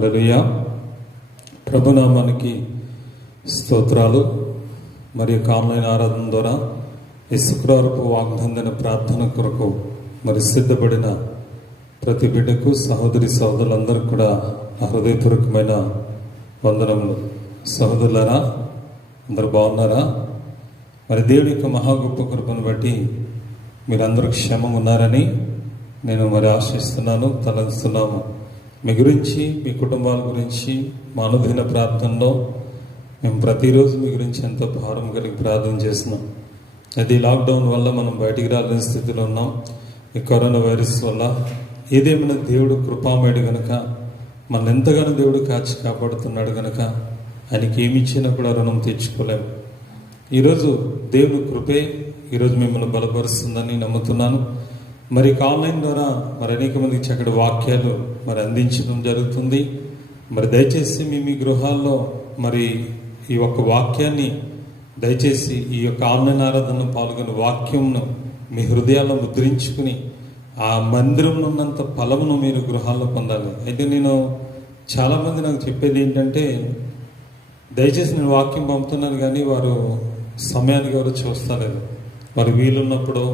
హల్లెలూయా. ప్రభునామానికి స్తోత్రాలు. మరి ఆన్లైన్ ఆరాధన ద్వారా ఈ శుక్రవారపు వాగ్దాన ప్రార్థన కొరకు మరి సిద్ధపడిన ప్రతి బిడ్డకు, సహోదరి సహోదరులందరికీ కూడా హృదయపూర్వకమైన వందనములు. సహోదరులారా, అందరు బాగున్నారా? మరి దేవుడి యొక్క మహా గొప్ప కృపను బట్టి మీరందరూ క్షేమం ఉన్నారని నేను మరి ఆశిస్తున్నాను, తలంస్తున్నాము. మీ గురించి, మీ కుటుంబాల గురించి మా అనుదిన ప్రార్థనలో మేము ప్రతిరోజు మీ గురించి ఎంతో భారం కలిగి ప్రార్థన చేస్తున్నాం. అది లాక్డౌన్ వల్ల మనం బయటికి రాలేని స్థితిలో ఉన్నాం. ఈ కరోనా వైరస్ వల్ల ఏదేమైనా దేవుడు కృపామయుడు గనక, మన ఎంతగానో దేవుడు కాచి కాపాడుతున్నాడు గనక ఆయనకి ఏమి ఇచ్చినా కూడా రుణం తెచ్చుకోలేము. ఈరోజు దేవుని కృపే ఈరోజు మిమ్మల్ని బలపరుస్తుందని నమ్ముతున్నాను. మరి ఆన్లైన్ ద్వారా మరి అనేక మందికి చక్కటి వాక్యాలు మరి అందించడం జరుగుతుంది. మరి దయచేసి మీ గృహాల్లో మరి ఈ యొక్క వాక్యాన్ని దయచేసి ఈ యొక్క ఆన్లైన్ ఆరాధనలో పాల్గొని వాక్యంను మీ హృదయాల్లో ముద్రించుకుని ఆ మందిరంలో ఉన్నంత ఫలమును మీరు గృహాల్లో పొందాలి. అయితే నేను చాలామంది నాకు చెప్పేది ఏంటంటే, దయచేసి నేను వాక్యం పంపుతున్నాను కానీ వారు సమయానికి ఎవరు చూస్తలేదు. వారు వీలున్నప్పుడు,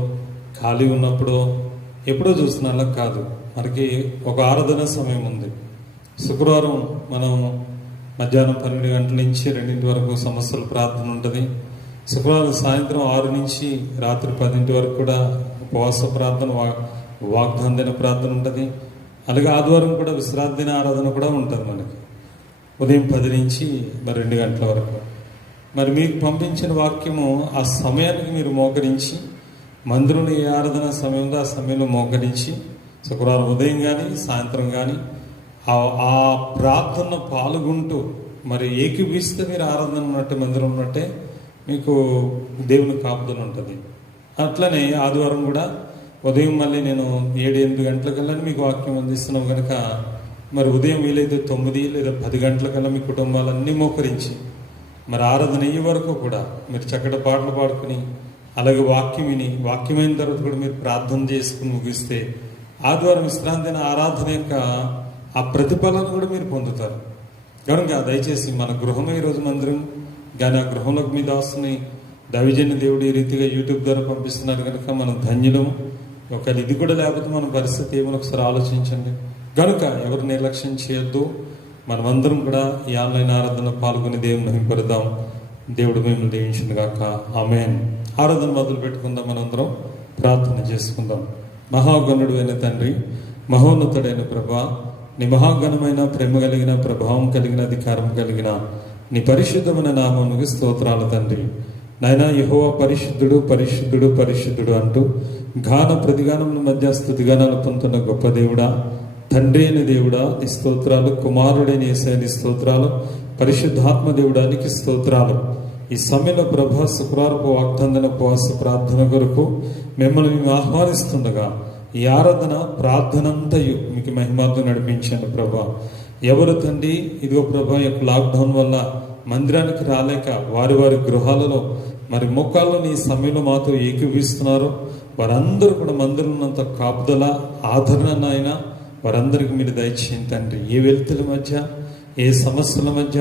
ఖాళీ ఉన్నప్పుడు ఎప్పుడో చూస్తున్నా. అలా కాదు. మనకి ఒక ఆరాధన సమయం ఉంది. శుక్రవారం మనం మధ్యాహ్నం 12 గంటల నుంచి 2 వరకు సమస్యల ప్రార్థన ఉంటుంది. శుక్రవారం సాయంత్రం 6 నుంచి రాత్రి 10 వరకు కూడా ఉపవాస ప్రార్థన, వాగ్దాన ప్రార్థన ఉంటుంది. అలాగే ఆదివారం కూడా విశ్రాంతి దిన ఆరాధన కూడా ఉంటుంది మనకి. ఉదయం 10 నుంచి మరి 2 గంటల వరకు. మరి మీకు పంపించిన వాక్యము ఆ సమయానికి మీరు మోకరించి, మందిరంలో ఏ ఆరాధన సమయంలో ఆ సమయంలో మోకరించి శుక్రవారం ఉదయం కానీ సాయంత్రం కానీ ఆ ప్రార్థనలో పాల్గొంటూ మరి ఏకీపిస్తే మీరు ఆరాధన ఉన్నట్టే, మందిరం ఉన్నట్టే మీకు దేవుని కాపుదల ఉంటుంది. అట్లనే ఆదివారం కూడా ఉదయం మళ్ళీ నేను 7-8 గంటలకల్లా మీకు వాక్యం అందిస్తున్నాం కనుక మరి ఉదయం వీలైతే 9 లేదా 10 గంటలకల్లా మీ కుటుంబాలన్నీ మోకరించి మరి ఆరాధన అయ్యే వరకు కూడా మీరు చక్కటి పాటలు పాడుకుని, అలాగే వాక్యం విని, వాక్యమైన తర్వాత కూడా మీరు ప్రార్థన చేసుకుని ముగిస్తే ఆదివారం విశ్రాంతి ఆరాధన యొక్క ఆ ప్రతిఫలాన్ని కూడా మీరు పొందుతారు. కనుక దయచేసి మన గృహమే ఈరోజు మందిరం, కానీ ఆ గృహంలోకి మీ దాసుని దైవజన్య దేవుడు ఈ రీతిగా యూట్యూబ్ ద్వారా పంపిస్తున్నారు కనుక మనం ధన్యులము. ఒకవేళ ఇది కూడా లేకపోతే మన పరిస్థితి ఏమని ఒకసారి ఆలోచించండి. కనుక ఎవరు నిర్లక్ష్యం చేయొద్దు. మనమందరం కూడా ఈ ఆన్లైన్ ఆరాధనలో పాల్గొని దేవుని మహింపరుద్దాం. దేవుడు మిమ్మల్ని దీవించును గాక. ఆమేన్. ఆరాధన మొదలు పెట్టుకుందాం. మనందరం ప్రార్థన చేసుకుందాం. మహాగణుడు అయిన తండ్రి, మహోన్నతుడైన ప్రభా, నీ మహాగణమైన ప్రేమ కలిగిన, ప్రభావం కలిగిన, అధికారం కలిగిన నీ పరిశుద్ధమైన నామమునకు స్తోత్రాలు తండ్రి. నాయనా, యెహోవా పరిశుద్ధుడు, పరిశుద్ధుడు, పరిశుద్ధుడు అంటూ గాన ప్రతిగానముల మధ్య స్తుతిగానాలు పొందుతున్న గొప్ప దేవుడా, తండ్రి అయిన దేవుడా నీ స్తోత్రాలు, కుమారుడైన యేసయ్య నీ స్తోత్రాలు, పరిశుద్ధాత్మ దేవుడానికి స్తోత్రాలు. ఈ సమయంలో ప్రభా శుక్రవారపు వాగ్దాన ఉపవాస ప్రార్థన కొరకు మిమ్మల్ని మేము ఆహ్వానిస్తుండగా ఈ ఆరాధన ప్రార్థన అంతయు మీకు మహిమార్థం నడిపించండి ప్రభా. ఎవరు తండ్రి ఇదిగో ప్రభా యొక్క లాక్డౌన్ వల్ల మందిరానికి రాలేక వారి గృహాలలో మరి మోకాల్లో ఈ సమయంలో మాతో ఏకీభవిస్తున్నారు, వారందరూ కూడా మందిరం ఉన్నంత కాపుదల, ఆదరణ అయినా వారందరికీ మీరు దయచేయండి తండ్రి. ఏ వెలుతుల మధ్య, ఏ సమస్యల మధ్య,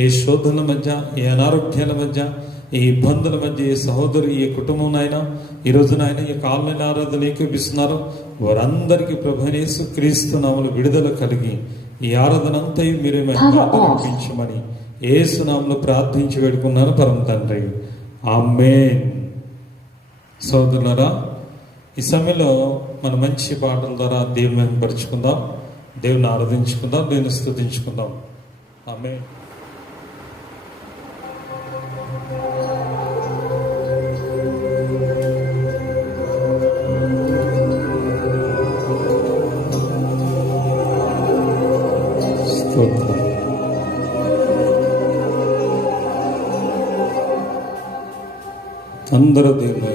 ఏ శోధనల మధ్య, ఏ అనారోగ్యాల మధ్య, ఏ ఇబ్బందుల మధ్య, ఏ సహోదరు, ఏ కుటుంబం అయినా ఈ రోజున ఆయన ఈ ఆన్లైన్ ఆరాధన ఏకీపిస్తున్నారు, వారందరికీ ప్రభువైన యేసుక్రీస్తు నామములో విడుదల కలిగి ఈ ఆరాధన అంతా మీరే నడిపించమని యేసు నామములో ప్రార్థించి వేడుకున్నాను పరమ తండ్రి. ఆమేన్. సోదరులారా, ఈ సమయంలో మన మంచి పాటల ద్వారా దేవుని మహిమపరుచుకుందాం, దేవుని ఆరాధించుకుందాం, దేవుని స్తుతించుకుందాం. ఆమేన్. స్తోత్రం. అందరూ దేవుని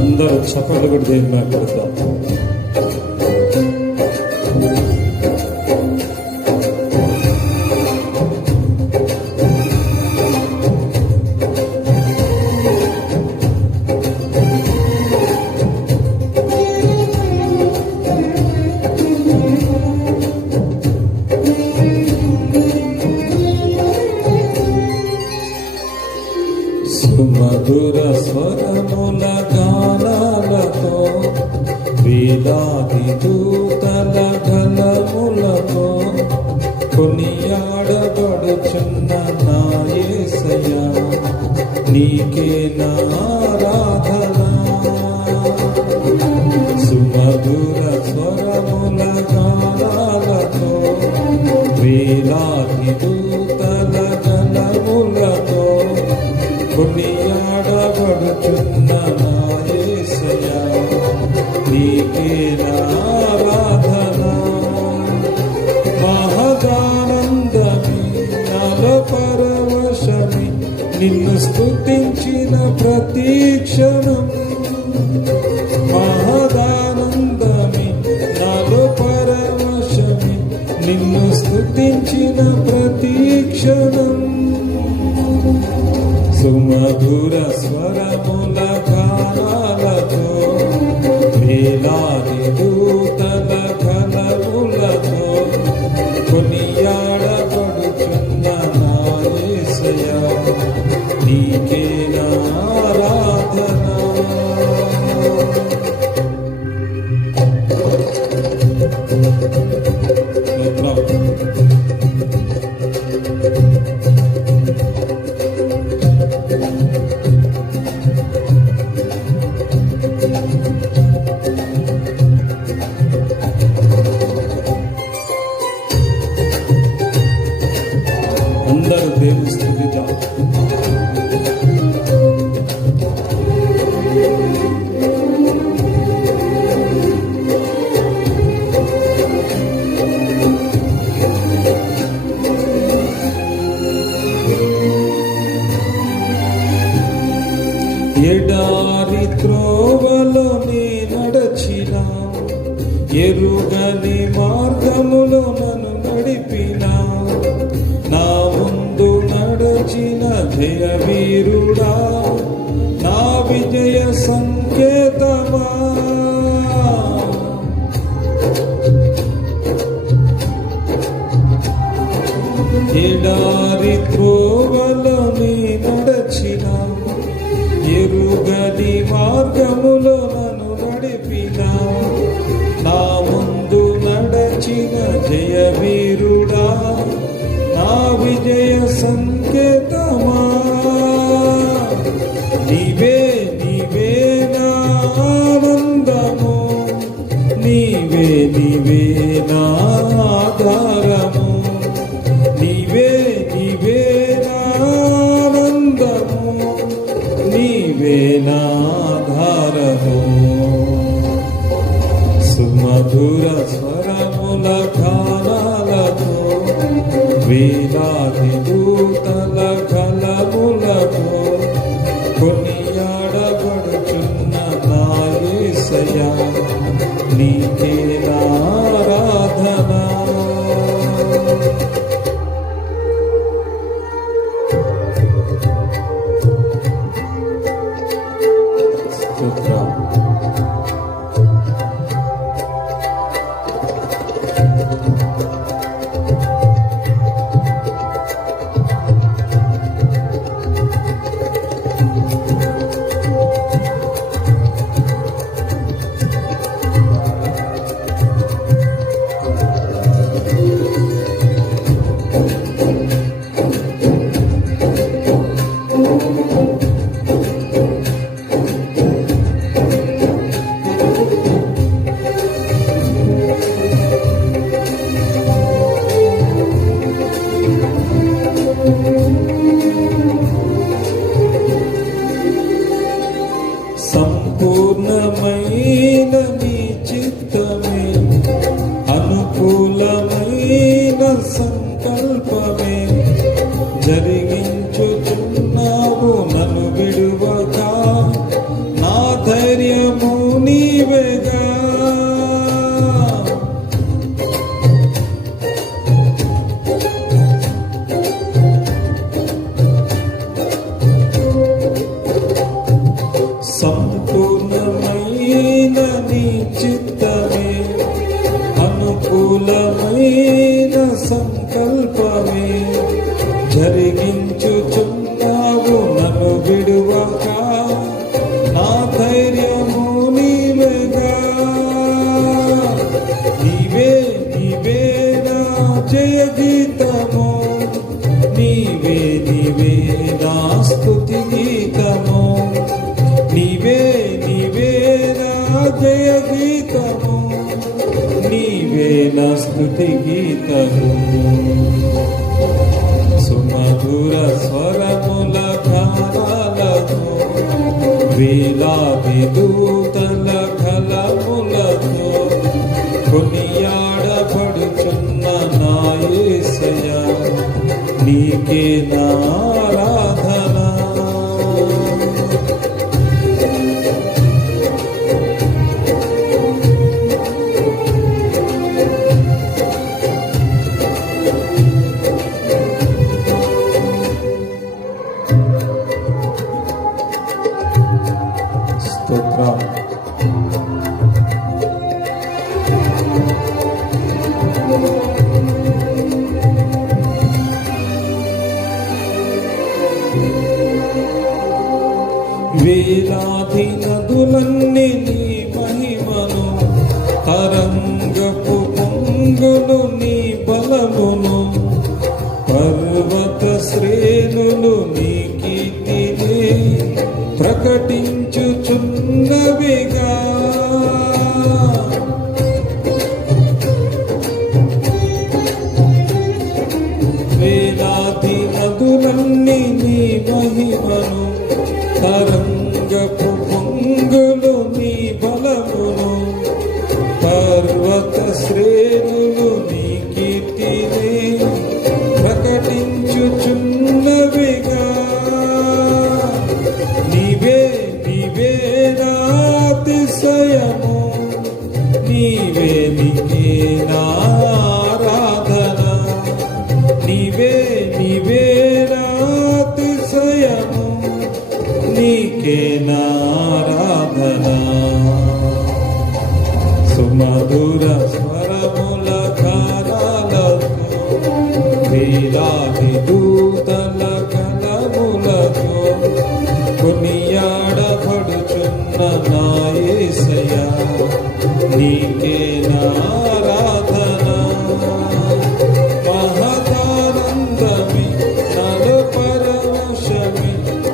అందరూ చప్పట్లు కూడా దేవుని పెడతాం. స్వరముల గానాలతో వేలాది దూతల గలములతో కొనియాడబడుచున్న నా యేసయ్యా నీకే నా ఆరాధన సుమధుర స్వరముల గానాలతో వేలాది దూతల గలములతో కొనియాడబడుచున్న నా యేసయ్యా నీకే నా ఆరాధన మహదానందమే నాలో పరవశమే నిన్ను స్తుతించిన ప్రతి క్షణం మహదానందమే నాలో పరవశమే నిన్ను స్తుతించిన ప్రతి క్షణం సుమధుర స్వరముల గానాలతో వేలాది దూతల గలములతో కొనియాడబడుచున్న నా యేసయ్యా నీకే నా ఆరాధన అందరూ దేవుని స్తుతిద్దాం. ఎడారి త్రోవలో నీ నడచిన ఎరుగని మార్గములో నన్ను నడిపిన నా ముందు నడచిన జయవీరుడా నా విజయ సంకేతమా ఎడారి త్రోవలో నీ నడచిన ఎరుగని మార్గములో నన్ను నడిపిన నా ముందు నడచిన జయవీరుడా నా విజయ సంకేతమా నీవే నీవే నా ఆనందము నీవే నీవే నా ఆధారము నీవే నీవే నా ఆనందము నీవే నా ఆధారము సుమధుర స్వరముల గానాలతో వేలాది దూతల గలములతో కొనియాడబడుచున్న నా యేసయ్యా నీకే నా ఆరాధన స్తోత్రం. సంపూర్ణమైన నీ చిత్తమే అనుకూలమైన సంకల్పమే జరిగించుచున్నావు నన్ను విడువక నా ధైర్యము నీవేగా సంపూర్ణమైన నీ చిత్తమే అనుకూలమైన సంకల్పమే జరిగి స్తుతి గీతము సుమధుర స్వరముల గానాలతో వేలాది దూతల కలములతో కొనియాడబడుచున్న నా యేసయ్యా నీకే నా ఆరాధన. స్తోత్రం. వేలాది నదులన్నీ నీ మహిమను తరంగపు పొంగులు నీ బలమును పర్వత శ్రేణులు నీ కీర్తిని ప్రకటించుచున్నవిగా. వేలాది నదులన్నీ నీ మహిమను తరంగపు పొంగులు నీ బలమును పర్వత శ్రేణులు నీ కీర్తిని ప్రకటించుచున్నవిగా. నీవే నీవే నా అతిశయము, నీవే నీకే నా ఆరాధన. నీవే నీవే నా అతిశయము, నీకే నా ఆరాధన. సుమధుర స్వరముల గానాలతో వేలాది దూతల కలములతో కొనియాడబడుచున్న నా యేసయ్యా నీకే నా ఆరాధన. మహదానందమే నాలో పరవశమే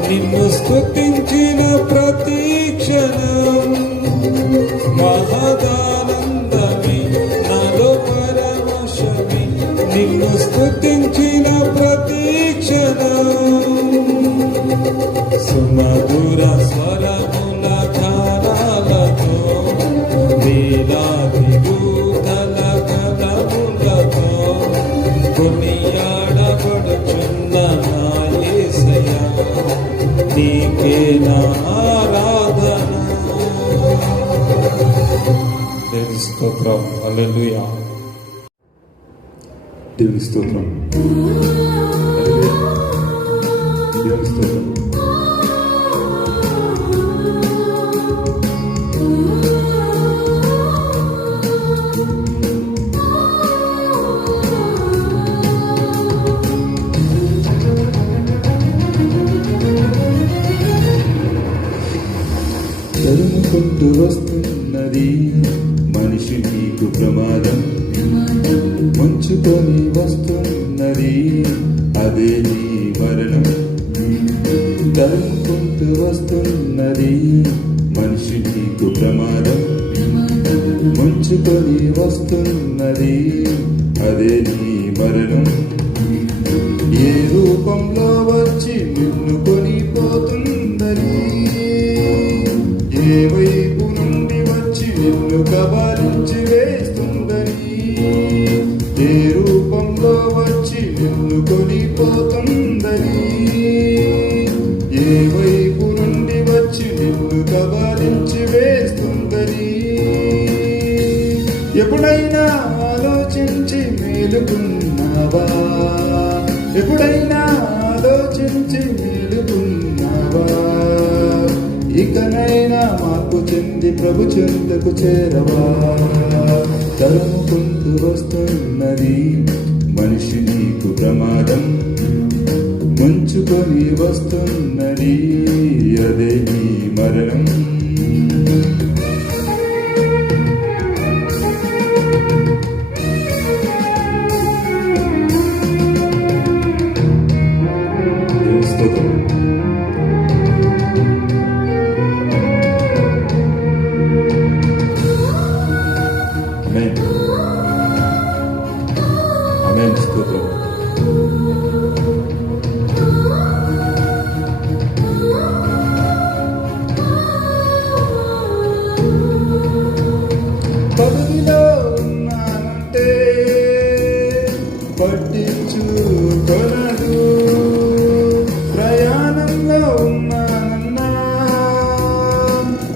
నిన్ను స్తుతించిన ప్రతి క్షణం. మహదానందమే నాలో పరవశమే నిన్ను స్తుతించిన ప్రతి క్షణం. సుమధుర స్వరముల గానాలతో వేలాది దూతల కలములతో కొనియాడబడుచున్న నా యేసయ్యా నీకే నా ఆరాధన. దేవుని స్తోత్రం. హల్లెలూయా. దేవుని స్తోత్రం. దేవుని స్తోత్రం. తరుముకుంటూ వస్తున్నది మనిషి నీకు ప్రమాదం, ముంచుకొని వస్తున్నది అదే నీ మరణం. తరుముకుంటూ వస్తున్నది మనిషి నీకు ప్రమాదం, ముంచుకొని వస్తున్నది అదే నీ మరణం. ఏ రూపంలో వచ్చి నిన్ను కొనిపోతుందని, ఏ వైపు నుండి వచ్చి నిన్ను కబలించి వేస్తుందని, ఏ రూపంలో వచ్చి నిన్ను కొనిపోతుందని, ఏ వైపు నుండి వచ్చి నిన్ను కబలించి వేస్తుందని. ఎప్పుడైనా ఆలోచించి మేలుకున్నావా? ఎప్పుడైనా ఆలోచించి మేలుకున్నావా? ఇకనైనా మార్పు చెంది ప్రభు చెంతకు చేరవా? తరుముకుంటూ వస్తున్నది మనిషి నీకు ప్రమాదం, ముంచుకొని వస్తున్నది అదే నీ మరణం.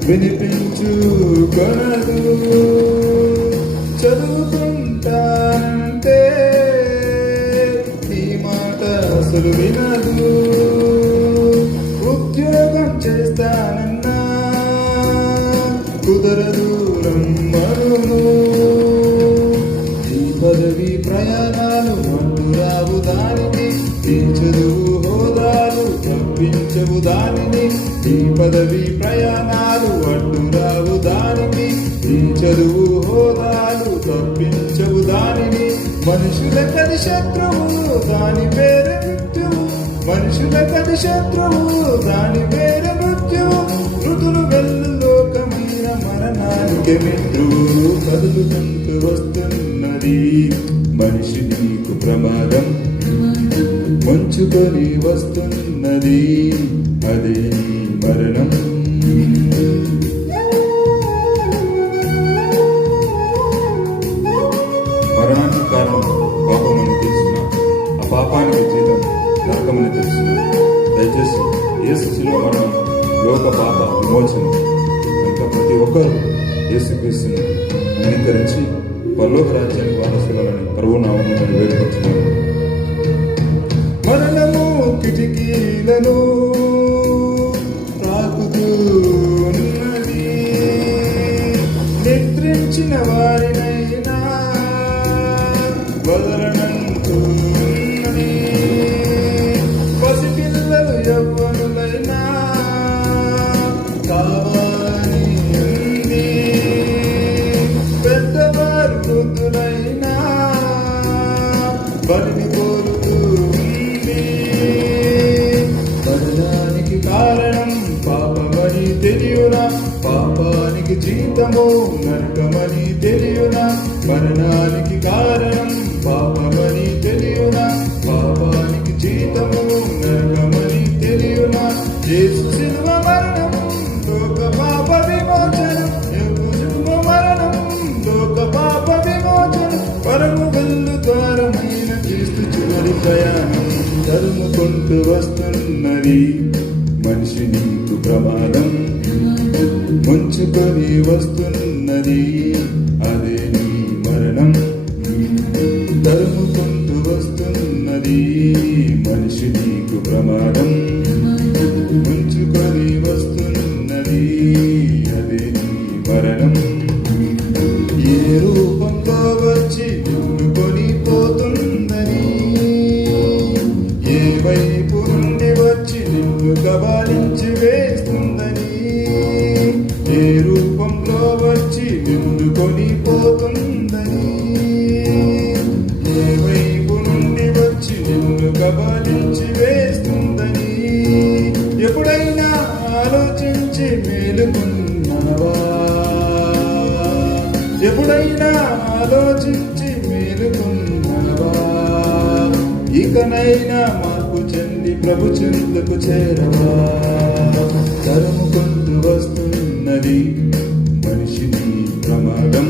వినిపించు కొనదు. చదువుకుంటానంటే ఈ మాట అసలు వినదు. ఉద్యోగం చేస్తానన్నా కుదరదు రమ్మను. ఈ పదవి ప్రయాణాలు అడ్డు రావు దానిని, ఈ చదువు హోదాలు తప్పించవు దానిని. ఈ పదవి ప్రయాణాలు అడ్డు రావు దానిని, ఈ చదువు హోదాలు తప్పించవు దానిని. మనుషుల కది శత్రువు దాని పేరు మృత్యువు, మనుషుల కది శత్రువు దాని పేరు మృత్యువు. మృతులు వెళ్ళు లోకమైన మరణానికి మిత్రువు. కదులుకుంటూ వస్తున్నది మనిషి నీకు ప్రమాదం, ముంచుకొని వస్తున్నది అదే నీ మరణం. మరణానికి కారణం పాపమని తెలుసునా, ఆ పాపానికి జీతం నరకమని తెలుసునా. దయచేసి యేసు శిలువ మరణం లోక పాప విమోచనం కనుక ప్రతి ఒక్కరూ యేసుక్రీస్తుని అంగీకరించి పరలోక రాజ్యానికి వారసులని ప్రభువు నామమున వేడుకొచ్చున్నాను. మరణము కిటికీలను తాకుతూ ఉన్నది, నిద్రించిన వారినైనా వదలనంటూ ఉన్నది. పసిపిల్లలు యవ్వనులైనా కావాలని ఉంది, పెద్దవారు వృద్ధులైనా బలిని కోరుతూ ఉంది. మరణానికి కారణం పాపమని తెలియునా, పాపానికి జీతము నరకమని తెలియునా. మరణానికి కారణం పాపమని తెలియునా, పాపానికి జీతము నరకమని తెలియునా. యేసు శిలువ మరణం లోక పాప విమోచనం, యేసు శిలువ మరణం లోక పాప విమోచనం. పరము వెళ్ళు ద్వారమైన క్రీస్తు చివరి ప్రయాణం తరుముకుంటూ వస్తున్నది మనిషి నీకు ప్రమాదం, ముంచుకొని వస్తున్నది అదే నీ మరణం. తరుముకుంటూ వస్తున్నది మనిషి నీకు ప్రమాదం, ముంచుకొని వస్తున్నది అదే నీ మరణం. ఏ రూపంలో వచ్చి నిన్ను కొనిపోతుందని, ఏ వైపు నుండి వచ్చి నిన్ను కబాలించి వేస్తుందని. ఏ రూపంలో వచ్చి నిన్ను కొనిపోతుందని, ఏ వైపు నుండి వచ్చి నిన్ను కబాలించి వేస్తుందని. ఎప్పుడైనా ఆలోచించి మేలుకున్నావా, ఎప్పుడైనా ఆలోచించి మేలుకున్నావా. ఇకనైనా మార్పు చెంది ప్రభు చెందుకు చేరవా. తరుముకుంటూ వస్తున్నది మనిషిని ప్రమాదం,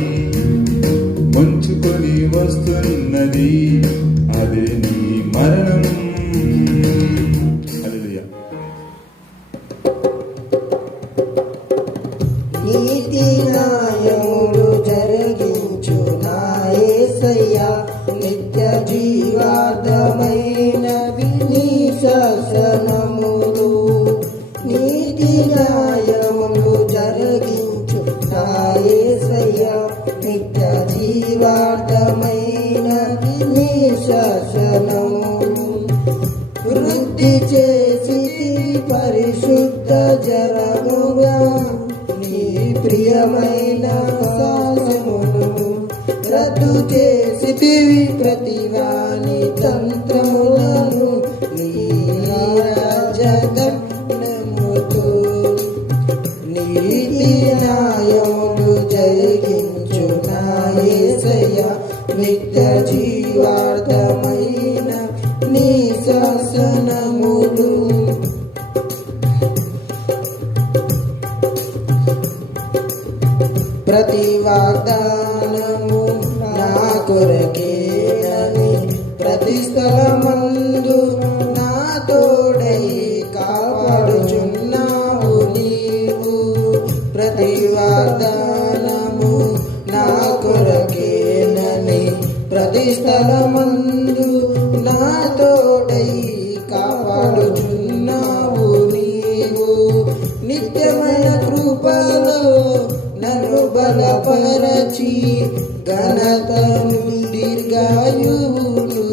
ముంచుకొని వస్తున్నది అదే నీ మరణం. హల్లెలూయా. నీతి న్యాయములు జరిగించు నా యేసయ్యా, నిత్య జీవార్థమైనవి నీ శాసనములు. నీతి న్యాయములు జరిగించు నా యేసయ్యా, నిత్య జీవార్థమైనవి నీ శాసనములు. వృద్ధి చేసి పరిశుద్ధ జలముగా నీ ప్రియమైన శాసనములు. రద్దు చేసితివి ప్రతివాని తంత్రములను నీ రాజదండముతో. నీతి న్యాయములు జరిగించు నా యేసయ్యా, నిత్య జీవార్థమైన నీ శాసనములు. ప్రతి వాగ్దానము నా కొరకేనని, ప్రతి స్థలమందు నా తోడై కాపాడుచున్నావు నీవు. ప్రతి వాగ్దానము నా కొరకేనని ప్రతి స్థలమందు నా తోడై కాపాడుచున్నావు నీవు. నిత్యమైన కృపలో నన్ను బలపరచి ఘనతను దీర్ఘాయువును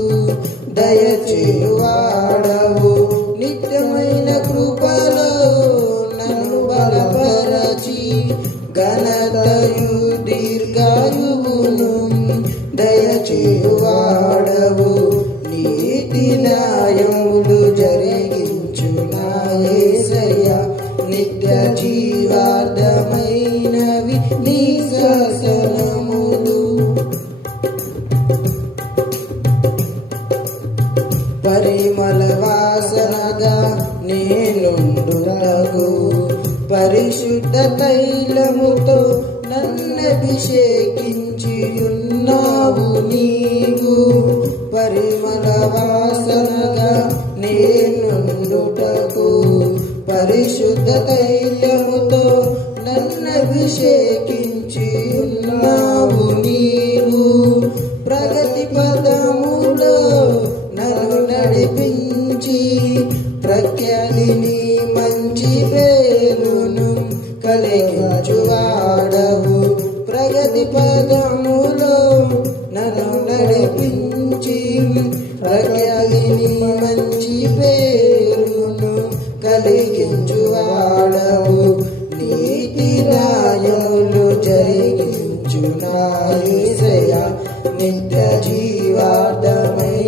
దయచేవాడవు. నిత్యమైన కృపలో నన్ను బలపరచి ఘనతయు దీర్ఘాయువును దయచేవాడవు. నీతి న్యాయములు జరిగించు నా యేసయ్య, నిత్య జీవార్థమైనవి నీ శాసనములు. పరిమళ వాసనగా నేనుండుటకు పరిశుద్ధ తైలముతో నన్నభిషేకించి ఉన్నావు నీవు. పరిమళ వాసనగా నేనుండుటకు పరిశుద్ధ తైలముతో నన్నభిషేకించి ఉన్నావు నీవు. ప్రగతి పదములో నన్ను నడిపించి ప్రఖ్యాతిని మంచి పేరును కలిగించువాడవు. ప్రగతి పదములో నన్ను నడిపించి ప్రఖ్యాతిని మంచి పేరును కలిగించువాడవు. నీతి న్యాయములు జరిగించు నా యేసయ్య, నిత్య జీవార్థమైనవి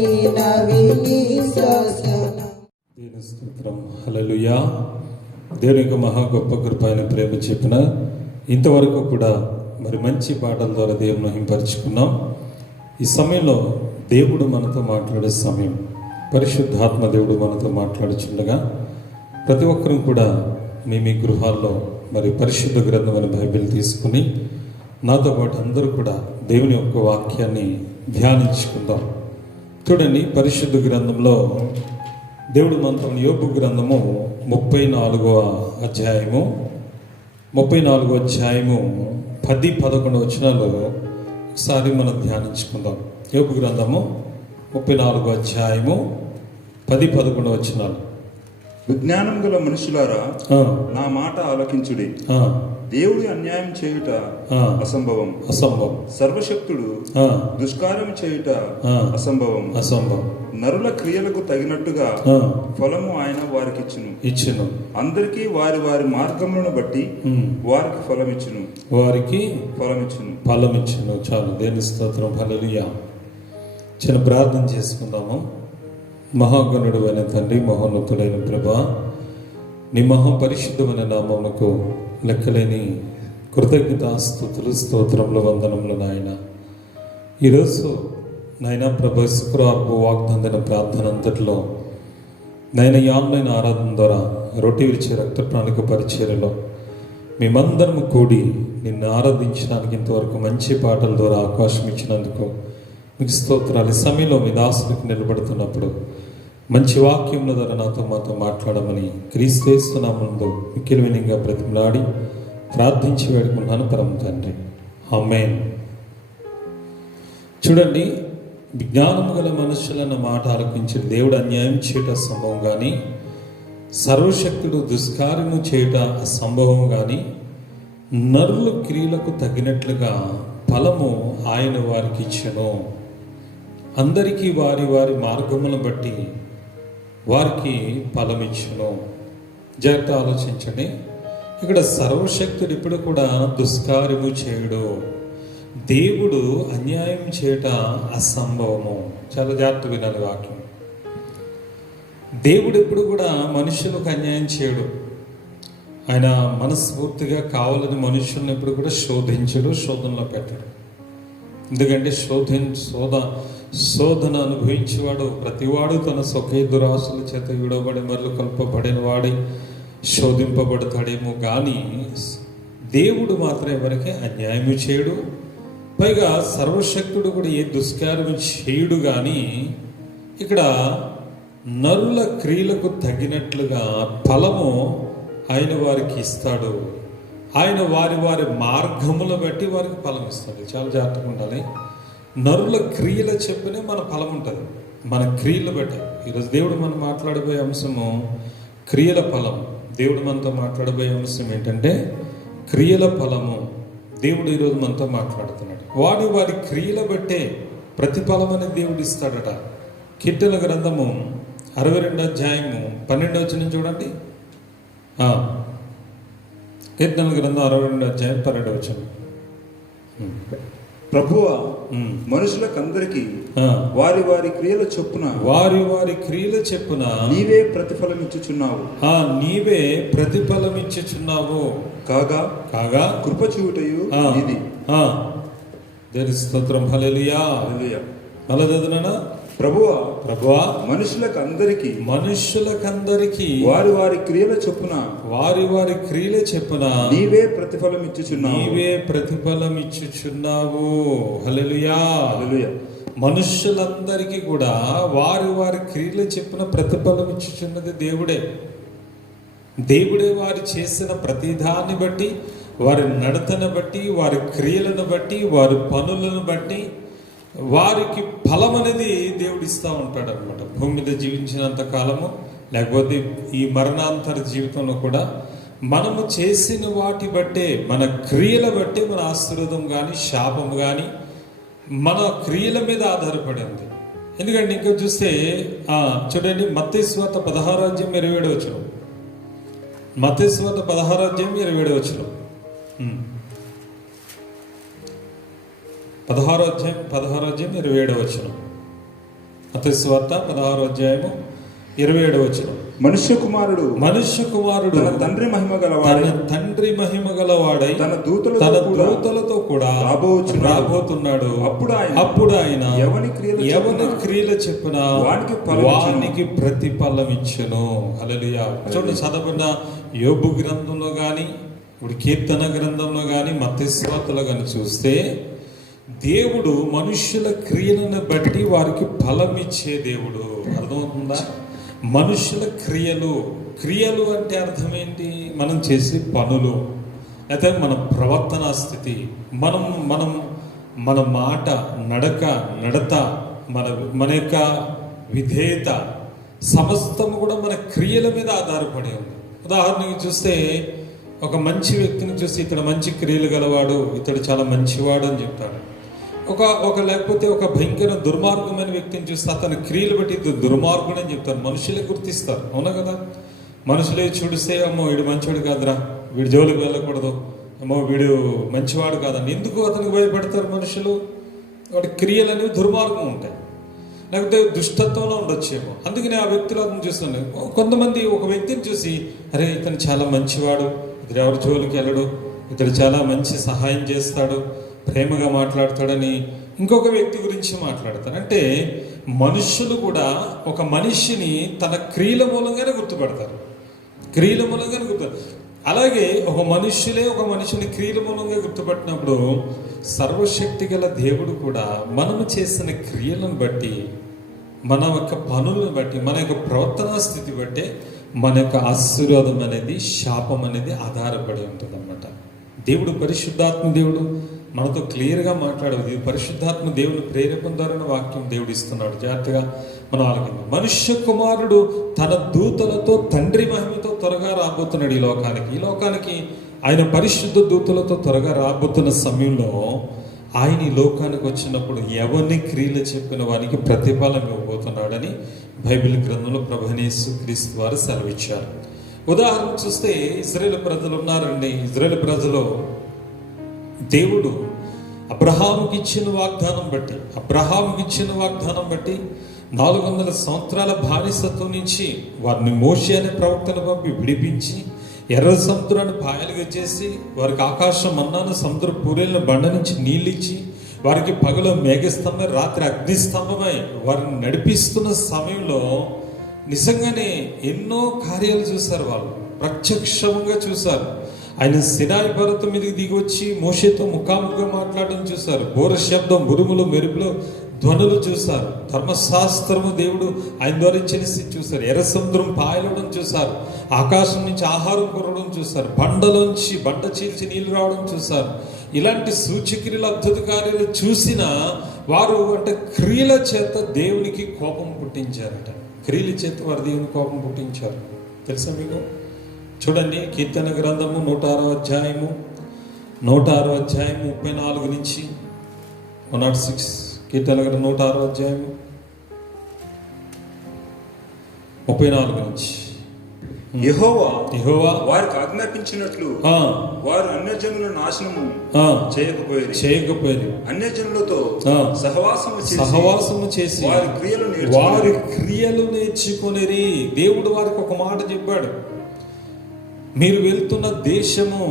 నీ శాసనం. దేవుని స్తోత్రం. హల్లెలూయా. దేవుని యొక్క మహా గొప్ప కృప ఆయన ప్రేమ చెప్పిన ఇంతవరకు కూడా మరి మంచి పాటల ద్వారా దేవుని మహింపరుచుకున్నాం. ఈ సమయంలో దేవుడు మనతో మాట్లాడే సమయం. పరిశుద్ధాత్మ దేవుడు మనతో మాట్లాడుచుండగా ప్రతి ఒక్కరూ కూడా మీ గృహాల్లో మరి పరిశుద్ధ గ్రంథం అనే బైబిల్ తీసుకుని నాతో పాటు అందరూ కూడా దేవుని యొక్క వాక్యాన్ని ధ్యానించుకుందాం. చూడండి, పరిశుద్ధ గ్రంథంలో దేవుడు మనతో యోబు గ్రంథము 34వ అధ్యాయము 10-11 వచనాలు ఒకసారి మనం ధ్యానించుకుందాం. యోబు గ్రంథము 34వ అధ్యాయము 10-11 వచనాలు. విజ్ఞానం గల మనుషులారా, నా మాట ఆలకించుడి. దేవుడి అన్యాయం చేయుట అసంభవం. సర్వశక్తుడు దుష్కార్యం చేయుట అసంభవం. నరుల క్రియలకు తగినట్టుగా ఫలము ఆయన వారికి ఇచ్చును. అందరికీ వారి వారి మార్గములను బట్టి వారికి ఫలమిచ్చును. చాలు. దేవుని స్తోత్రం. హల్లెలూయా. చిన్న ప్రార్థన చేసుకుందాము. మహాగణుడు అయిన తండ్రి, మహోన్నతుడైన ప్రభా, నీ మహాపరిశుద్ధమైన నామమునకు లెక్కలేని కృతజ్ఞతాస్తుతులు, స్తోత్రములు, వందనములు నాయన. ఈరోజు నాయన ప్రభా, శుక్రవారపు వాగ్దండన ప్రార్థన అంతటిలో నాయన ఈ ఆన్లైన్ ఆరాధన ద్వారా రొట్టె విరిచే రక్త ప్రణాళిక పరిచర్యలో మేమందరం కూడి నిన్ను ఆరాధించడానికి ఇంతవరకు మంచి పాటల ద్వారా అవకాశం ఇచ్చినందుకు మీకు స్తోత్రాలు. ఈ సమయంలో మీ దాసులకు నిలబడుతున్నప్పుడు మంచి వాక్యముల ద్వారా మాతో మాట్లాడమని క్రీస్తు నామములో మిక్కిలి వినయంగా బ్రతిమలాడి ప్రార్థించి వేడుకున్నాను పరమ తండ్రి. ఆమేన్. చూడండి, విజ్ఞానము గల మనుషులన్న మాట ఆలకించి దేవుడు అన్యాయం చేయట అసంభవం కానీ, సర్వశక్తుడు దుష్కార్యము చేయట అసంభవం కానీ, నరుల క్రియలకు తగినట్లుగా ఫలము ఆయన వారికి ఇచ్చెను. అందరికీ వారి వారి మార్గములను బట్టి వారికి ఫలమిచ్చును. జాగ్రత్త ఆలోచించండి. ఇక్కడ సర్వశక్తుడు ఇప్పుడు కూడా దుష్కార్యము చేయడు. దేవుడు అన్యాయం చేయట అసంభవము. చాలా జాగ్రత్త వినాలి వాక్యం. దేవుడు ఎప్పుడు కూడా మనుషులకు అన్యాయం చేయడు. ఆయన మనస్ఫూర్తిగా కావాలని మనుషులను ఎప్పుడు కూడా శోధించడు, శోధనలో పెట్టడు. ఎందుకంటే శోధన అనుభవించేవాడు ప్రతివాడు తన స్వకీయ దురాశల చేత విడవబడి మరలు కల్పబడిన వాడి శోధింపబడతాడేమో కానీ దేవుడు మాత్రం ఎవరికి అన్యాయం చేయడు. పైగా సర్వశక్తుడు కూడా ఏ దుష్కార్యం చేయుడు. కానీ ఇక్కడ నరుల క్రియలకు తగినట్లుగా ఫలము ఆయన వారికి ఇస్తాడు. ఆయన వారి వారి మార్గములు బట్టి వారికి ఫలం ఇస్తాడు. చాలా జాగ్రత్తగా ఉండాలి. నరుల క్రియల చెప్పునే మన ఫలం ఉంటుంది, మన క్రియలు బట్టి. ఈరోజు దేవుడు మనం మాట్లాడబోయే అంశము క్రియల ఫలం. దేవుడు మనతో మాట్లాడబోయే అంశం ఏంటంటే క్రియల ఫలము. దేవుడు ఈరోజు మనతో మాట్లాడుతున్నాడు. వారి వారి క్రియల బట్టే ప్రతిఫలం అనేది దేవుడు ఇస్తాడట. కీర్తన గ్రంథము 62 అధ్యాయము 12 వచనం చూడండి. కీర్తన గ్రంథం 62 అధ్యాయం 12 వచనం. ప్రభువా, మనుషులకందరికి వారి వారి క్రియల చొప్పున నీవే ప్రతిఫలం ఇచ్చుచున్నావు. నీవే ప్రతిఫలం ఇచ్చుచున్నావు. కాగా కృప చూయుటయు నీది. దేవుని స్తోత్రం. హల్లెలూయా. మళ్ళా చదువునా. ప్రభువా, మనుషులకందరికి వారి వారి క్రియల చొప్పున నీవే ప్రతిఫలం ఇచ్చుచున్నావు. హల్లెలూయా. మనుషులందరికీ కూడా వారి వారి క్రియల చొప్పున ప్రతిఫలం ఇచ్చుచున్నది దేవుడే వారు చేసిన ప్రతిదాన్ని బట్టి, వారి నడతను బట్టి, వారి క్రియలను బట్టి, వారి పనులను బట్టి వారికి ఫలం అనేది దేవుడు ఇస్తూ ఉంటాడు అనమాట. భూమి మీద జీవించినంత కాలము, లేకపోతే ఈ మరణాంతర జీవితంలో కూడా మనము చేసిన వాటి బట్టే, మన క్రియల బట్టే మన ఆశీర్వాదం కానీ శాపం కానీ మన క్రియల మీద ఆధారపడి ఉంది. ఎందుకంటే ఇంకా చూస్తే చూడండి, మత్తయి సువార్త 16 అధ్యాయం 27 వచనం. మత్తయి సువార్త 16 అధ్యాయం 27 వచనం. 16 అధ్యాయం 27 వచనం. మత్తయి సువార్త 16 అధ్యాయము 27 వచనం. మనుష్య కుమారుడు తన తండ్రి మహిమ గలవాడై తన దూతలతో కూడా రాబోతున్నాడు. అప్పుడు ఆయన ఎవని క్రియల చెప్పున వానికి ప్రతిఫలం ఇచ్చెను. హల్లెలూయా. చూడండి, చదవబడిన యోబు గ్రంథంలో కానీ, ఇప్పుడు కీర్తన గ్రంథంలో కానీ, మత్తయి సువార్తలో కానీ చూస్తే దేవుడు మనుష్యుల క్రియలను బట్టి వారికి ఫలం ఇచ్చే దేవుడు. అర్థమవుతుందా? మనుషుల క్రియలు అంటే అర్థం ఏంటి? మనం చేసే పనులు, అయితే మన ప్రవర్తనా స్థితి, మన మాట, నడత, మన యొక్క విధేయత సమస్తము కూడా మన క్రియల మీద ఆధారపడి ఉంది. ఉదాహరణకి చూస్తే ఒక మంచి వ్యక్తిని చూసి ఇతడు మంచి క్రియలు గలవాడు, ఇతడు చాలా మంచివాడు అని చెప్తాడు. లేకపోతే ఒక భయంకర దుర్మార్గమైన వ్యక్తిని చూస్తే అతని క్రియలు బట్టి దుర్మార్గుడు అని చెప్తారు. మనుషులే గుర్తిస్తారు, అవునా కదా? మనుషులే చూడిస్తే అమ్మో వీడు మంచివాడు కాదురా, వీడి జోలికి వెళ్ళకూడదు, అమ్మో వీడు మంచివాడు కాదని ఎందుకు అతనికి భయపడతారు మనుషులు? వాడి క్రియలు అనేవి దుర్మార్గం ఉంటాయి, లేకపోతే దుష్టత్వంలో ఉండొచ్చేమో. అందుకని ఆ వ్యక్తులు అతను చూస్తున్నాను. కొంతమంది ఒక వ్యక్తిని చూసి అరే ఇతను చాలా మంచివాడు, ఇతడు ఎవరి జోలికి వెళ్ళడు, ఇతడు చాలా మంచి సహాయం చేస్తాడు, ప్రేమగా మాట్లాడతాడని ఇంకొక వ్యక్తి గురించి మాట్లాడతారు. అంటే మనుషులు కూడా ఒక మనిషిని తన క్రియల మూలంగానే గుర్తుపడతారు. అలాగే ఒక మనిషిని క్రియల మూలంగా గుర్తుపట్టినప్పుడు సర్వశక్తి గల దేవుడు కూడా మనము చేసిన క్రియలను బట్టి, మన యొక్క పనులను బట్టి, మన యొక్క ప్రవర్తనా స్థితి బట్టే మన యొక్క ఆశీర్వాదం అనేది, శాపం అనేది ఆధారపడి ఉంటుంది అన్నమాట. దేవుడు పరిశుద్ధాత్మ దేవుడు మనతో క్లియర్గా మాట్లాడేది. పరిశుద్ధాత్మ దేవుని ప్రేరేపణ ద్వారా వాక్యం దేవుడు ఇస్తున్నాడు. జాగ్రత్తగా మనం ఆలకించాలి. మనుష్య కుమారుడు తన దూతలతో తండ్రి మహిమతో త్వరగా రాబోతున్నాడు ఈ లోకానికి. ఆయన పరిశుద్ధ దూతలతో త్వరగా రాబోతున్న సమయంలో ఆయన ఈ లోకానికి వచ్చినప్పుడు ఎవరిని క్రియలు చెప్పిన వారికి ప్రతిఫలం ఇవ్వబోతున్నాడని బైబిల్ గ్రంథంలో ప్రభువైన యేసుక్రీస్తు వారు సెలవిచ్చారు. ఉదాహరణ చూస్తే ఇశ్రాయేలు ప్రజలు ఉన్నారండి. ఇశ్రాయేలు ప్రజలు దేవుడు అబ్రహాముకి ఇచ్చిన వాగ్దానం బట్టి 400 సంవత్సరాల బానిసత్వం నుంచి వారిని మోషే అనే ప్రవక్తను పంపి విడిపించి ఎర్ర సముద్రాన్ని పాయలుగా చేసి వారికి ఆకాశం మన్నాను, సముద్ర పూరేలను బండ నుంచి నీళ్ళిచ్చి వారికి పగలు మేఘస్తంభం, రాత్రి అగ్నిస్తంభమై వారిని నడిపిస్తున్న సమయంలో నిజంగానే ఎన్నో కార్యాలు చూశారు. వాళ్ళు ప్రత్యక్షంగా చూశారు. ఆయన సినాయి పర్వతం మీదకి దిగి వచ్చి మోషేతో ముఖాముఖిగా మాట్లాడడం చూశారు. బోర శబ్దం, ఉరుములు, మెరుపులు, ధ్వనులు చూశారు. ధర్మశాస్త్రము దేవుడు ఆయన ద్వారా చేసి చూశారు. ఎర్ర సముద్రం పాయలడం చూశారు. ఆకాశం నుంచి ఆహారం కురవడం చూశారు, బండ చీల్చి నీళ్లు రావడం చూశారు. ఇలాంటి సూచక్రియలు అద్భుత కార్యాలు చూసిన వారు అంటే క్రియల చేత దేవునికి కోపం పుట్టించారట. క్రియల చేత వారు దేవుని కోపం పుట్టించారు. తెలుసా మీకు? చూడండి, కీర్తన గ్రంథము 106వ అధ్యాయము 34 నుంచి 106. కీర్తన గ్రంథం 106వ అధ్యాయము 34 నుంచి. యెహోవా వారికి ఆజ్ఞాపించినట్లు వారు అన్యజనుల నాశనము చేయకపోయారు. అన్యజనులతో సహవాసము చేసి వారి క్రియలు నేర్చుకొనిరి. దేవుడు వారికి ఒక మాట చెప్పాడు, మీరు వెళ్తున్న దేశము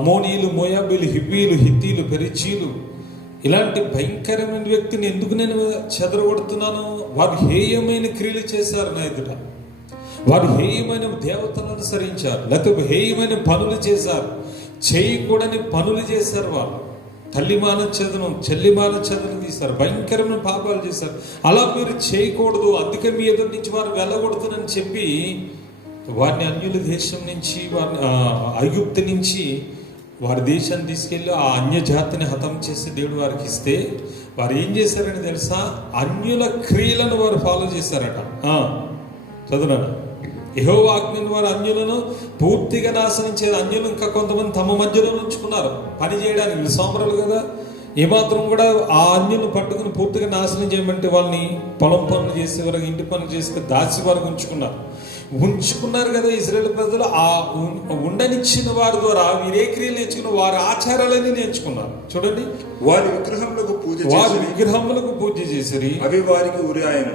అమోనీయులు, మోయాబీలు, హివ్వీలు, హిత్తీలు, పెరిజీలు ఇలాంటి భయంకరమైన వ్యక్తిని ఎందుకు నేను చెదరగొడుతున్నాను? వారు హేయమైన క్రియలు చేశారు నా ఎదుట. వారు హేయమైన దేవతలను అనుసరించారు, లేకపోతే హేయమైన పనులు చేశారు, చేయకూడని పనులు చేశారు. వాళ్ళు తల్లిమాన చెల్లిమాన తీశారు, భయంకరమైన పాపాలు చేశారు. అలా మీరు చేయకూడదు, అందుకే మీ ఎదురు నుంచి వారు వెళ్ళగొడుతున్నారని చెప్పి వారిని అన్యుల దేశం నుంచి, వారిని ఐగుప్తు నుంచి వారి దేశాన్ని తీసుకెళ్ళి ఆ అన్య జాతిని హతం చేసి దేవుడు వారికి ఇస్తే వారు ఏం చేశారని తెలుసా? అన్యుల క్రియలను వారు ఫాలో చేశారట. చదువునా? యెహోవా ఆజ్ఞను వారు అన్యులను పూర్తిగా నాశనం చేయాలి. అన్యులు ఇంకా కొంతమంది తమ మధ్యలో ఉంచుకున్నారు పని చేయడానికి. వీళ్ళు సోమరులు కదా, ఏమాత్రం కూడా ఆ అన్యులను పట్టుకుని పూర్తిగా నాశనం చేయమంటే వాళ్ళని పొలం పనులు చేసేవారు, ఇంటి పనులు చేసే దాచి వరకు ఉంచుకున్నారు కదా ఇశ్రాయేలు ప్రజలు. ఆ ఉండనిచ్చిన వారి ద్వారా వీరే క్రియలు నేర్చుకున్నారు, వారి ఆచారాలన్నీ నేర్చుకున్నారు. చూడండి, వారి విగ్రహములకు పూజ చేసిరి, అవి వారికి ఉరి ఆయను.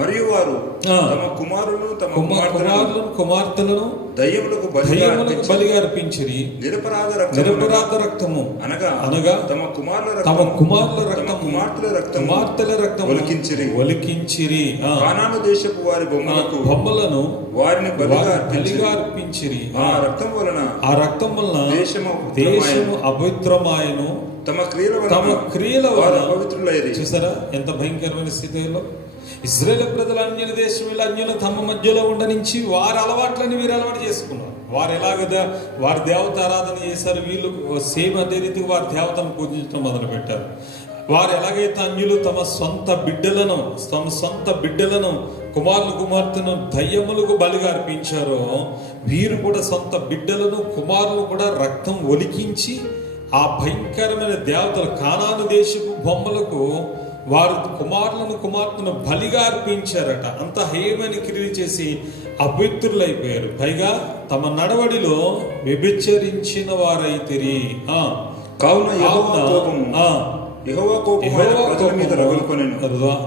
మరియు వారు తమ కుమారులను కుమార్తెలను దయ్యములకు బలిగా అర్పించిరి. నిరపరాధ రక్తము అనగా తమ కుమారుల కుమార్తెల రక్తము ఒలికించిరి. కానాను దేశపు వారి బొమ్మలను వారిని బలిగా అర్పించిరి. ఆ రక్తం వలన దేశము అపవిత్రమాయను. తమ క్రియల వలన అపవిత్రులైరి. చూసారా ఎంత భయంకరమైన స్థితిలో ఇశ్రాయేలు ప్రజలు అన్యుల దేశం, అన్యుల తమ మధ్యలో ఉండనించి వారి అలవాట్లని వీరు అలవాటు చేసుకున్నారు. వారు ఎలాగదా వారి దేవత ఆరాధన చేశారు, వీళ్ళు సేమ్ అదే రీతిగా వారి దేవతను పూజించడం మొదలు పెట్టారు. వారు ఎలాగైతే అన్యులు తమ సొంత బిడ్డలను కుమార్తెను దయ్యములకు బలిగా అర్పించారో, వీరు కూడా సొంత బిడ్డలను కుమారులు కూడా రక్తం ఒలికించి ఆ భయంకరమైన దేవతలు కానాను దేశపు బొమ్మలకు వారు కుమార్తెను బలిగా అర్పించారట. అంత హేయమైన క్రియలు చేసి అపవిత్రులైపోయారు. పైగా తమ నడవడిలో వ్యభిచరించిన వారైతిరి. కావున యెహోవా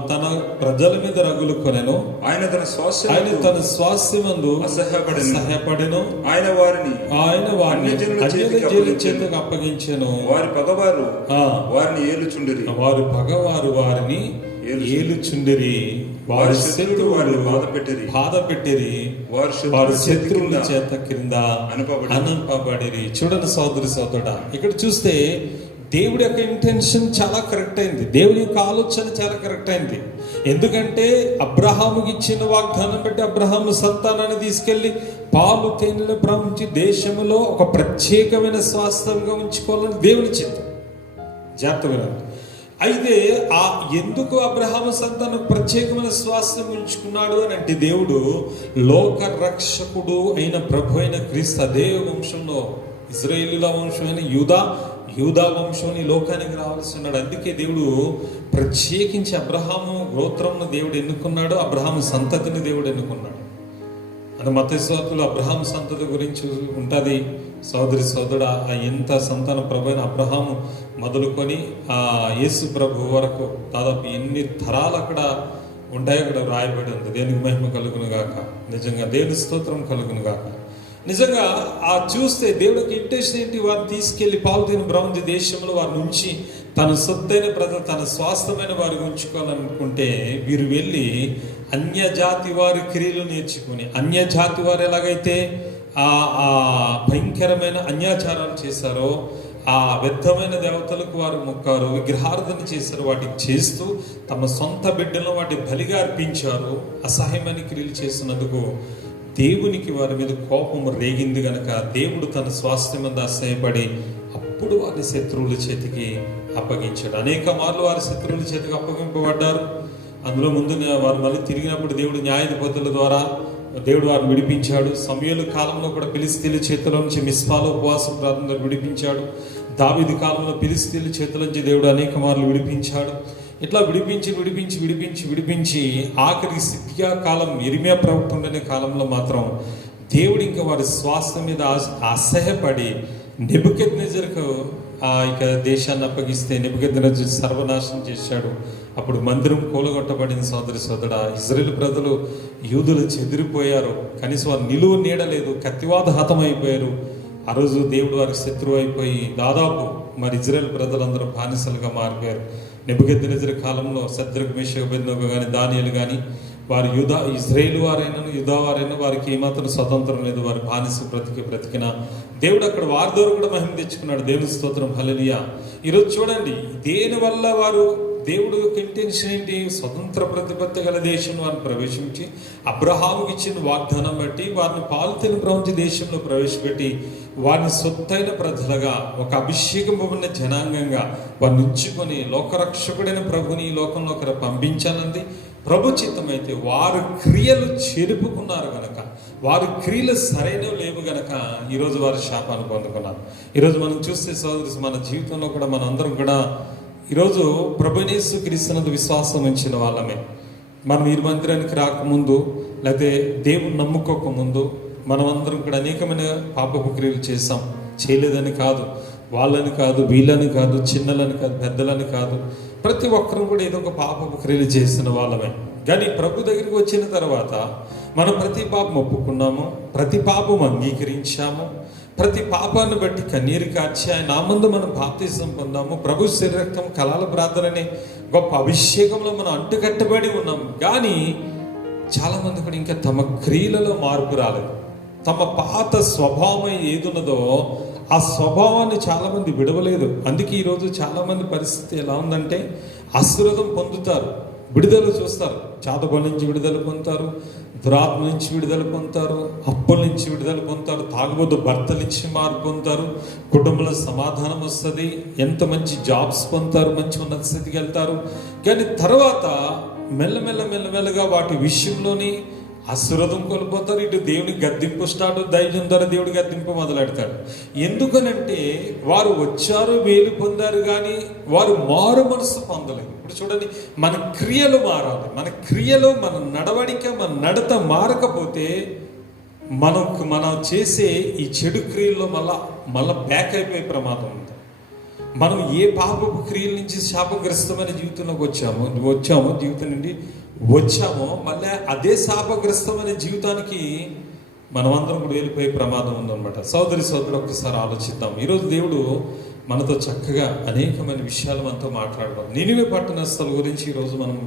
తన ప్రజల మీద రగులుకొనెను. ఆయన తన స్వాస్థ్యమందు అసహ్యపడెను. ఆయన వారిని అన్యజనుల చేతికి అప్పగించెను. వారి పగవారు వారిని ఏలుచుండిరి. వారి శత్రువులు వారిని బాధ పెట్టిరి. వారి శత్రువుల చేత క్రింద అనపబడిరి. చూడండి సోదరుడా, ఇక్కడ చూస్తే దేవుడి యొక్క ఇంటెన్షన్ చాలా కరెక్ట్ అయింది. దేవుడి యొక్క ఆలోచన చాలా కరెక్ట్ అయింది. ఎందుకంటే అబ్రహాముకి ఇచ్చిన వాగ్దానం బట్టి అబ్రహాము సంతానాన్ని తీసుకెళ్లి పాలు తేనెలు ప్రవహించి దేశంలో ఒక ప్రత్యేకమైన స్వాస్థ్యంగా ఉంచుకోవాలని దేవుని చిత్తం. జాగ్రత్తగా అయితే ఎందుకు అబ్రహాము సంతానం ప్రత్యేకమైన స్వాస్థ్యం ఉంచుకున్నాడు అని అంటే, దేవుడు లోక రక్షకుడు అయిన ప్రభు అయిన క్రీస్తు అదే వంశంలో ఇశ్రాయేలీయుల వంశమైన యూదా వంశం ఈ లోకానికి రావాల్సి ఉన్నాడు. అందుకే దేవుడు ప్రత్యేకించి అబ్రహాము గోత్రంను దేవుడు ఎన్నుకున్నాడు, అబ్రహాము సంతతిని దేవుడు ఎన్నుకున్నాడు. అంటే మత్తయి సువార్తలో అబ్రహాము సంతతి గురించి ఉంటుంది. సోదరుడా, ఎంత సంతాన ప్రభు అయిన అబ్రహాము మొదలుకొని యేసు ప్రభు వరకు దాదాపు ఎన్ని తరాలు అక్కడ ఉంటాయో అక్కడ రాయబడి ఉంది. దేవునికి మహిమ కలుగును గాక. నిజంగా దేవుని స్తోత్రం కలుగును గాక. నిజంగా చూస్తే దేవుడికి ఇంటెన్షన్ ఏంటి? వారిని తీసుకెళ్లి పాలుతీన బ్రహ్మ దేశంలో వారి నుంచి తన సొత్తైన ప్రజలు, తన స్వాస్థ్యమైన వారికి ఉంచుకోవాలనుకుంటే వీరు వెళ్ళి అన్యజాతి వారి క్రియలు నేర్చుకుని, అన్యజాతి వారు ఎలాగైతే భయంకరమైన అన్యాచారాలు చేశారో ఆ వ్యర్థమైన దేవతలకు వారు మొక్కారు, విగ్రహారాధన చేశారు. వాటికి చేస్తూ తమ సొంత బిడ్డలను వాటి బలిగా అర్పించారు. అసహ్యమైన క్రియలు చేసినందుకు దేవునికి వారి మీద కోపం రేగింది గనక దేవుడు తన స్వాస్థ్యం మీద అసహ్యపడి అప్పుడు వారి శత్రువుల చేతికి అప్పగించాడు. అనేక మార్లు వారి శత్రువుల చేతికి అప్పగింపబడ్డారు. అందులో ముందు వారు మళ్ళీ తిరిగినప్పుడు దేవుడు న్యాయాధిపతుల ద్వారా దేవుడు వారిని విడిపించాడు. సమూయేలు కాలంలో కూడా ఫిలిష్తీయుల చేతిలో నుంచి మిస్పాలో ఉపవాస ప్రార్థనలో విడిపించాడు. దావీదు కాలంలో ఫిలిష్తీయుల చేతిలో నుంచి దేవుడు అనేక మార్లు విడిపించాడు. ఇట్లా విడిపించి ఆఖరికి సిద్కియా కాలం, ఇర్మియా ప్రవక్త ఉండే కాలంలో మాత్రం దేవుడు ఇంకా వారి స్వాస్థ్యం మీద అసహ్యపడి నెబుకద్నెజరుకు ఇక దేశాన్ని అప్పగిస్తే నెబుకద్నెజరు సర్వనాశనం చేశాడు. అప్పుడు మందిరం కూలగొట్టబడింది. సోదరా, ఇజ్రాయేల్ ప్రజలు యూదులు చెదిరిపోయారు. కనీసం వారు నిలువ నీడలేదు, కత్తివాత హతమైపోయారు. ఆ రోజు దేవుడు వారికి శత్రువు అయిపోయి దాదాపు మరి ఇజ్రాయేల్ ప్రజలందరూ బానిసలుగా మారిపోయారు. నెబుకద్నెజరు కాలంలో శద్రకు, మేషకు, అబేద్నెగో కానీ, దానియేలు కానీ వారు ఇజ్రాయేల్ వారైనా యూదా వారైనా వారికి ఏమాత్రం స్వతంత్రం లేదు. వారి బానిస బ్రతికిన దేవుడు అక్కడ వారి ద్వారా కూడా మహిమ తెచ్చుకున్నాడు. దేవుని స్తోత్రం, హల్లెలూయా. ఈరోజు చూడండి, దేని వల్ల వారు దేవుడు యొక్క ఇంటెన్షన్ ఏంటి? స్వతంత్ర ప్రతిపత్తి గల దేశం వారిని ప్రవేశించి అబ్రహాముకి ఇచ్చిన వాగ్దానం బట్టి వారిని పాలుతీన ప్రపంచ దేశంలో ప్రవేశపెట్టి వారిని సొత్తైన ప్రజలుగా, ఒక అభిషేకమైన జనాంగంగా వారిని ఉంచుకొని లోకరక్షకుడైన ప్రభుని ఈ లోకంలో ఒకరు పంపించానంది ప్రభు చిత్తమైతే వారు క్రియలు చెరుపుకున్నారు గనక, వారి క్రియలు సరైనవి లేవు గనక ఈరోజు వారు శాపాన్ని పొందుకున్నారు. ఈరోజు మనం చూస్తే సోదరు, మన జీవితంలో కూడా మన అందరం కూడా ఈరోజు ప్రభువైన యేసు క్రీస్తునందు విశ్వాసం ఉంచిన వాళ్ళమే. మనం ఈ మందిరానికి రాకముందు లేకపోతే దేవుని నమ్ముకోకముందు మనమందరం కూడా అనేకమైన పాపపు క్రియలు చేశాం. చేయలేదని కాదు, వాళ్ళని కాదు, వీళ్ళని కాదు, చిన్నలని కాదు, పెద్దలని కాదు, ప్రతి ఒక్కరూ కూడా ఏదో ఒక పాపపు క్రియలు చేసిన వాళ్ళమే. కానీ ప్రభు దగ్గరికి వచ్చిన తర్వాత మనం ప్రతి పాపం ఒప్పుకున్నాము, ప్రతి పాపం అంగీకరించాము, ప్రతి పాపాన్ని బట్టి కన్నీరు కార్చి ఆయన నామందు మనం బాప్తిజం పొందాము. ప్రభు శరీరక్తం కళాల ప్రార్థన అనే గొప్ప అభిషేకంలో మనం అంటుకట్టబడి ఉన్నాం. కానీ చాలామంది కూడా ఇంకా తమ క్రియలలో మార్పు రాలేదు. తమ పాత స్వభావం ఏదున్నదో ఆ స్వభావాన్ని చాలామంది విడవలేదు. అందుకే ఈరోజు చాలామంది పరిస్థితి ఎలా ఉందంటే ఆశీర్వాదం పొందుతారు, విడుదల చూస్తారు, చాతబల నుంచి విడుదల పొందుతారు, దురాత్మ నుంచి విడుదల పొందుతారు, అప్పుల నుంచి విడుదల పొందుతారు, తాగుబోతు భర్తల నుంచి మార్పు పొందుతారు, కుటుంబంలో సమాధానం వస్తుంది, ఎంత మంచి జాబ్స్ పొందుతారు, మంచి ఉన్నత స్థితికి వెళ్తారు. కానీ తర్వాత మెల్లమెల్లగా వాటి విషయంలోని ఆశీర్వాదం కోల్పోతారు. ఇటు దేవుని గద్దింపు స్టార్ట్, ధైర్యం ద్వారా దేవుడి గద్దింపు మొదలెడతాడు. ఎందుకనంటే వారు వచ్చారు, మేలు పొందారు, కానీ వారు మారు మనసు పొందలేదు. ఇప్పుడు చూడండి, మన క్రియలు మారాలి. మన క్రియలు, మన నడవడిక, మన నడత మారకపోతే మనం చేసే ఈ చెడు క్రియల్లో మళ్ళా బ్యాక్ అయిపోయే ప్రమాదం ఉంది. మనం ఏ పాపపు క్రియల నుంచి శాపగ్రస్తమైన జీవితంలోకి వచ్చామో జీవితం నుండి వచ్చామో మళ్ళీ అదే శాపగ్రస్తమైన జీవితానికి మనమందరం కూడా వెళ్ళిపోయే ప్రమాదం ఉందన్నమాట. సోదరుడు ఒక్కసారి ఆలోచిద్దాం. ఈరోజు దేవుడు మనతో చక్కగా అనేకమైన విషయాలు మనతో మాట్లాడతాం. నినివే పట్టణస్థుల గురించి ఈరోజు మనం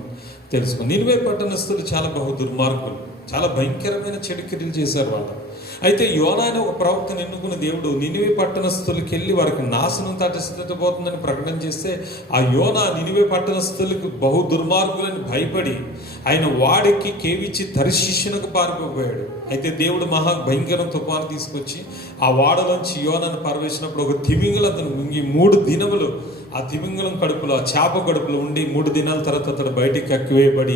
తెలుసుకున్నాం. నినివే పట్టణస్థులు చాలా బహు దుర్మార్గులు, చాలా భయంకరమైన చెడు క్రియలు చేశారు వాళ్ళు. అయితే యోనా అనే ఒక ప్రవక్తను ఎన్నుకున్న దేవుడు నినివే పట్టణస్థులకి వెళ్ళి వారికి నాశనం తటస్థిపోతుందని ప్రకటన చేస్తే ఆ యోనా నినివే పట్టణస్థులకు బహు దుర్మార్గులని భయపడి ఆయన వాడికి కేవిచ్చి తర్షీషునకు పారిపోయాడు. అయితే దేవుడు మహా భయంకర తుఫాను తీసుకొచ్చి ఆ వాడలోంచి యోనాను పారవేసినప్పుడు ఒక తిమింగలం అతను మింగి 3 దినములు ఆ తిమింగలం కడుపులో, ఆ చేప కడుపులో ఉండి 3 దినాల తర్వాత అతడు బయటికి కక్కివేయబడి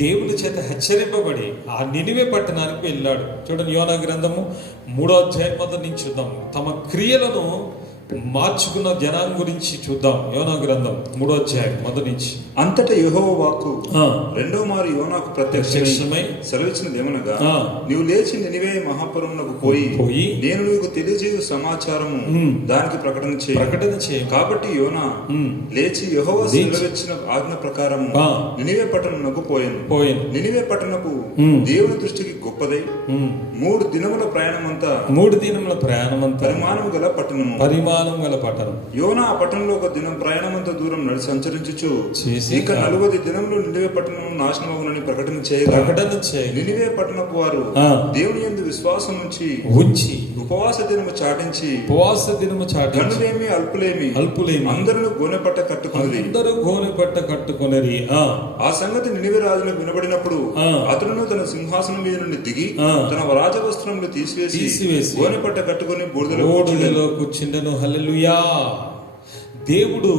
దేవుని చేత హెచ్చరింపబడి ఆ నినివే పట్టణానికి వెళ్ళాడు. చూడండి, యోనా గ్రంథము 3వ అధ్యాయం మొదటి నుంచి చూద్దాం. తమ క్రియలను మార్చుకున్న జనాన్ని గురించి చూద్దాం. యోనా గ్రంథం 3వ అధ్యాయం మొదటి నుంచి. అంతటా యెహోవా వాక్కు రెండో మారు యోనాకు ప్రత్యక్షమై సెలవిచ్చినదేమనగా, నీవు లేచి నినివే మహాపురమునకు పోయి నేను నీకు తెలియజేయు సమాచారము దానికి ప్రకటన చేయి. కాబట్టి యోనా లేచి యెహోవా సెలవిచ్చిన ఆజ్ఞ ప్రకారము నినివే పట్టణమునకు పోయాను. నినివే పట్టణపు దేవుని దృష్టికి గొప్పదై 3 దినముల ప్రయాణమంతా పరిమాణము గల పట్టణము. బహుమానం గల పట్టణం. యోనా ఆ పట్టణంలో ఒక దినం ప్రయాణమంత దూరం నడిచి సంచరించుచు చేసి ఇక 40 దినంలో నినివే పట్టణం నాశనమగునని ప్రకటన చేయగా నినివే పట్టణపు వారు దేవుని యందు విశ్వాసం ఉంచి ఉపవాస దినము చాటించి గనులేమి అల్పులేమి అందరూ గోనెపట్ట కట్టుకుని ఆ సంగతి నినివే రాజులకు వినబడినప్పుడు అతను తన సింహాసనం మీద నుండి దిగి తన రాజవస్త్రములు తీసివేసి గోనెపట్ట కట్టుకుని బూడిదలో కూర్చుండెను. హల్లెలూయా. దేవుడు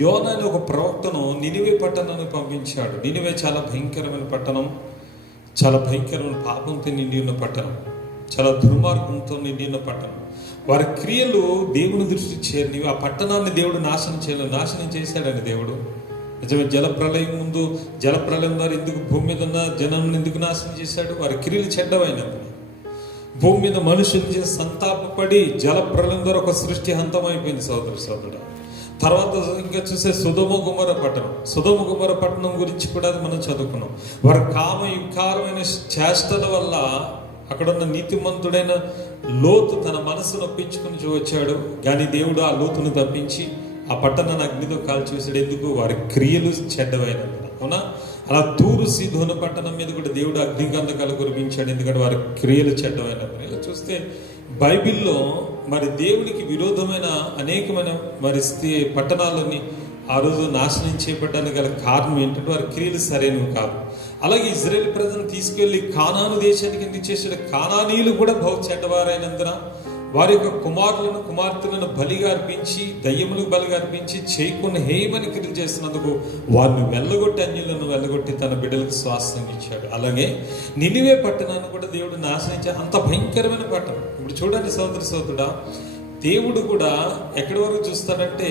యోనా అనే ఒక ప్రవక్తను నినివే పట్టణానికి పంపించాడు. నినివే చాలా భయంకరమైన పట్టణం, చాలా భయంకరమైన పాపంతో నిండి ఉన్న పట్టణం, చాలా దుర్మార్గంతో నిండి ఉన్న పట్టణం. వారి క్రియలు దేవుని దృష్టి చేరి ఆ పట్టణాన్ని దేవుడు నాశనం చేశాడని దేవుడు నిజమే. జలప్రలయం ముందు జలప్రలయం ద్వారా ఎందుకు భూమి మీద ఉన్న జనాన్ని ఎందుకు నాశనం చేశాడు? వారి క్రియలు చెడ్డమైనప్పుడు భూమి మీద మనుషులు చేసి సంతాపపడి జలప్రలయం ద్వారా ఒక సృష్టి హంతమైపోయింది సోదరుడు. తర్వాత ఇంకా చూసే సొదొమ గుమొర్రా పట్టణం గురించి కూడా మనం చదువుకున్నాం. వారి కామయుక్కారమైన చేష్టల వల్ల అక్కడున్న నీతిమంతుడైన లోతు తన మనసును ఒప్పించుకుని వచ్చాడు, కానీ దేవుడు ఆ లోతును తప్పించి ఆ పట్టణాన్ని అగ్నితో కాల్చివేశాడు. ఎందుకు? వారి క్రియలు చెడ్డవైనందున. అవునా? అలా తూరు సీదోను పట్టణం మీద కూడా దేవుడు అగ్నిగంధకాలు కురిపించాడు, ఎందుకంటే వారి క్రియలు చెడ్డమైనప్పుడు. ఇలా చూస్తే బైబిల్లో మరి దేవునికి విరోధమైన అనేకమైన మరి పట్టణాలని ఆ రోజు నాశనం చేయబడ్డానికి గల కారణం ఏంటంటే వారి క్రియలు సరైనవి కాదు. అలాగే ఇజ్రాయేల్ ప్రజలను తీసుకెళ్లి కానాను దేశానికి ఎందుకు చేశాడు? కానానీయులు కూడా బహు చెడ్డవారైనందున వారి యొక్క కుమార్తెలను బలిగా అర్పించి, దయ్యములకు బలిగా అర్పించి, చేయకుండా హేయమని క్రియలు చేస్తున్నందుకు వారిని అన్యులను వెళ్ళగొట్టి తన బిడ్డలకు స్వాస్థ్యం ఇచ్చాడు. అలాగే నినివే పట్టణాన్ని కూడా దేవుడు నాశనించాడు. అంత భయంకరమైన పట్టణం. ఇప్పుడు చూడండి సోదరుడా, దేవుడు కూడా ఎక్కడి వరకు చూస్తాడంటే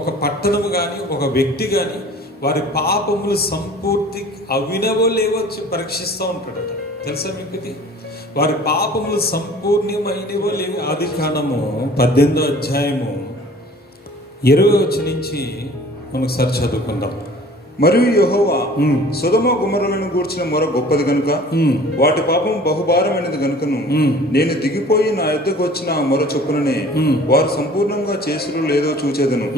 ఒక పట్టణము కానీ ఒక వ్యక్తి కానీ వారి పాపములు సంపూర్తి అవినవో లేవో పరీక్షిస్తూ ఉంటాడట. తెలుసా మీకు ఇది? వారి పాపములు సంపూర్ణమైనవో లేవు. ఆదికాండము 18వ అధ్యాయము 20 నుంచి మనకు సరి చదువుకుందాం. మరియు యెహోవా సొదొమ గొమొర్రాలను గూర్చిన మొర గొప్పది గనుక వాటి పాపం బహుభారమైనది గనుకను నేను దిగిపోయి నా యొద్దకు వచ్చిన ఆ మొర చొప్పుననే వారు సంపూర్ణంగా చేసులో లేదో చూచేదను,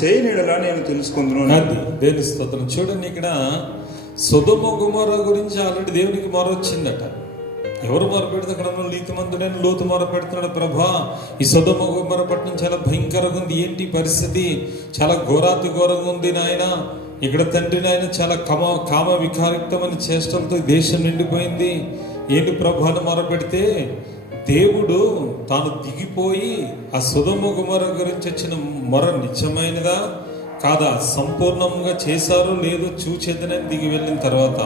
చేయనిడలా నేను తెలుసుకుందును. దేని స్తోత్రం. చూడండి, ఇక్కడ సొదొమ గొమొర్రా గురించి ఆల్రెడీ దేవునికి మొర వచ్చిందట. ఎవరు మొర పెడితే అక్కడ నీతిమంతుడైన లోతు మొర పెడుతున్నాడు, ప్రభా ఈ సొదొమ గొమొర్రా పట్టణం చాలా భయంకరంగా ఉంది, ఏంటి పరిస్థితి, చాలా ఘోరంగా ఉంది నాయన, ఇక్కడ తండ్రి నాయన చాలా కామ వికారిక్తమైన చేష్టలతో దేశం నిండిపోయింది, ఏంటి ప్రభాను మొర పెడితే దేవుడు తాను దిగిపోయి ఆ సొదొమ గొమొర్రా గురించి వచ్చిన మొర నిజమైనదా కాదా, సంపూర్ణంగా చేశారో లేదో చూచేదనని దిగి వెళ్ళిన తర్వాత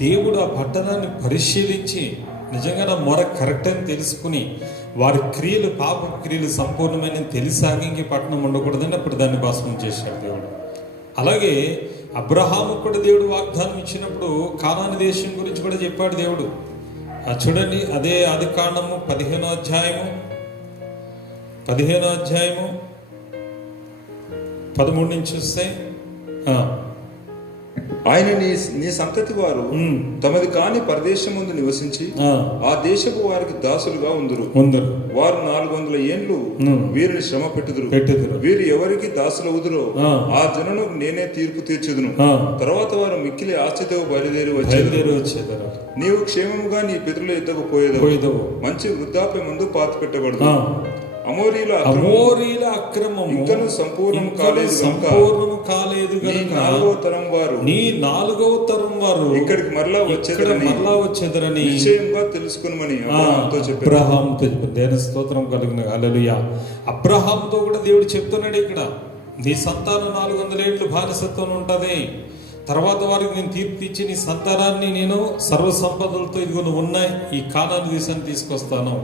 దేవుడు ఆ పట్టణాన్ని పరిశీలించి నిజంగా నా మొర కరెక్ట్ అని తెలుసుకుని వారి క్రియలు పాప క్రియలు సంపూర్ణమైన తెలిసాగి ఇంక పట్టణం ఉండకూడదని అప్పుడు దాన్ని భస్మం చేశాడు దేవుడు. అలాగే అబ్రహాము కూడా దేవుడు వాగ్దానం ఇచ్చినప్పుడు కానాను దేశం గురించి కూడా చెప్పాడు దేవుడు. చూడండి, అదే ఆదికాండము 15వ అధ్యాయము 13 నుంచి చూస్తే ఆయన నీ సంతతి వారు తమది కాని పరదేశం ముందు నివసించి ఆ దేశపు వారికి దాసులుగా ఉందరు. వారు 400 ఏండ్లు వీరిని శ్రమ పెట్టుదురు. వీరు ఎవరికి దాసులవుదురో ఆ జనులకు నేనే తీర్పు తీర్చుదును. తర్వాత వారు మిక్కిలి ఆశ్చర్యతో బయలుదేరి వచ్చేదరు. నీవు క్షేమముగా నీ పితరుల యుద్ధకు పోయేదవు. మంచి వృద్ధాప్య ముందు పాత పెట్టబడదు. అమోరీల అక్రమం ఇంకను సంపూర్ణం కాలేదు గనుక నీ 4వ తరం వారు ఇక్కడికి మరలా వచ్చేదరని నిశ్చయంగా తెలుసుకునమని అబ్రహాముతో దేని స్తోత్రం కలుగును. హల్లెలూయా. అబ్రహాముతో కూడా దేవుడు చెప్తున్నాడు, ఇక్కడ నీ సంతానం 400 ఏళ్ళు బానిసత్వం ఉంటది, తర్వాత వారికి నేను తీర్పు ఇచ్చి నీ సంతానాన్ని నేను సర్వసంపదలతో ఇదిగో నువ్వు ఉన్నాయి ఈ కానాను దేశాన్ని తీసుకొస్తాను.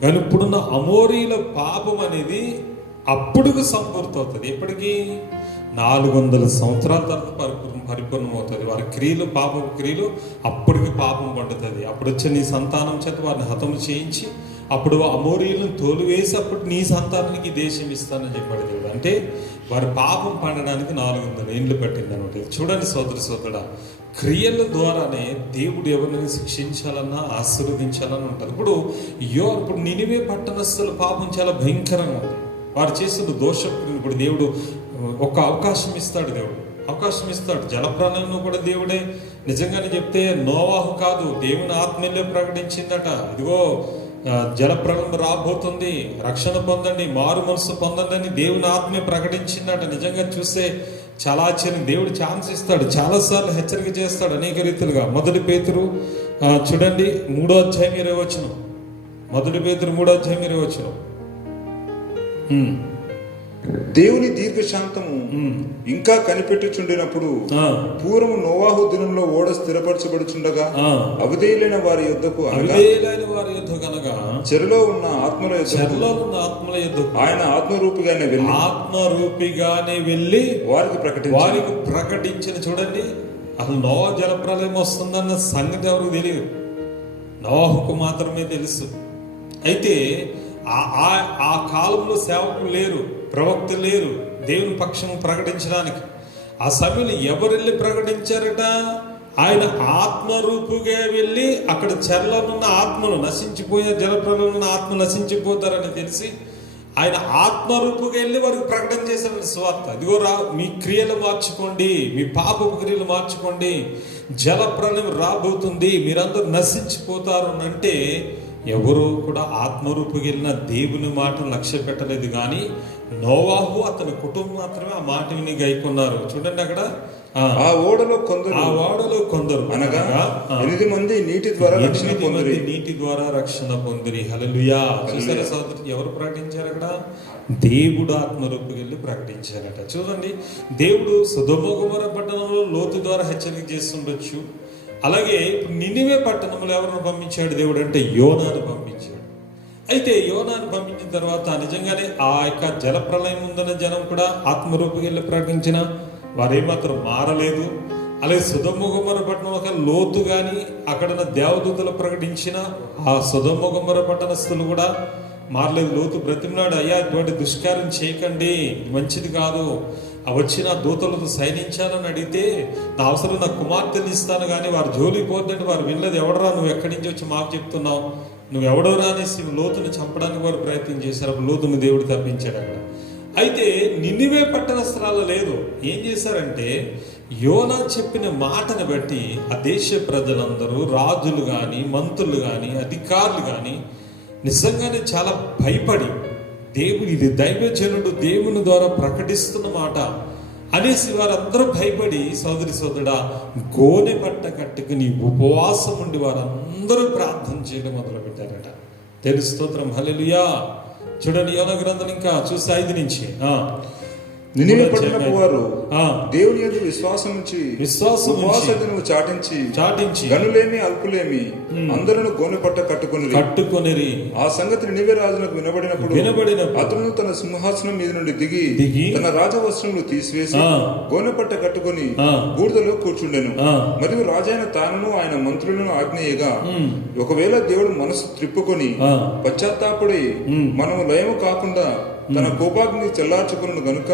కానీ ఇప్పుడున్న అమోరీల పాపం అనేది అప్పుడుకు సంపూర్తి అవుతుంది. ఎప్పటికీ 400 సంవత్సరాల తర్వాత పరిపూర్ణమవుతుంది. వారి క్రియలు పాపపు క్రియలు అప్పటికి పాపం పండుతుంది. అప్పుడు వచ్చే నీ సంతానం చేత వారిని హతము చేయించి అప్పుడు అమోరీలను తోలువేసి అప్పుడు నీ సంతానానికి దేశం ఇస్తానని చెప్పాడు దేవుడు. అంటే వారి పాపం పండడానికి 400 ఏండ్లు పట్టింది అనమాట. చూడండి సోదరుడా, క్రియల ద్వారానే దేవుడు ఎవరిని శిక్షించాలన్నా ఆశీర్వదించాలని ఉంటుంది. ఇప్పుడు నినివే పట్టణస్థుల పాపం చాలా భయంకరంగా ఉంది. వారు చేసిన దోషక్రియను కూడా దేవుడు ఒక అవకాశం ఇస్తాడు. దేవుడు అవకాశం ఇస్తాడు. జలప్రలయంలో కూడా దేవుడే నిజంగానే చెప్తే నోవాహు కాదు, దేవుని ఆత్మీయులే ప్రకటించిందట. ఇదిగో జలప్రలయం రాబోతుంది, రక్షణ పొందండి, మారు మనసు పొందండి అని దేవుని ఆత్మే ప్రకటించిందట. నిజంగా చూస్తే చాలా ఆశ్చర్యం. దేవుడు ఛాన్స్ ఇస్తాడు, చాలాసార్లు హెచ్చరిక చేస్తాడు అనేక రీతిలుగా. మొదటి పేతురు చూడండి 3వ అధ్యాయం 20వ వచనం. మొదటి పేతురు 3వ అధ్యాయం 20వ వచనం. దేవుని దీర్ఘశాంతము ఇంకా కనిపెట్టుచుండినప్పుడు పూర్వము నోవాహు దినంలో ఓడ స్థిరపరచబడుచుండగా అవిధేయులైన వారి యొద్దకు అనగా చెరలో ఉన్న ఆత్మల యొద్దకు ఆయన ఆత్మరూపిగానే వెళ్ళి వారికి ప్రకటించిన. చూడండి, అసలు నోవా జలప్రలయం వస్తుందన్న సంగతి ఎవరికి తెలియదు, నోవాహుకు మాత్రమే తెలుసు. అయితే ఆ కాలంలో సేవకులు లేరు, ప్రవక్తలు లేరు దేవుని పక్షం ప్రకటించడానికి. ఆ సమయంలో ఎవరు వెళ్ళి ప్రకటించారట? ఆయన ఆత్మరూపుగా వెళ్ళి అక్కడ చెరలోనున్న ఆత్మలు నశించిపోయే, జలప్రలయంలో ఉన్న ఆత్మ నశించిపోతారని తెలిసి ఆయన ఆత్మరూపుగా వెళ్ళి వారికి ప్రకటన చేశారని స్వార్థ. ఇదిగో మీ క్రియలు మార్చుకోండి, మీ పాపపు క్రియలు మార్చుకోండి, జలప్రలయం రాబోతుంది, మీరందరూ నశించిపోతారు అంటే ఎవరు కూడా ఆత్మరూపుకి వెళ్ళిన దేవుని మాటను లక్ష్య పెట్టలేదు. కానీ నోవాహు అతని కుటుంబం మాత్రమే ఆ మాట విని గైకొన్నారు. చూడండి అక్కడ ఆ ఓడలో కొందరు అనగా 8 మంది నీటి ద్వారా రక్షణ పొందిరి. హల్లెలూయా. చూసారా సోదరు, ఎవరు ప్రకటించారు అక్కడ? దేవుడు ఆత్మరూపుకి వెళ్ళి ప్రకటించారట. చూడండి, దేవుడు సొదొమ గొమొర్రా పట్టణంలో లోతు ద్వారా హెచ్చరిక చేస్తుండొచ్చు. అలాగే నినివే పట్టణంలో ఎవరిని పంపించాడు దేవుడు అంటే యోనాను పంపించాడు. అయితే యోనాను పంపించిన తర్వాత నిజంగానే ఆ యొక్క జలప్రలయం ఉందన్న జనం కూడా ఆత్మరూపుకి వెళ్ళి ప్రకటించిన వారేమాత్రం మారలేదు. అలాగే సొదొమ గొమొర్రా పట్టణంలో లోతు కానీ అక్కడ దేవదూతలు ప్రకటించిన ఆ సొదొమ గొమొర్రా పట్టణస్థులు కూడా మారలేదు. లోతు బ్రతిమలాడు, అయ్యా ఇటువంటి దుష్కార్యం చేయకండి, మంచిది కాదు, వచ్చిన దూతలతో సైనించాలని అడిగితే నా అవసరం నా కుమార్తెలు ఇస్తాను కానీ వారు జోలికి పోద్దంటే వారు వినలేదు. ఎవడరా నువ్వు ఎక్కడి నుంచి వచ్చి మాకు చెప్తున్నావు, నువ్వు ఎవడోరా అనేసి లోతుని చంపడానికి వారు ప్రయత్నం చేశారు. లోతుని దేవుడు తప్పించాడు అక్కడ. అయితే నినివే పట్టణస్థలాలు లేదు. ఏం చేశారంటే యోనా చెప్పిన మాటను బట్టి ఆ దేశ ప్రజలందరూ, రాజులు కానీ మంత్రులు కానీ అధికారులు కానీ నిజంగానే చాలా భయపడి, దేవుడు ఇది దైవజనుడు దేవుని ద్వారా ప్రకటిస్తున్న మాట అనేసి వారందరూ భయపడి సోదరుడా గోనె పట్ట కట్టుకుని ఉపవాసం ఉండి వారందరూ ప్రార్థన చేయడం మొదలు పెట్టారట. తెలుసు, స్తోత్రం, హల్లెలూయా. చూడండి యోనా గ్రంథం ఇంకా చూస్తే 5 నుంచి నినివే పట్టణపు వారు దేవుని యందు విశ్వాసం చాటించి గనులేమి అల్పులేమి అందరూ గోనెపట్ట కట్టుకొనిరి. ఆ సంగతి నినివే రాజునకు వినబడినప్పుడు అతను తన సింహాసనం మీద నుండి దిగి తన రాజవస్త్రములు తీసివేసి గోనెపట్ట కట్టుకొని బూడిదలో కూర్చుండెను. మరియు రాజైన తానును ఆయన మంత్రులను ఆజ్ఞేయగా, ఒకవేళ దేవుడు మనసు త్రిప్పుకొని పశ్చాత్తాపడి మనము లయము కాకుండా తన కోపాగ్ని చెల్లార్చుకును గనుక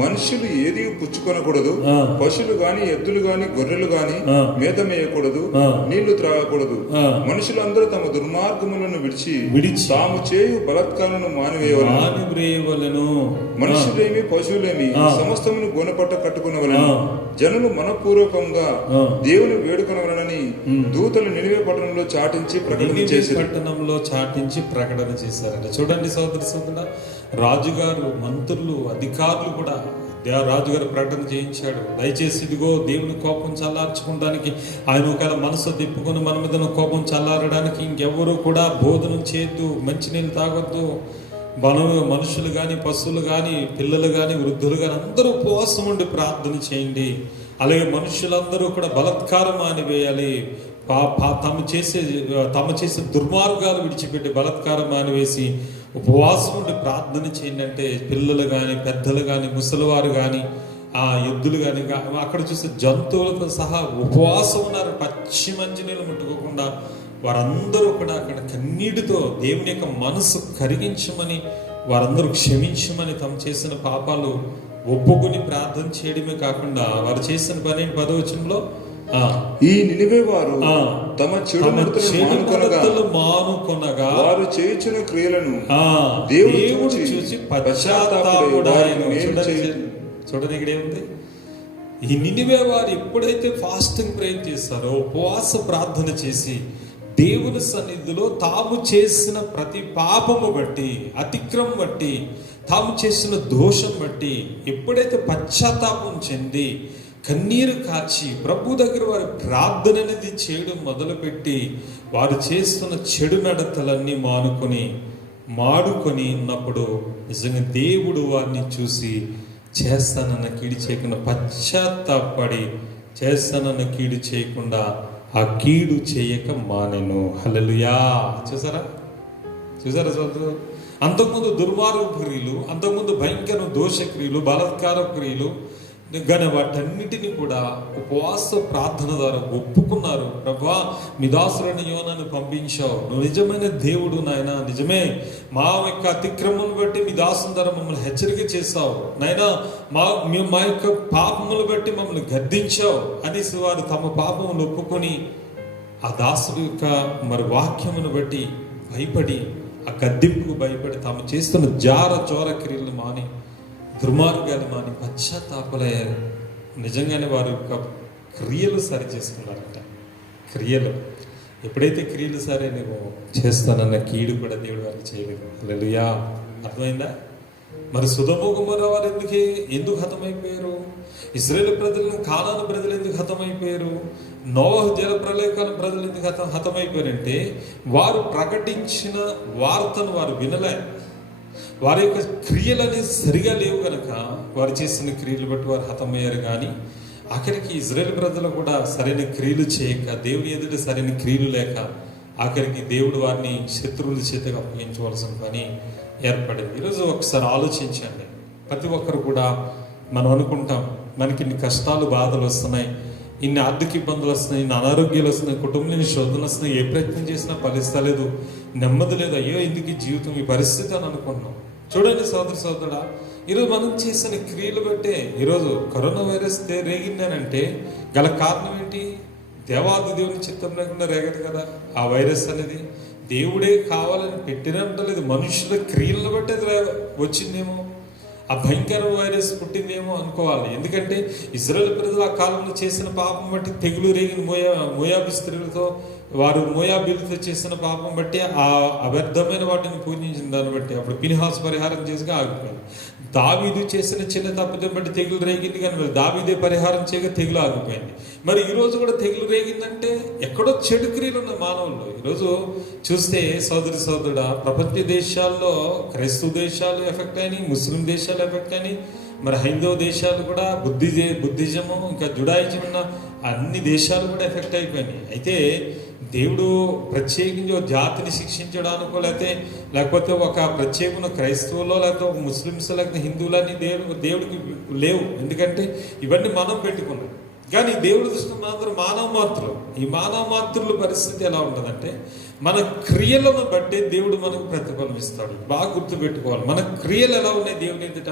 మనుషులు ఏది పుచ్చుకొనకూడదు, పశువులు గాని ఎద్దులు గాని గొర్రెలు గాని మేత మేయకూడదు, నీళ్లు త్రాగకూడదు. మనుషులందరూ తమ దుర్మార్గములను విడిచి తాము చేయు బలాత్కారాలను మానివేయవలెను. మనుషులేమి పశువులేమి సమస్తమును గోనెపట్ట కట్టుకునవలెను. జనులు మనపూర్వకంగా దేవుని వేడుకొనవలెనని దూతలు నినివే పట్టణంలో చాటించి ప్రకటన చేశారట. చూడండి సోదరుడా, రాజుగారు, మంత్రులు, అధికారులు కూడా రాజుగారు ప్రకటన చేయించాడు. దయచేసి ఇదిగో దేవుని కోపం చల్లార్చుకోవడానికి, ఆయన ఒకవేళ మనసు తిప్పుకొని మన మీద కోపం చల్లారడానికి ఇంకెవరూ కూడా భోజనం చేయొద్దు, మంచినీళ్ళు తాగొద్దు. మనుషులు కానీ పశువులు కానీ పిల్లలు కానీ వృద్ధులు కానీ అందరూ ఉపవాసం ఉండి ప్రార్థన చేయండి. అలాగే మనుషులందరూ కూడా బలాత్కారం మానివేయాలి. తమ చేసే దుర్మార్గాలు విడిచిపెట్టి బలాత్కారం మానివేసి ఉపవాసం ఉండి ప్రార్థన చేయండి అంటే పిల్లలు కానీ పెద్దలు కానీ ముసలివారు కానీ ఆ ఎద్దులు కానీ అక్కడ చూసే జంతువులతో సహా ఉపవాసం ఉన్నారు. పచ్చి మంచినీళ్ళు ముట్టుకోకుండా వారందరూ కూడా అక్కడ కన్నీటితో దేవుని యొక్క మనసు కరిగించమని, వారందరూ క్షమించమని, తమ చేసిన పాపాలు ఒప్పుకొని ప్రార్థన చేయడమే కాకుండా వారు చేసిన పని 10వ వచనంలో ఆ, ఈ నినివే వారు ఆ, తమ చెడు తమ నడతలను చెడు మానుకొనగా నడతలు మానుకొనగా వారు చేయుచున్న క్రియలను ఆ, దేవుడు దేవుడు చూచి చూసి పశ్చాత్తాపపడి వారికి పశ్చాత్తాపుడాయను. మేలు చూడండి ఇక్కడ ఏముంది, ఈ నినివే వారు ఎప్పుడైతే ఫాస్టింగ్ ప్రేయర్ చేస్తారో, ఉపవాస ప్రార్థన చేసి దేవుని సన్నిధిలో తాము చేసిన ప్రతి పాపము బట్టి, అతిక్రమం బట్టి, తాము చేసిన దోషం బట్టి ఎప్పుడైతే పశ్చాత్తాపం చెంది కన్నీరు కార్చి ప్రభు దగ్గర వారి ప్రార్థన అనేది చేయడం మొదలుపెట్టి వారు చేస్తున్న చెడు నడతలన్నీ మాడుకొని ఉన్నప్పుడు నిజంగా దేవుడు వారిని చూసి చేస్తానన్న కీడు చేయకుండా పశ్చాత్తాపడి చేస్తానన్న కీడు చేయకుండా ఆ కీడు చేయక మానెను. హల్లెలూయా. చూసారా సోదరు, అంతకుముందు దుర్మార్గ క్రియలు, అంతకుముందు భయంకర దోష క్రియలు, బలాత్కార క్రియలు, కానీ వాటన్నిటిని కూడా ఉపవాస ప్రార్థన ద్వారా ఒప్పుకున్నారు. ప్రభువా, మీ దాసులని యోనాను పంపించావు, నువ్వు నిజమైన దేవుడు నాయన, నిజమే మా యొక్క అతిక్రమం బట్టి మీ దాసుని ద్వారా మమ్మల్ని హెచ్చరిక చేశావు నాయన, మా యొక్క పాపములు బట్టి మమ్మల్ని గద్దించావు అనేసి వారు తమ పాపములు ఒప్పుకొని ఆ దాసుడి యొక్క మరి వాక్యమును బట్టి భయపడి, ఆ గద్దింపుకు భయపడి తాము చేస్తున్న చోర క్రియలు మాని, దుర్మార్గాలు మాని పశ్చాత్తాపలయ్యారు. నిజంగానే వారి యొక్క క్రియలు సరి చేసుకున్నారంట. క్రియలు ఎప్పుడైతే క్రియలు సరే నేను చేస్తానన్న కీడు కూడా దేవుడు వారికి చేయలేదు. హల్లెలూయా. అర్థమైందా? మరి సొదొమ గొమొర్రా వారు ఎందుకు హతమైపోయారు? ఇశ్రాయేలు ప్రజలను, కానాను ప్రజలు ఎందుకు హతమైపోయారు? నోవహు జల ప్రళయకాలం ప్రజలు ఎందుకు హతమైపోయారంటే వారు ప్రకటించిన వార్తను వారు వినలే. వారి యొక్క క్రియలు అనేది సరిగా లేవు కనుక వారు చేసిన క్రియలు బట్టి వారు హతమయ్యారు. కానీ ఆఖరికి ఇజ్రాయేల్ ప్రజలు కూడా సరైన క్రియలు చేయక, దేవుని ఎదుట సరైన క్రియలు లేక ఆఖరికి దేవుడు వారిని శత్రువుల చేతగా అప్పగించవలసిన పని ఏర్పడింది. ఈరోజు ఒకసారి ఆలోచించండి. ప్రతి ఒక్కరు కూడా మనం అనుకుంటాం మనకి ఇన్ని కష్టాలు, బాధలు వస్తున్నాయి, ఇన్ని ఆర్థిక ఇబ్బందులు వస్తున్నాయి, ఇన్ని అనారోగ్యాలు వస్తున్నాయి, కుటుంబంలో శోధనలు వస్తున్నాయి, ఏ ప్రయత్నం చేసినా ఫలిస్తలేదు, నెమ్మది లేదు, అయ్యో ఎందుకు ఈ జీవితం, ఈ పరిస్థితి అని అనుకుంటున్నాం. చూడండి సోదరుడా, ఈరోజు మనం చేసిన క్రియలు బట్టే ఈరోజు కరోనా వైరస్ రేగిందనంటే గల కారణం ఏంటి? దేవాది దేవుని చిత్తం లేకుండా రేగదు కదా ఆ వైరస్ అనేది. దేవుడే కావాలని పెట్టినంటలేదు, మనుషుల క్రియలను బట్టి అది వచ్చిందేమో, ఆ భయంకర వైరస్ పుట్టిందేమో అనుకోవాలి. ఎందుకంటే ఇజ్రాయేల్ ప్రజలు ఆ కాలంలో చేసిన పాపం బట్టి తెగులు రేగిన మోయాబీ స్త్రీలతో, వారు మోయాబీలతో చేసిన పాపం బట్టి ఆ అవ్యర్థమైన వాటిని పూజించిన దాన్ని బట్టి అప్పుడు ఫినెహాసు పరిహారం చేసి ఆగిపోయింది. దావీదు చేసిన చిన్న తప్పిదం బట్టి తెగులు రేగింది, కానీ మరి దావీదే పరిహారం చేయగా తెగులు ఆగిపోయింది. మరి ఈరోజు కూడా తెగులు రేగిందంటే ఎక్కడో చెడు క్రియలు ఉన్న మానవులు. ఈరోజు చూస్తే సోదరుడా, ప్రపంచ దేశాల్లో క్రైస్తవ దేశాలు ఎఫెక్ట్ అయినాయి, ముస్లిం దేశాలు ఎఫెక్ట్ అయినాయి, మరి హైందవ దేశాలు కూడా బుద్ధిజము ఇంకా జుడాయిజం ఉన్న అన్ని దేశాలు కూడా ఎఫెక్ట్ అయిపోయినాయి. అయితే దేవుడు ప్రత్యేకించి ఒక జాతిని శిక్షించడానికో లేకపోతే ఒక ప్రత్యేకమైన క్రైస్తవులో లేకపోతే ఒక ముస్లిమ్స్ లేకపోతే హిందువులని దేవుడికి లేవు. ఎందుకంటే ఇవన్నీ మనం పెట్టుకున్నాం. కానీ దేవుడి దృష్టిలో మాత్రం మానవ మాతృలు. ఈ మానవ మాతృల పరిస్థితి ఎలా ఉంటుందంటే మన క్రియలను బట్టి దేవుడు మనకు ప్రతిఫలం ఇస్తాడు. బాగా గుర్తుపెట్టుకోవాలి, మన క్రియలు ఎలా ఉన్నాయి దేవుని ఎదుట,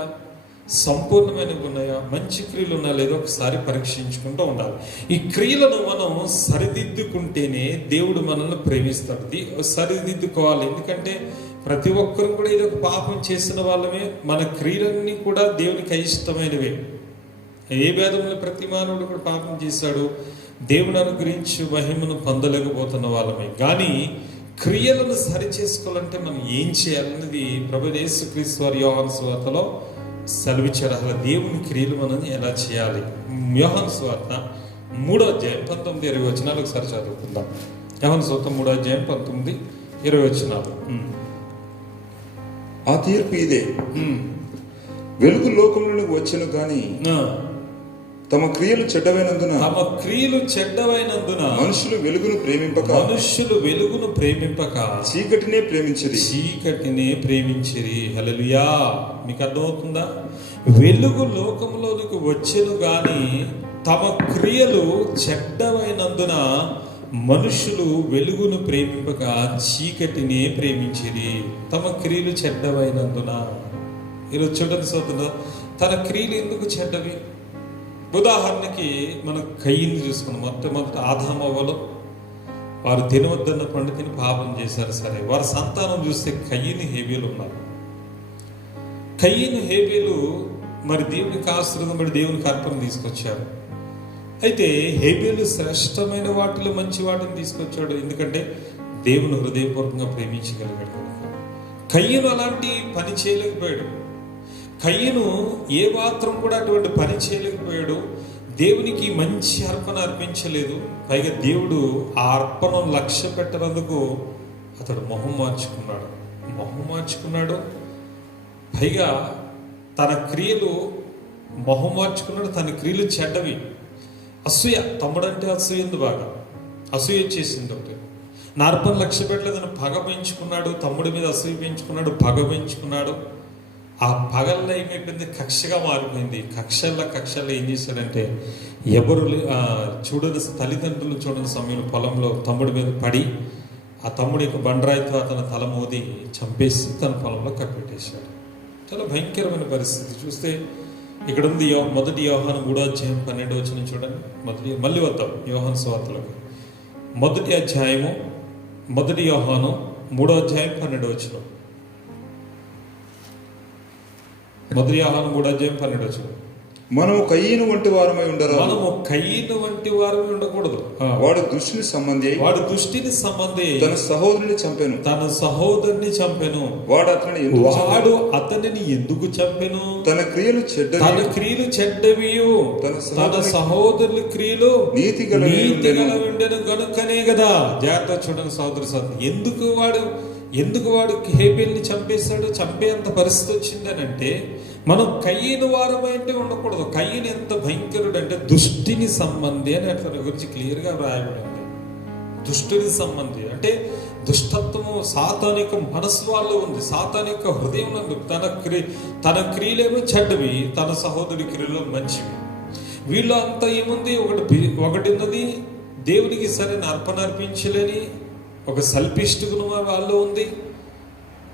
సంపూర్ణమైనవి ఉన్నాయా, మంచి క్రియలు ఉన్నాయా లేదో ఒకసారి పరీక్షించుకుంటూ ఉండాలి. ఈ క్రియలను మనం సరిదిద్దుకుంటేనే దేవుడు మనల్ని ప్రేమిస్తాడు. సరిదిద్దుకోవాలి. ఎందుకంటే ప్రతి ఒక్కరు కూడా ఇది ఒక పాపం చేసిన వాళ్ళమే. మన క్రియలన్నీ కూడా దేవునికి అయిష్టమైనవే. ఏ భేదంలో ప్రతి మానవుడు కూడా పాపం చేశాడు, దేవుని అనుగ్రహించి మహిమను పొందలేకపోతున్న వాళ్ళమే. కానీ క్రియలను సరి చేసుకోవాలంటే మనం ఏం చేయాలన్నది ప్రభువైన యేసుక్రీస్తు వారి యోహాను సువార్తలో సెలవిచ్చారు. అసలు దేవుని క్రియలు మనం ఎలా చేయాలి? యోహాను సువార్త 3వ అధ్యాయం 19-20 వచనాలు ఒకసారి చదువుకుందాం. యోహాను సువార్త 3వ అధ్యాయం 19-20 వచనాలు. ఆ తీర్పు ఇదే, వెలుగు లోకంలోకి వచ్చెను గాని తమ క్రియలు చెడ్డవైనందున మనుషులు వెలుగును ప్రేమింపక చీకటినే ప్రేమించిరి. హల్లెలూయా. మీకు అర్థమవుతుందా? వెలుగు లోకంలోనికి వచ్చెను గాని తమ క్రియలు చెడ్డవైనందున మనుషులు వెలుగును ప్రేమింపక చీకటినే ప్రేమించిరి. తమ క్రియలు చెడ్డవైనందున. ఈరోజు చూడండి సోదరుడా, తన క్రియలు ఎందుకు చెడ్డవి? ఉదాహరణకి మనం కయ్యిని చూసుకున్నాం. మొట్టమొదటి ఆదామవ్వలు వారు తినవద్దన్న పండు తిని పాపం చేశారు. సరే, వారి సంతానం చూస్తే కయ్యిని హేబేలు ఉన్నారు. కయ్యిను హేబేలు మరి దేవునికి ఆశీర్వాదం దేవునికి అర్పణ తీసుకొచ్చారు. అయితే హేబేలు శ్రేష్టమైన వాటిలో మంచి వాటిని తీసుకొచ్చాడు. ఎందుకంటే దేవుని హృదయపూర్వకంగా ప్రేమించగలిగాడు కనుక. కయ్యను అలాంటి పని చేయలేకపోయాడు. కయ్యను ఏ మాత్రం కూడా అటువంటి పని చేయలేకపోయాడు. దేవునికి మంచి అర్పణ అర్పించలేదు. పైగా దేవుడు ఆ అర్పణను లక్ష్య పెట్టనందుకు అతడు మొహం మార్చుకున్నాడు. పైగా తన క్రియలు మొహం మార్చుకున్నాడు. తన క్రియలు చెడ్డవి. అసూయ, తమ్ముడంటే అసూయ ఉంది, బాగా అసూయ చేసింది. ఒకటి నా అర్పణ లక్ష్య పెట్టలేదని పగ పెంచుకున్నాడు. తమ్ముడి మీద అసూయ పెంచుకున్నాడు, పగ పెంచుకున్నాడు. ఆ పగల్లో ఏమైపోయింది? కక్షగా మారిపోయింది. కక్షల్లో ఏం చేశాడంటే ఎవరు చూడని తల్లిదండ్రులు చూడని సమయంలో పొలంలో తమ్ముడి మీద పడి ఆ తమ్ముడి యొక్క బండరాయితో అతను తల మోది చంపేసి తన పొలంలో కప్పెట్టేశాడు. చాలా భయంకరమైన పరిస్థితి. చూస్తే ఇక్కడ ఉంది మొదటి యోహాను 3:12 చూడండి. మళ్ళీ వద్దాం యోహాను సువార్తలకు. మొదటి యోహాను 3:12. మొదటి యోహాను 3:12. మనము కయ్యను వంటి వారమై ఉండకూడదు. వాడు దుష్టిని సంబంధి తన సహోదరుని చంపెను. వాడు అతనిని ఎందుకు చంపెను? తన క్రియలు చెడ్డవి, తన సహోదరుల క్రియలు నీతి గలవి గనుకనే కదా. జాగ్రత్త చూడండి సహోదరు. ఎందుకు వాడు హేబేల్ని చంపేశాడు? చంపేంత పరిస్థితి వచ్చిందని అంటే మనం కయ్యను వారమైతే ఉండకూడదు. కయ్యను ఎంత భయంకరుడు అంటే దుష్టిని సంబంధి అని అతని గురించి క్లియర్గా వ్రాయబడింది. దుష్టుని సంబంధి అంటే దుష్టత్వము సాతానిక మనసు వాళ్ళు ఉంది, సాతానిక హృదయం ఉంది. తన క్రియలేమో చెడ్డవి, తన సహోదరి క్రియలు మంచివి. వీళ్ళు అంతా ఏముంది? ఒకటి ఉన్నది దేవునికి సరైన అర్పణ అర్పించలేని ఒక సెల్ఫిస్ట్ గుణం వాళ్ళు ఉంది.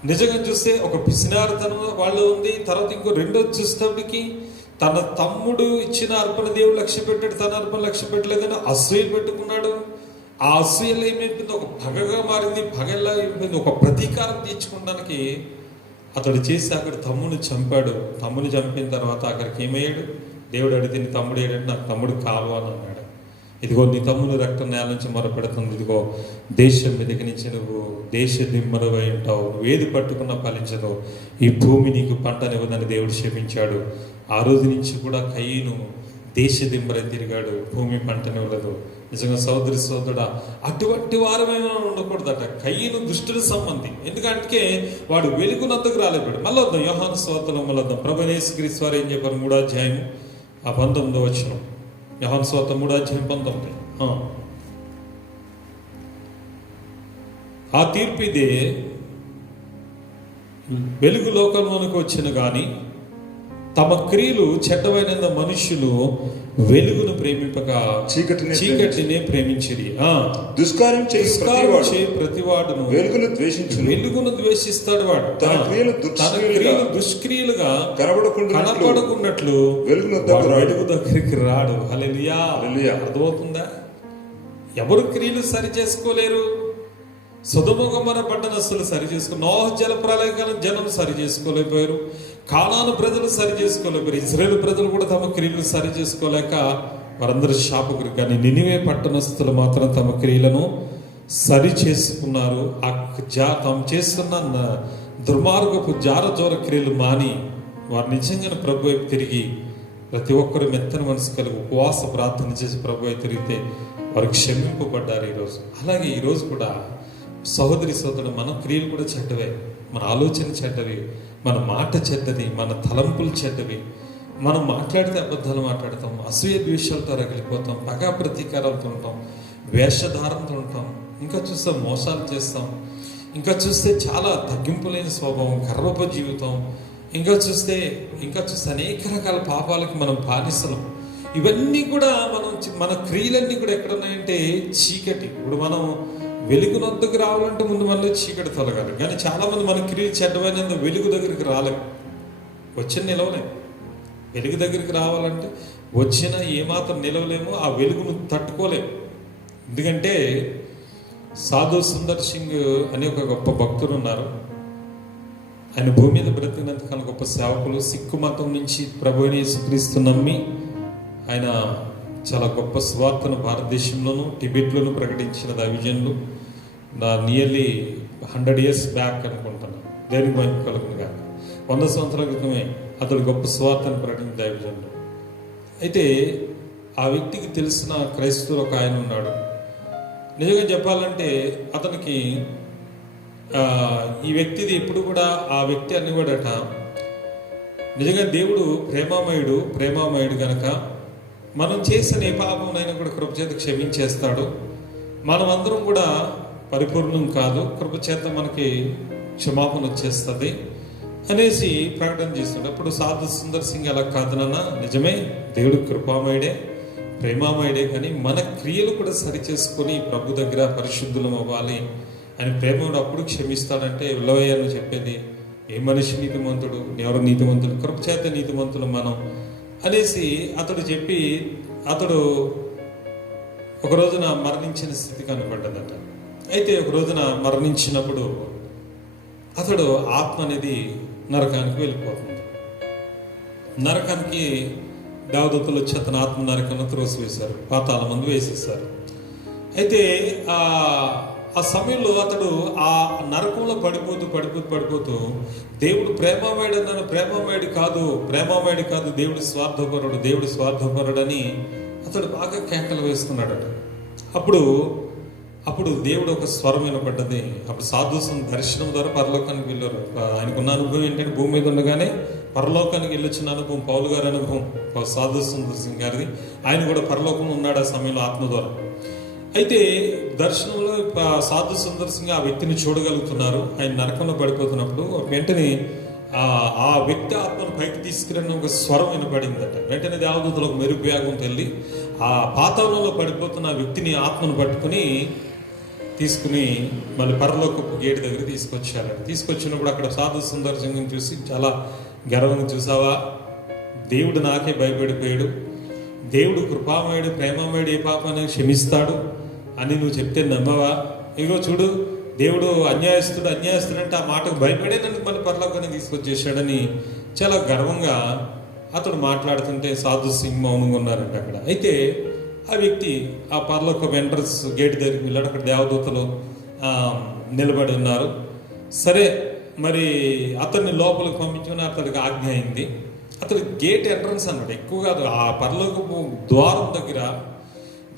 నిజంగా చూస్తే ఒక పిసినారితనం వాళ్ళు ఉంది. తర్వాత రెండోది చూసేటప్పటికి తన తమ్ముడు ఇచ్చిన అర్పణ దేవుడు లక్ష్య పెట్టాడు, తన అర్పణ లక్ష్య పెట్టలేదని అసూయ పెట్టుకున్నాడు. ఆ అసూయలో ఏమైపోయింది? ఒక పగగా మారింది. పగలా ఏమైపోయింది? ఒక ప్రతీకారం తీర్చుకోవడానికి అతడు చేసి అక్కడ తమ్ముడిని చంపాడు. తమ్ముని చంపిన తర్వాత అక్కడికి ఏమయ్యాడు? దేవుడు అడిగితే నీ తమ్ముడు ఏంటంటే నాకు తమ్ముడు కాలు అని అన్నాడు. ఇదిగో నీ తమ్ముడు రక్తం నేల నుంచి మొరపెడుతుంది. ఇదిగో దేశం మీదకి నుంచి నువ్వు దేశ దిమ్మరువై ఉంటావు. నువ్వు ఏది పట్టుకున్నా ఫలించదు. ఈ భూమి నీకు పంటనివ్వదని దేవుడు శపించాడు. ఆ రోజు నుంచి కూడా కయ్యను దేశ దిమ్మరై తిరిగాడు. భూమి పంటనివ్వలేదు. నిజంగా సోదరుడా, అటువంటి వారమైనా ఉండకూడదట. కయ్యను దుష్టుల సంబంధి. ఎందుకంటే వాడు వెలుగునందుకు రాలేపాడు. మళ్ళీ వద్దాం యోహాను సువార్తలో మళ్ళీ వద్దాం. ప్రభువైన యేసుక్రీస్తు వారు ఏం చెప్పారు? 3:19 యోహాను సువార్త 3:19. ఆ తీర్పు ఇదే, వెలుగు లోకంలోనికి వచ్చిన గాని తమ క్రియలు చెడ్డవైన మనుష్యులు వెలుగును ప్రేమింపక చీకటినే ప్రేమించిరి. దుష్కార్యం చేయ ప్రతివాడును వెలుగును ద్వేషిస్తాడు. వాడు తన క్రియలు దుష్క్రియలుగా కనపడకున్నట్లు వెలుగు దగ్గరికి రాడు. హల్లెలూయా. అర్థమవుతుందా? ఎవరు క్రియలు సరి చేసుకోలేరు? సొదొమ గొమొర్ర పట్టణస్థులు సరి చేసుకో, నోహ జలప్రళయకాలం జనం సరి చేసుకోలేకపోయారు. కానాను ప్రజలు సరి చేసుకోలేకపోయారు. ఇజ్రాయేలు ప్రజలు కూడా తమ క్రియలు సరి చేసుకోలేక వారందరూ శాపకులు. కానీ నినివే పట్టణస్థులు మాత్రం తమ క్రియలను సరి చేసుకున్నారు. తాము చేస్తున్న దుర్మార్గపు జారజోర క్రియలు మాని వారు నిజంగానే ప్రభు వైపు తిరిగి ప్రతి ఒక్కరు మెత్తని మనసు కలిగి ఉపవాస ప్రార్థన చేసి ప్రభు వైపు తిరిగితే వారు క్షమింపబడ్డారు. ఈరోజు అలాగే ఈరోజు కూడా సోదరుడు, మన క్రియలు కూడా చెడ్డవే, మన ఆలోచన చెడ్డవి, మన మాట చెడ్డది, మన తలంపులు చెడ్డవి. మనం మాట్లాడితే అబద్ధాలు మాట్లాడతాం, అసూయ ద్వేషాలతో రగిలిపోతాం, పగా ప్రతీకారాలతో ఉంటాం, వేషధారంతో ఉంటాం, ఇంకా చూస్తే మోసాలు చేస్తాం, ఇంకా చూస్తే చాలా తగ్గింపు లేని స్వభావం, గర్వపు జీవితం, ఇంకా చూస్తే అనేక రకాల పాపాలకి మనం బానిసలం. ఇవన్నీ కూడా మన క్రియలన్నీ కూడా ఎక్కడున్నాయంటే చీకటి. ఇప్పుడు మనం వెలుగునందుకు రావాలంటే ముందు మనలో చీకటి తొలగాలి. కానీ చాలా మంది మన క్రియలు చెడ్డమైన వెలుగు దగ్గరికి రాలేము, వచ్చి నిలవలేము. వెలుగు దగ్గరికి రావాలంటే వచ్చినా ఏమాత్రం నిలవలేము, ఆ వెలుగును తట్టుకోలేము. ఎందుకంటే సాధు సుందర్ సింగ్ అనే ఒక గొప్ప భక్తుడు ఉన్నారు. ఆయన భూమి మీద బ్రతికినంతకాలం గొప్ప సేవకులు. సిక్కు మతం నుంచి ప్రభువైన యేసుక్రీస్తు నమ్మి ఆయన చాలా గొప్ప స్వార్థను భారతదేశంలోను టిబెట్లోను ప్రకటించిన దైవజనులు. నియర్లీ 100 years బ్యాక్ అనుకుంటాను, దేనికి మహిమ కలుగును గాక, 100 సంవత్సరాల క్రితమే అతడు గొప్ప స్వార్థను ప్రకటించిన దైవజనులు. అయితే ఆ వ్యక్తికి తెలిసిన క్రైస్తవులు ఒక ఆయన ఉన్నాడు. నిజంగా చెప్పాలంటే అతనికి ఈ వ్యక్తిది ఎప్పుడు కూడా ఆ వ్యక్తి అనేవాడట, నిజంగా దేవుడు ప్రేమామయుడు గనక మనం చేసిన ఏ పాపంనైనా కూడా కృపచేత క్షమించేస్తాడు. మనం అందరం కూడా పరిపూర్ణం కాదు, కృపచేత మనకి క్షమాపణ వచ్చేస్తుంది అనేసి ప్రకటన చేస్తాడు. అప్పుడు సాధు సుందర్ సింగ్ అలా కాదు నాన్న, నిజమే దేవుడు కృపామయుడే ప్రేమామయుడే, కానీ మన క్రియలు కూడా సరి చేసుకొని ప్రభు దగ్గర పరిశుద్ధులం అవ్వాలి అని ప్రేమడు అప్పుడు క్షమిస్తాడంటే విలువయ్యను చెప్పేది, ఏ మనిషి నీతిమంతుడు, ఎవరు నీతిమంతుడు, కృపచేత నీతిమంతులు మనం అనేసి అతడు చెప్పి అతడు ఒక రోజున మరణించిన స్థితి కనపడ్డదట. అయితే ఒక రోజున మరణించినప్పుడు అతడు ఆత్మ అనేది నరకానికి వెళ్ళిపోతుంది. నరకానికి దేవదూతలు వచ్చి అతని ఆత్మ నరకంలో త్రోసివేశారు, పాతాళ మందు వేసేసారు. అయితే ఆ సమయంలో అతడు ఆ నరకంలో పడిపోతూ దేవుడు ప్రేమామయుడు కాదు, దేవుడు స్వార్థపరుడు అని అతడు బాగా కేకలు వేస్తున్నాడట. అప్పుడు దేవుడు ఒక స్వరం వినపడ్డది. అప్పుడు సాధుసం దర్శనం ద్వారా పరలోకానికి వెళ్ళారు. ఆయనకున్న అనుభవం ఏంటంటే భూమి మీద ఉండగానే పరలోకానికి వెళ్ళొచ్చిన అనుభవం, పౌలు గారి అనుభవం, సాధు సుందర్ సింగ్ గారిది. ఆయన కూడా పరలోకంలో ఉన్నాడు ఆ సమయంలో ఆత్మ ద్వారా. అయితే దర్శనంలో సాధు సుందర్ సింగ్ ఆ వ్యక్తిని చూడగలుగుతున్నారు. ఆయన నరకంలో పడిపోతున్నప్పుడు వెంటనే ఆ వ్యక్తి ఆత్మను పైకి తీసుకురని ఒక స్వరం వినపడిందట. వెంటనే దేవదూతలు ఒక మెరుపు వెళ్ళి ఆ పాతాళంలో పడిపోతున్న ఆ వ్యక్తిని ఆత్మను పట్టుకుని తీసుకుని మళ్ళీ పరలోకపు గేటు దగ్గర తీసుకొచ్చినప్పుడు అక్కడ సాధు సుందర్ సింగ్ని చూసి చాలా గర్వంగా, చూసావా దేవుడు నాకే భయపడిపోయాడు, దేవుడు కృపామయుడు ప్రేమామయుడు, ఏ పాపాన్ని క్షమిస్తాడు అని నువ్వు చెప్తే నమ్మవా? ఇగో చూడు, దేవుడు అన్యాయస్తుడు అంటే ఆ మాటకు భయపడే నన్ను మళ్ళీ పరలోకాన్ని తీసుకొచ్చేసాడని చాలా గర్వంగా అతడు మాట్లాడుతుంటే సాధు సింగ్ మౌనంగా ఉన్నారంట అక్కడ. అయితే ఆ వ్యక్తి ఆ పరలోక ఎంట్రన్స్ గేట్ దగ్గరికి వెళ్ళాడు. అక్కడ దేవదూతలు నిలబడి ఉన్నారు. సరే, మరి అతన్ని లోపలికి పంపించుకుని అతడికి ఆజ్ఞ అయింది. అతడు గేట్ ఎంట్రన్స్ అన్నాడు, ఎక్కువ కాదు, ఆ పరలోకపు ద్వారం దగ్గర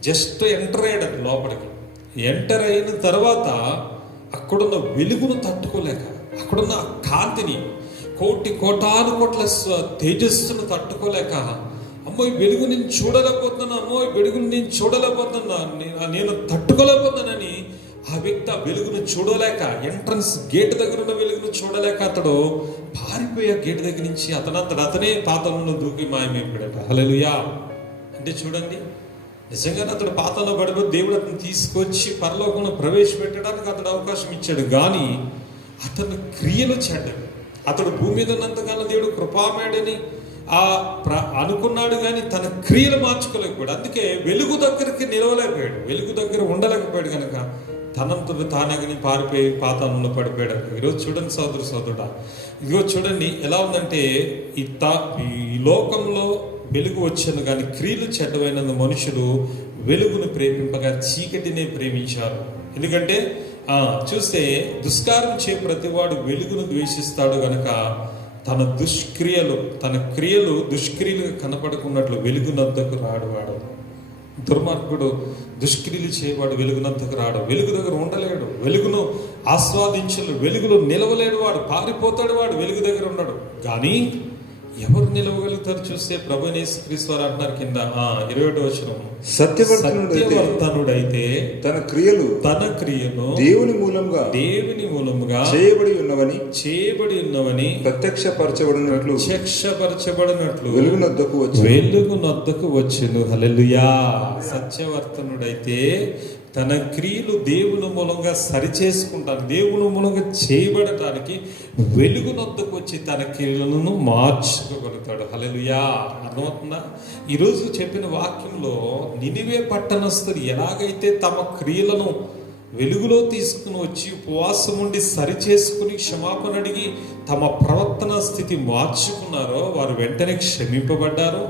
జస్ట్ ఎంటర్ అయ్యాడు లోపలికి. ఎంటర్ అయిన తర్వాత అక్కడున్న వెలుగును తట్టుకోలేక, అక్కడున్న కాంతిని, కోటాను కోట్ల తేజస్సును తట్టుకోలేక, అమ్మో ఈ వెలుగు నేను చూడలేకపోతున్నా, నేను తట్టుకోలేకపోతున్నానని ఆ వ్యక్తి ఆ వెలుగును చూడలేక, ఎంట్రన్స్ గేట్ దగ్గర ఉన్న వెలుగును చూడలేక అతడు పారిపోయా గేట్ దగ్గర నుంచి. అతనే పాతాళంలో దూకి మాయమైపోయాడట. హల్లెలూయా. అంటే చూడండి, నిజంగానే అతడు పాతాళంలో పడిపోయి దేవుడు అతను తీసుకొచ్చి పరలోకంలో ప్రవేశపెట్టడానికి అతడు అవకాశం ఇచ్చాడు. కానీ అతని క్రియలు చెడ్డవి. అతడు భూమి మీద ఉన్నంతకాలం దేవుడు కృపామయుడని అనుకున్నాడు, కానీ తన క్రియలు మార్చుకోలేకపోయాడు. అందుకే వెలుగు దగ్గరికి నిలవలేకపోయాడు, వెలుగు దగ్గర ఉండలేకపోయాడు. కనుక తనంతట తానగని పారిపోయి పాతాళంలో పడిపోయాడు. ఈరోజు చూడండి సోదరుడా, ఇదిగో చూడండి ఎలా ఉందంటే ఈ లోకంలో వెలుగు వచ్చాను కానీ క్రియలు చెడ్డమైనందు మనుషులు వెలుగును ప్రేమింపగా చీకటినే ప్రేమించారు. ఎందుకంటే చూస్తే దుష్కారం చే ప్రతివాడు వెలుగును ద్వేషిస్తాడు గనక తన క్రియలు దుష్క్రియలుగా కనపడుకున్నట్లు వెలుగునద్దకు రాడు. వాడు దుర్మార్గుడు దుష్క్రియలు చేయవాడు వెలుగునంతకు రాడు, వెలుగు దగ్గర ఉండలేడు, వెలుగును ఆస్వాదించలేడు, వెలుగులో నిలవలేడు, వాడు పారిపోతాడు, వాడు వెలుగు దగ్గర ఉన్నాడు. కానీ ఎవరు నిలవగలుగుతారు చూస్తే ప్రభువైన యేసుక్రీస్తు వారు అంటున్నారు కింద 27వ వచనం, సత్యవర్తనుడైతే తన క్రియలు దేవుని మూలముగా చేయబడి ఉన్నవని ప్రత్యక్షపరచబడినట్లు వెలుగునొద్దకు వచ్చెను. హల్లెలూయా. సత్యవర్తనుడైతే తన క్రియలు దేవుని మూలంగా సరిచేసుకుంటాను, దేవుని మూలంగా చేయబడటానికి వెలుగునొద్దకు వచ్చి తన క్రియలను మార్చుకోగలుగుతాడు. హల్లెలూయా. అర్థమవుతుందా? ఈరోజు చెప్పిన వాక్యంలో నినివే పట్టణస్థులు ఎలాగైతే తమ క్రియలను వెలుగులో తీసుకుని వచ్చి ఉపవాసం ఉండి సరిచేసుకుని క్షమాపణ అడిగి తమ ప్రవర్తన స్థితి మార్చుకున్నారో వారు వెంటనే క్షమింపబడ్డారు.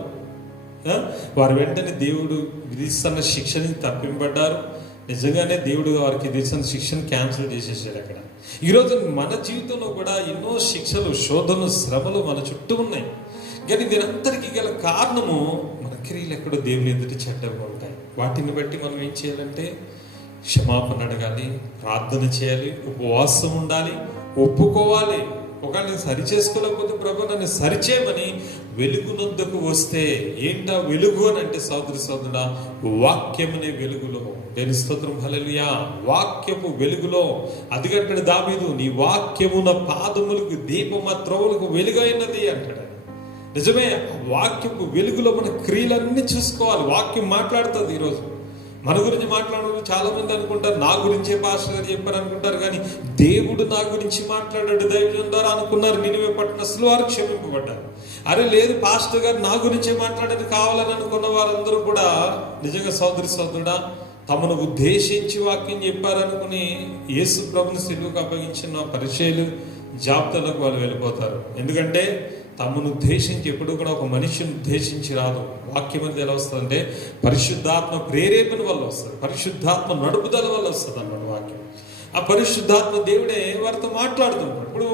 వారు వెంటనే దేవుడు విధిస్తున్న శిక్షని తప్పింపబడ్డారు. నిజంగానే దేవుడు వారికి విధిస్తున్న శిక్షను క్యాన్సిల్ చేసేసాడు. అక్కడ ఈరోజు మన జీవితంలో కూడా ఎన్నో శిక్షలు, శోధనలు, శ్రమలు మన చుట్టూ ఉన్నాయి. కానీ దీనంతటికీ గల కారణము మన క్రియలు ఎక్కడో దేవుని ఎదుటి చెడ్డగా ఉంటాయి. వాటిని బట్టి మనం ఏం చేయాలంటే క్షమాపణ అడగాలి, ప్రార్థన చేయాలి, ఉపవాసం ఉండాలి, ఒప్పుకోవాలి. ఒకవేళ నేను సరి చేసుకోలేకపోతే ప్రభు నన్ను సరిచేయమని వెలుగునొద్దకు వస్తే, ఏంటా వెలుగు అని అంటే సోదరుడా, వాక్యమనే వెలుగులో. దేని స్తోత్రం. హల్లెలూయా. వాక్యపు వెలుగులో. అదిగంటాడు దావీదు, నీ వాక్యము నా పాదములకు దీపమ త్రోవలకు వెలుగైనది అంటాడు. నిజమే, వాక్యపు వెలుగులో మన క్రియలన్నీ చూసుకోవాలి. వాక్యం మాట్లాడుతుంది. ఈరోజు మన గురించి మాట్లాడడం చాలా మంది అనుకుంటారు, నా గురించే పాస్టర్ గారు చెప్పారు అనుకుంటారు, కానీ దేవుడు నా గురించి మాట్లాడాడు దైవం ద్వారా అనుకున్నారు. నినివే పట్టణస్థులు వారు క్షమింపబడ్డారు. అరే లేదు, పాస్టర్ గారు నా గురించే మాట్లాడేది కావాలని అనుకున్న వారందరూ కూడా నిజంగా సోదరుడా తమను ఉద్దేశించి వాక్యం చెప్పారనుకుని యేసు ప్రభుని సిలువకు అప్పగించిన పరిచయులు జాబితాలకు వాళ్ళు వెళ్ళిపోతారు. ఎందుకంటే తమను ఉద్దేశించి ఎప్పుడు కూడా ఒక మనిషిని ఉద్దేశించి రాదు. వాక్యం అనేది ఎలా వస్తుందంటే పరిశుద్ధాత్మ ప్రేరేపణ వల్ల వస్తుంది, పరిశుద్ధాత్మ నడుపుదల వల్ల వస్తుంది అన్నమాట వాక్యం. ఆ పరిశుద్ధాత్మ దేవుడే వారితో మాట్లాడుతుంటాడు. ఇప్పుడు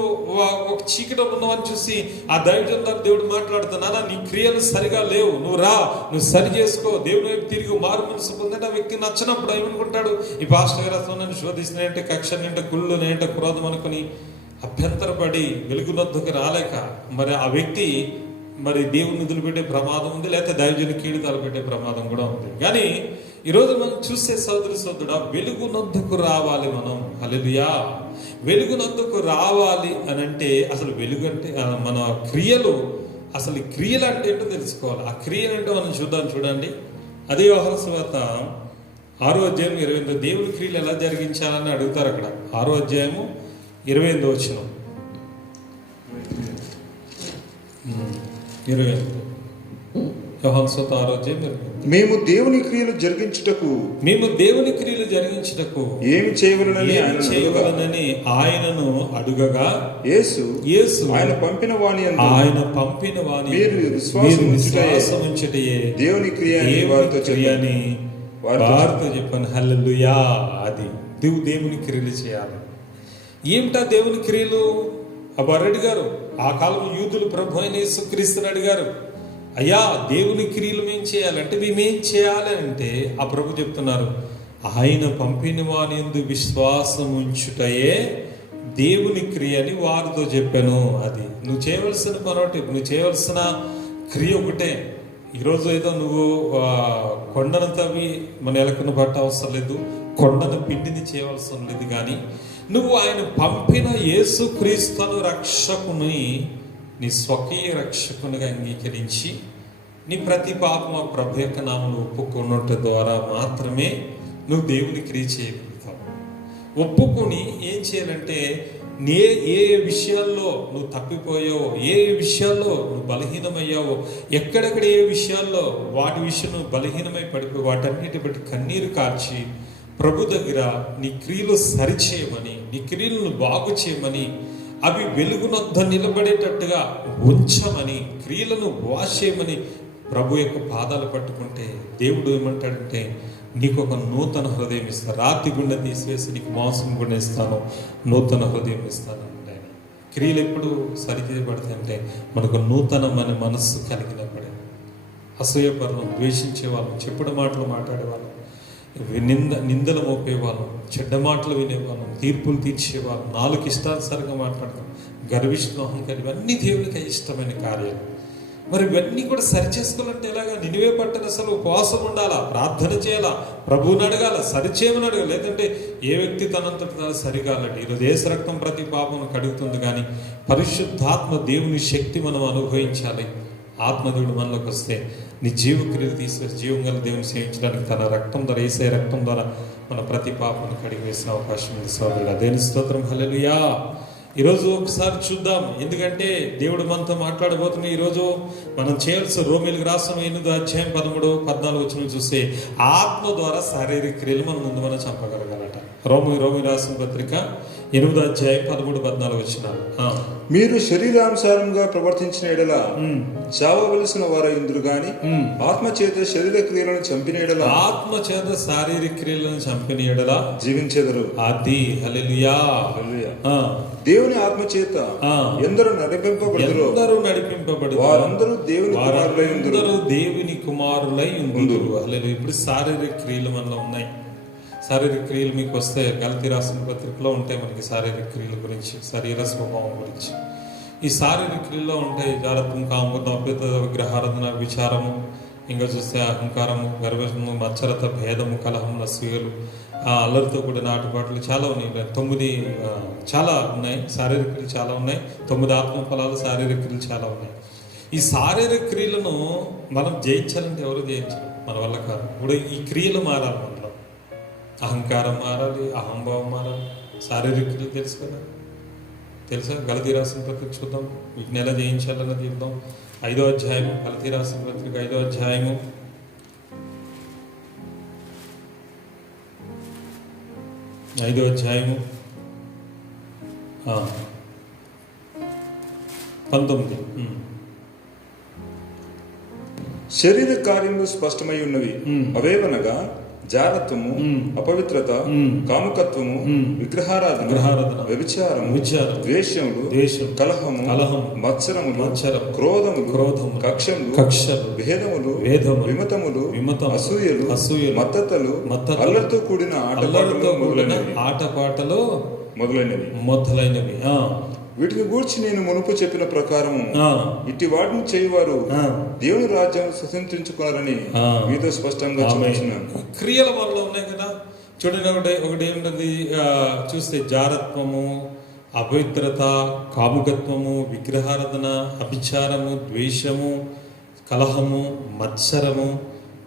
ఒక చీకటి ఉన్నవాడిని చూసి ఆ దైవజనుల దేవుడు మాట్లాడుతున్నా, నీ క్రియలు సరిగా లేవు, నువ్వు రా, నువ్వు సరి చేసుకో, దేవుని వైపు తిరిగి మారు మనసు పొందంటే ఆ వ్యక్తి నచ్చినప్పుడు ఏమనుకుంటాడు, ఈ పాస్టర్ గారు అసలు నన్ను శోధిస్తున్నాయంటే, కక్ష నింటే, కుళ్ళు నేంటే, క్రోధం అనుకుని అభ్యంతరపడి వెలుగునొద్దకు రాలేక మరి ఆ వ్యక్తి మరి దేవుని వదిలిపెట్టే ప్రమాదం ఉంది, లేకపోతే దైవజనుని కీడు తలపెట్టే ప్రమాదం కూడా ఉంది. కానీ ఈరోజు మనం చూసే సోదరుడా, వెలుగునొద్దకు రావాలి మనం. హల్లెలూయా. వెలుగునొద్దకు రావాలి అని అంటే అసలు వెలుగు అంటే మన క్రియలు, అసలు ఈ క్రియలు అంటే ఏంటో తెలుసుకోవాలి. ఆ క్రియలు అంటే మనం చూడండి. అదే యోహాను సువార్త 6వ అధ్యాయం 28 దేవుని క్రియలు ఎలా జరిగించాలని అడుగుతారు అక్కడ. 6వ అధ్యాయము 28 వచనం. 28 యోహాను సువార్త 6వ అధ్యాయం 28. మేము దేవుని క్రియలు జరిగించుటకు ఏమి చేయవలనని ఆయనను అడుగగా యేసు ఆయన పంపిన వాని మీరు విశ్వాసముంచుటయే దేవుని క్రియ అని వారితో చెప్పాను. హల్లెలూయా. అది దేవుని క్రియలు చేయాలి. ఏమిటా దేవుని క్రియలు? వారు అడిగారు, ఆ కాలం యూదులు ప్రభు అయిన యేసుక్రీస్తుని అడిగారు, అయ్యా దేవుని క్రియలు మేము చేయాలంటే మేమేం చేయాలి అంటే ఆ ప్రభు చెప్తున్నారు, ఆయన పంపిన వాని యందు విశ్వాసం ఉంచుటయే దేవుని క్రియ అని వారితో చెప్పాను. అది నువ్వు చేయవలసిన పనొకటి, నువ్వు చేయవలసిన క్రియ ఒకటే. ఈరోజు ఏదో నువ్వు కొండను తవ్వి మన ఎలకను పట్ట అవసరం లేదు, కొండను పిండిని చేయవలసిన లేదు, కానీ నువ్వు ఆయన పంపిన యేసుక్రీస్తును రక్షకుని నీ స్వకీయ రక్షకునిగా అంగీకరించి నీ ప్రతి పాపం ఆ ప్రభు యొక్క నామను ఒప్పుకున్నట్టు ద్వారా మాత్రమే నువ్వు దేవుని క్రియ చేయగలుగుతావు. ఒప్పుకొని ఏం చేయాలంటే ఏ విషయాల్లో నువ్వు తప్పిపోయావో, ఏ విషయాల్లో నువ్వు బలహీనమయ్యావో, ఎక్కడెక్కడ ఏ విషయాల్లో వాటి విషయం నువ్వు బలహీనమై పడిపోయి వాటన్నిటి బట్టి కన్నీరు కార్చి ప్రభు దగ్గర నీ క్రియలు సరిచేయమని, నీ క్రియలను బాగు చేయమని, అవి వెలుగునొద్ద నిలబడేటట్టుగా ఉంచమని, క్రియలను వాష్ చేయమని ప్రభు యొక్క పాదాలు పట్టుకుంటే దేవుడు ఏమంటాడంటే నీకు ఒక నూతన హృదయం ఇస్తాను, రాతి గుండె తీసివేసి నీకు మాంసం గుండె ఇస్తాను, నూతన హృదయం ఇస్తాను అంటే. క్రియలు ఎప్పుడు సరిచేయబడతాయంటే మనకు నూతనమైన మనస్సు కలిగినప్పుడే. అసూయపరం, ద్వేషించే వాళ్ళం, చెప్పుడు మాటలు మాట్లాడేవాళ్ళం, నిందలు మోపేవాళ్ళం, చెడ్డ మాటలు వినేవాళ్ళం, తీర్పులు తీర్చేవాళ్ళం, నాలుగు ఇష్టానుసారంగా మాట్లాడతాం, గర్విష్ఠం, అహంకారం, ఇవన్నీ దేవునికి ఇష్టమైన కార్యాలు. మరి ఇవన్నీ కూడా సరిచేసుకోవాలంటే ఎలాగా? నినివే పట్టణ అసలు ఉపవాసం ఉండాలా, ప్రార్థన చేయాలా, ప్రభువుని అడగాల, సరిచేయమని అడగాలి. లేదంటే ఏ వ్యక్తి తనంతట సరికాలండి. ఈరోజు ఏసు రక్తం ప్రతి పాపం కడుగుతుంది, కానీ పరిశుద్ధాత్మ దేవుని శక్తి మనం అనుభవించాలి. ఆత్మదేవుడు మనలోకి వస్తే నీ జీవక్రియలు తీసివేసి జీవం గల దేవుని సేవించడానికి తన రక్తం ద్వారా, యేసయ్య రక్తం ద్వారా మన ప్రతి పాపను కడిగి వేసిన అవకాశం ఉంది సోదరుడు. దేని స్తోత్రం, హల్లెలూయా. ఈరోజు ఒకసారి చూద్దాం, ఎందుకంటే దేవుడు మనతో మాట్లాడబోతున్న ఈరోజు మనం చేయాల్సిన రోమిలకు రాసిన 8వ అధ్యాయం 13, 14 వచనం చూస్తే ఆత్మ ద్వారా శారీరక క్రియలు మన ముందు మనం చంపగలగాలట. రోమి రాసిన పత్రిక 8వ అధ్యాయం 13, 14 వచనాలు. మీరు శరీరానుసారంగా ప్రవర్తించిన ఎడల చావవలసిన వారైందురు గాని ఆత్మ చేత శరీర క్రియలను చంపిన ఎడల ఆత్మ చేత శారీరక క్రియలను చంపిన ఎడల జీవించెదరు. అది హల్లెలూయా. దేవుని ఆత్మ చేత ఎందరూ నడిపింపబడుదురో వారందరూ దేవుని కుమారులై ఉందురు. హల్లెలూయా. ఇప్పుడు శారీరక క్రియలు మనలో ఉన్నాయి. శారీరక క్రియలు మీకు వస్తే గలతీ రాసిన పత్రికలో ఉంటాయి మనకి శారీరక క్రియల గురించి, శరీర స్వభావం గురించి. ఈ శారీరక క్రియల్లో ఉంటాయి జారత్వం, కామం, అభ్యత, విగ్రహారాధన, విచారము, ఇంకా చూస్తే అహంకారము, గర్వము, మత్సరత, భేదము, కలహము, అసూయలు, అల్లరితో కూడిన ఆటపాటలు చాలా ఉన్నాయి. 9 చాలా ఉన్నాయి. శారీరక క్రియలు చాలా ఉన్నాయి. 9 ఆత్మ ఫలాలు, శారీరక క్రియలు చాలా ఉన్నాయి. ఈ శారీరక క్రియలను మనం జయించాలంటే ఎవరు జయించాలి? మన వల్ల కాదు. ఇప్పుడు ఈ క్రియలు మారాలి మనలో. అహంకారం మారాలి, అహంభావం మారాలి. శారీరక క్రియలు తెలుసు కదా, తెలుసా? గలతీ రాసిన పత్రిక చూద్దాం, వీటిని ఎలా జయించాలన్నది చూద్దాం. 5వ అధ్యాయము, గలతీ రాసిన పత్రిక 5వ అధ్యాయము 19. శరీర కార్యములు స్పష్టమై ఉన్నవి. అవేవనగా జారత్వము, అపవిత్రత, కాముకత్వము, విగ్రహారాధన, వ్యభిచారము, ద్వేషములు, కలహము, మత్సరములు, క్రోధములు, కక్షలు, భేదములు, విమతములు, అసూయలు, మత్తతలు, అల్లరితో కూడిన ఆటపాటలు మొదలైనవి. వీటిని గూర్చి నేను మునుపు చెప్పిన ప్రకారము ఇట్టి వాటిని చేయువారు దేవుని రాజ్యం స్వతంత్రించుకున్నారని మీతో స్పష్టంగా చూపించినాను. క్రియల వల్ల ఉన్నాయి కదా. చూడండి, ఒకటి ఏమిటది చూస్తే జారత్వము, అపవిత్రత, కాముకత్వము, విగ్రహారాధన, అభిచారము, ద్వేషము, కలహము, మత్సరము,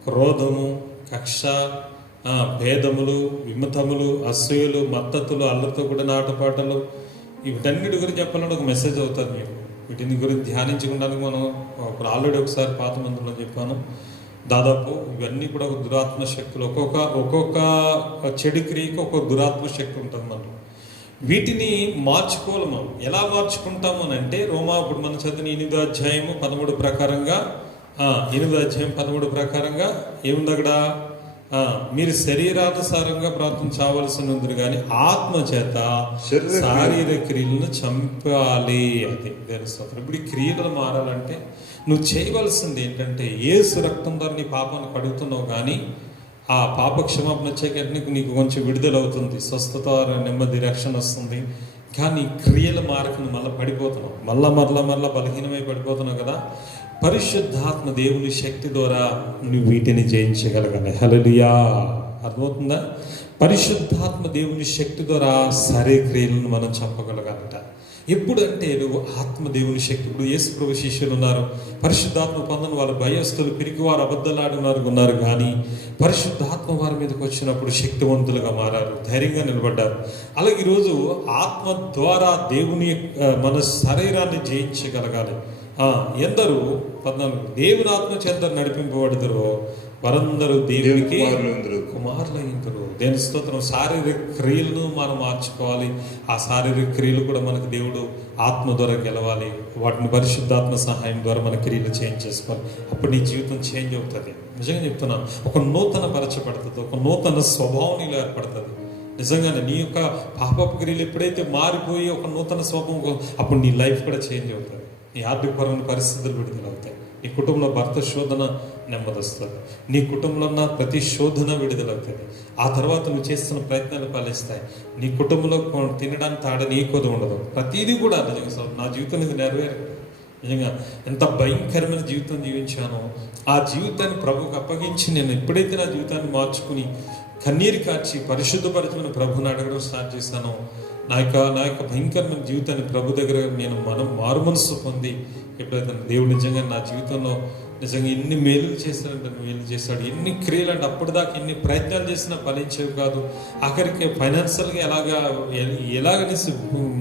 క్రోధము, కక్ష, భేదములు, విమతములు, అసూయలు, మత్తతులు, అల్లరితో కూడిన ఆటపాటలు, వీటన్నిటి గురించి చెప్పాలంటే ఒక మెసేజ్ అవుతుంది మీకు. వీటిని గురించి ధ్యానించుకోవడానికి మనం ఆల్రెడీ ఒకసారి పాత మందులో చెప్పాను. దాదాపు ఇవన్నీ కూడా ఒక దురాత్మ శక్తులు. ఒక్కొక్క చెడు క్రియకి ఒక్కొక్క దురాత్మ శక్తి ఉంటుంది మనలో. వీటిని మార్చుకోవాలి. మనం ఎలా మార్చుకుంటాము అని అంటే ఇప్పుడు మన చదివిన 8వ అధ్యాయము 13 ప్రకారంగా 8వ అధ్యాయం 13 ప్రకారంగా ఏముంది అక్కడ? మీరు శరీరానుసారంగా ప్రార్థించవలసినందుకు కానీ ఆత్మ చేత శారీరక క్రియలను చంపాలి. అది దాని స్తోత్రం. ఇప్పుడు ఈ క్రియలు మారాలంటే నువ్వు చేయవలసింది ఏంటంటే, యేసు రక్తం ద్వారా నీ పాపాన్ని కడుగుతున్నావు కానీ ఆ పాప క్షమాపణ వచ్చాక నీకు కొంచెం విడుదల అవుతుంది, స్వస్థత, నెమ్మది, రక్షణ వస్తుంది. కానీ క్రియలు మారకుండా మళ్ళీ పడిపోతున్నావు, మళ్ళా బలహీనమై పడిపోతున్నావు కదా. పరిశుద్ధాత్మ దేవుని శక్తి ద్వారా నువ్వు వీటిని జయించగలగాలి. హల్లెలూయా. అర్థమవుతుందా? పరిశుద్ధాత్మ దేవుని శక్తి ద్వారా సరే క్రియలను మనం చంపగలగాలట. ఎప్పుడంటే నువ్వు ఆత్మ దేవుని శక్తి. ఇప్పుడు యేసు ప్రభు శిష్యులు ఉన్నారు, పరిశుద్ధాత్మ పొందని వారు భయస్తులు, పిరికి వారు, అబద్ధలాడినారు ఉన్నారు. కానీ పరిశుద్ధాత్మ వారి మీదకి వచ్చినప్పుడు శక్తివంతులుగా మారారు, ధైర్యంగా నిలబడ్డారు. అలాగే ఈరోజు ఆత్మ ద్వారా దేవుని మన శరీరాన్ని జయించగలగాలి. ఎందరూ 14 దేవుని ఆత్మ చేత నడిపింపబడతారో వారందరూ దేవునికి కుమారులైందరు. దేని స్తోత్రం. శారీరక క్రియలను మనం మార్చుకోవాలి. ఆ శారీరక క్రియలు కూడా మనకు దేవుడు ఆత్మ ద్వారా గెలవాలి. వాటిని పరిశుద్ధాత్మ సహాయం ద్వారా మన క్రియలు చేంజ్ చేసుకోవాలి. అప్పుడు నీ జీవితం చేంజ్ అవుతుంది. నిజంగా చెప్తున్నాను, ఒక నూతన పరచబడుతుంది, ఒక నూతన స్వభావం నీలో ఏర్పడుతుంది. నిజంగానే నీ యొక్క పాపపు క్రియలు ఎప్పుడైతే మారిపోయి ఒక నూతన స్వభావం, అప్పుడు నీ లైఫ్ కూడా చేంజ్ అవుతుంది. నీ ఆర్థికపరమైన పరిస్థితులు విడుదలవుతాయి. నీ కుటుంబంలో భర్త శోధన నెమ్మదిస్తుంది. నీ కుటుంబంలో ఉన్న ప్రతి శోధన విడుదలవుతుంది. ఆ తర్వాత నువ్వు చేస్తున్న ప్రయత్నాలు ఫలిస్తాయి. నీ కుటుంబంలో తినడానికి తాడని ఏ కొద్ది ఉండదు. ప్రతిదీ కూడా నిజంగా నా జీవితం ఇది నెరవేరు. నిజంగా ఎంత భయంకరమైన జీవితం జీవించానో ఆ జీవితాన్ని ప్రభువుకు అప్పగించి నేను ఎప్పుడైతే నా జీవితాన్ని మార్చుకుని కన్నీరు కార్చి పరిశుద్ధపరచమని ప్రభుని అడగడం స్టార్ట్ చేశానో, నా యొక్క భయంకరమైన జీవితాన్ని ప్రభు దగ్గర నేను మారు మనసు పొంది ఎప్పుడైతే దేవుడు నిజంగా నా జీవితంలో నిజంగా ఎన్ని మేలు చేశాడంటే మేలు చేశాడు, ఎన్ని క్రియలు అంటే అప్పటిదాకా ఎన్ని ప్రయత్నాలు చేసినా ఫలించేవి కాదు. ఆఖరికి ఫైనాన్షియల్గా ఎలాగ